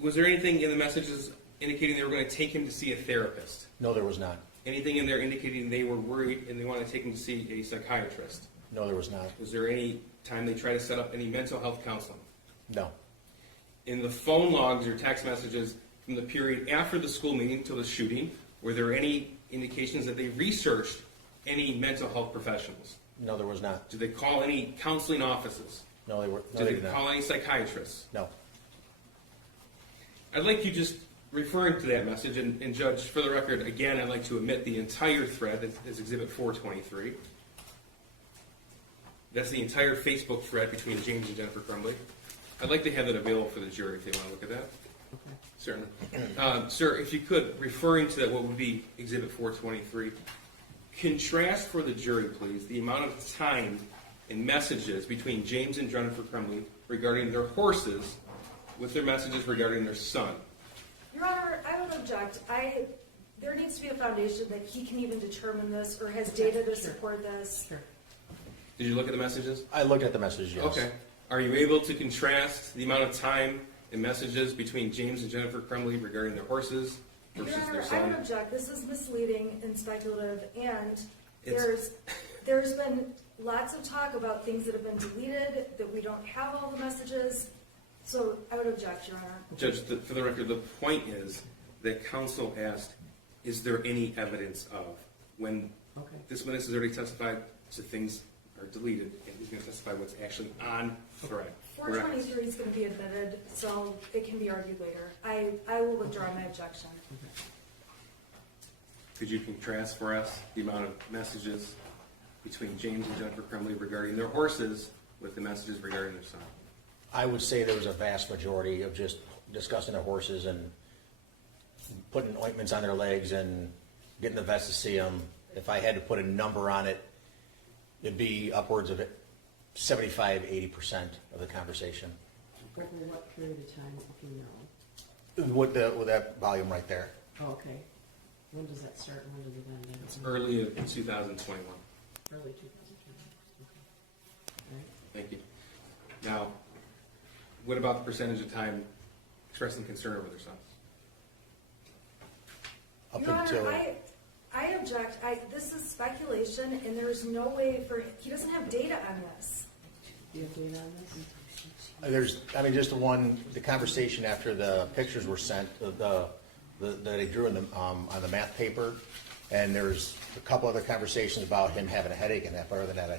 Was there anything in the messages indicating they were going to take him to see a therapist? No, there was not. Anything in there indicating they were worried and they wanted to take him to see a psychiatrist? No, there was not. Was there any time they tried to set up any mental health counseling? No. In the phone logs or text messages from the period after the school meeting till the shooting, were there any indications that they researched any mental health professionals? No, there was not. Did they call any counseling offices? No, they were. No, Did they they did call not. any psychiatrists? No. I'd like you just referring to that message, and Judge, for the record, again, I'd like to omit the entire thread as Exhibit 423. That's the entire Facebook thread between James and Jennifer Crumbley. I'd like to have that available for the jury if they want to look at that. Okay. Certainly. Sir, if you could, referring to what would be Exhibit 423, contrast for the jury, please, the amount of time and messages between James and Jennifer Crumbley regarding their horses with their messages regarding their son. Your Honor, I would object. There needs to be a foundation that he can even determine this or has data to support this. Sure. Did you look at the messages? I looked at the message. Yes. Okay. Are you able to contrast the amount of time and messages between James and Jennifer Crumbley regarding their horses Your versus Honor, their I son? would object. This is misleading and speculative, and It's- there's been lots of talk about things that have been deleted, that we don't have all the messages. So I would object, Your Honor. Judge, for the record, the point is that counsel asked, is there any evidence of? When Okay. this witness has already testified to things are deleted, and he's going to testify what's actually on thread. Correct. 423 is going to be admitted, so it can be argued later. I will withdraw my objection. Could you contrast for us the amount of messages between James and Jennifer Crumbley regarding their horses with the messages regarding their son? I would say there was a vast majority of just discussing their horses and putting ointments on their legs and getting the vets to see them. If I had to put a number on it, it'd be upwards of 75-80% of the conversation. Over what period of time, if you know? With that volume right there. Oh, okay. When does that start and when does it end? It's early in 2021. Early 2020. Okay. All right. Thank you. Now, what about the percentage of time expressing concern over their sons? Up Your until, Honor, I object. This is speculation, and there's no way for, he doesn't have data on this. Do you have data on this? just the conversation after the pictures were sent, that they drew in on the math paper, and there's a couple other conversations about him having a headache and that, but other than that, I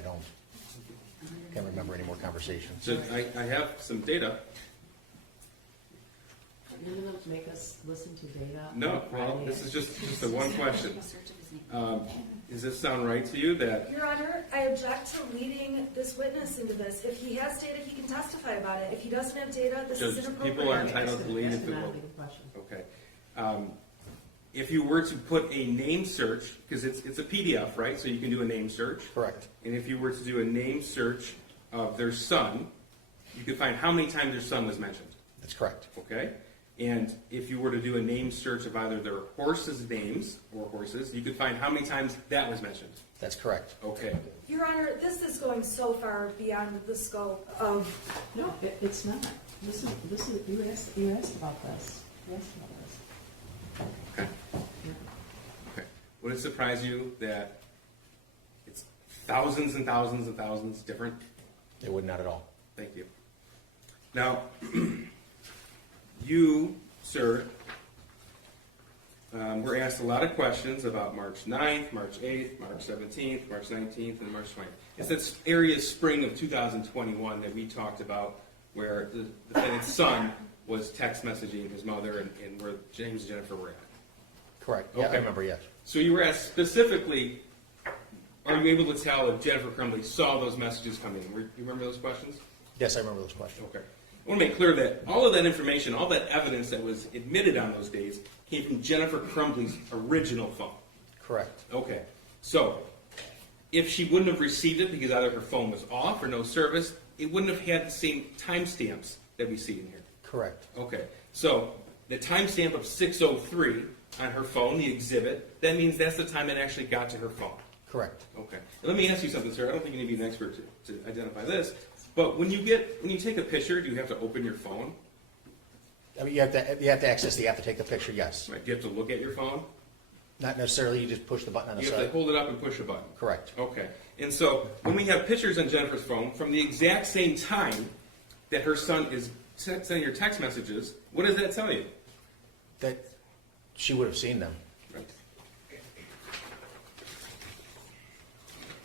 can't remember any more conversations. So I have some data. You're gonna make us listen to data? No, on well, Friday this at- is just the one question. Search of his name. Does this sound right to you that Your Honor, I object to leading this witness into this. If he has data, he can testify about it. If he doesn't have data, this is Judge, inappropriate. people are entitled to believe That's if it not a will? legal question. Okay. If you were to put a name search, because it's a PDF, right? So you can do a name search. Correct. And if you were to do a name search of their son, you could find how many times their son was mentioned. That's correct. Okay? And if you were to do a name search of either their horses' names or horses, you could find how many times that was mentioned. That's correct. Okay. Your Honor, this is going so far beyond the scope of, No, it's not. This is, you asked about this. You asked about this. Okay. Yeah. Okay. Would it surprise you that it's thousands and thousands and thousands different? It would not at all. Thank you. Now, you, sir, were asked a lot of questions about March 9th, March 8th, March 17th, March 19th, and March 20th. It's that area spring of 2021 that we talked about where the defendant's son was text messaging his mother and where James and Jennifer were at. Correct. Yeah, Okay. I remember, yes. So you were asked specifically, are you able to tell if Jennifer Crumbley saw those messages come in? You remember those questions? Yes, I remember those questions. Okay. I want to make clear that all of that information, all that evidence that was admitted on those days came from Jennifer Crumbley's original phone. Correct. Okay. So, if she wouldn't have received it because either her phone was off or no service, it wouldn't have had the same timestamps that we see in here. Correct. Okay. So, the timestamp of 6:03 on her phone, the exhibit, that means that's the time it actually got to her phone. Correct. Okay. And let me ask you something, sir. I don't think you need to be an expert to identify this, but when you take a picture, do you have to open your phone? I mean, you have to access you have to take the picture, yes. Right. Do you have to look at your phone? Not necessarily, you just push the button on the You have to side. hold it up and push a button. Correct. Okay. And so when we have pictures on Jennifer's phone from the exact same time that her son is sending her text messages, what does that tell you? That she would have seen them. Right.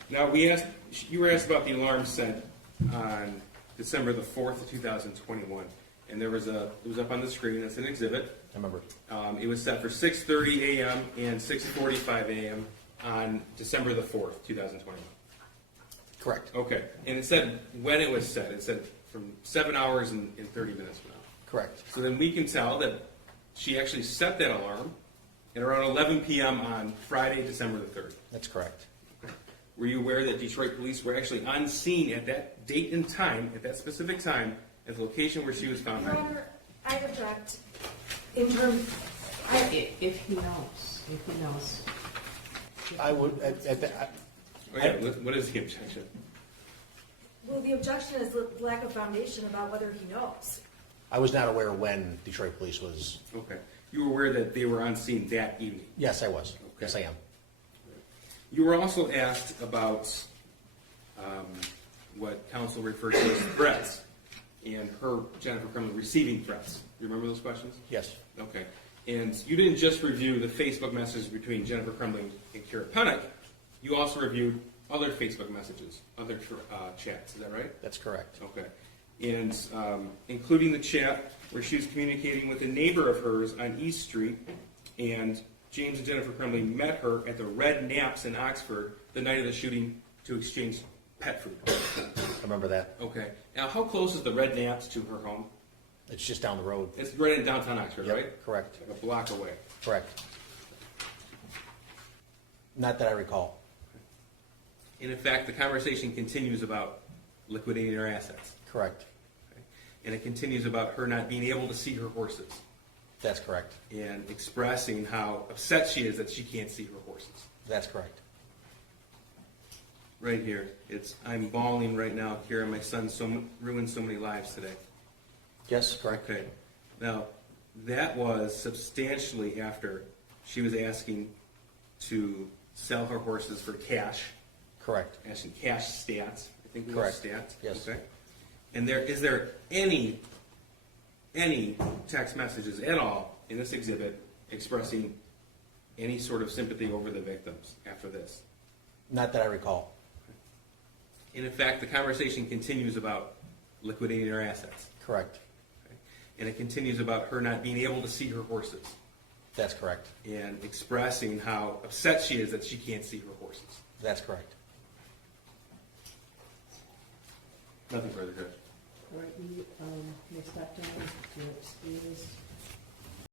Now you were asked about the alarm sent on December the 4th of 2021, and it was up on the screen. It's an exhibit. I remember. It was set for 6:30 a.m. and 6:45 a.m. on December the 4th, 2021. Correct. Okay, and it said when it was set. It said from 7 hours and 30 minutes from now. Correct. So then we can tell that she actually set that alarm at around 11 p.m. on Friday, December the 3rd. That's correct. Were you aware that Detroit police were actually on scene at that date and time, at that specific time, at the location where she was found? Your Honor, I object in terms, If he knows. I would, Oh, yeah, what is the objection? well, the objection is the lack of foundation about whether he knows. I was not aware when Detroit Police was, Okay. You were aware that they were on scene that evening? yes, I was. Yes, I am. You were also asked about what counsel referred to as threats and her, Jennifer Crumbley, receiving threats. You remember those questions? Yes. Okay. And you didn't just review the Facebook messages between Jennifer Crumbley and Kara Pennock. You also reviewed other Facebook messages, other chats. Is that right? That's correct. Okay. And including the chat where she was communicating with a neighbor of hers on East Street, and James and Jennifer Crumbley met her at the Red Naps in Oxford the night of the shooting to exchange pet food. I remember that. Okay. Now, how close is the Red Naps to her home? It's just down the road. It's right in downtown Oxford, Yep, right? correct, Like a block away. correct. Not that I recall. And in fact, the conversation continues about liquidating her assets. Correct, Okay? And it continues about her not being able to see her horses that's correct, and expressing how upset she is that she can't see her horses. that's correct. Right here, I'm bawling right now, Kira. My son ruined so many lives today. Yes, correct, Okay. Now, that was substantially after she was asking to sell her horses for cash, correct. asking cash stats. I think it was Correct. stats. Yes. Okay. And is there any text messages at all in this exhibit expressing any sort of sympathy over the victims after this? Not that I recall. And in fact, the conversation continues about liquidating her assets. Correct, Okay? And it continues about her not being able to see her horses that's correct, and expressing how upset she is that she can't see her horses. that's correct. Nothing further, Judge. All right, Ms. Becton, do you excuse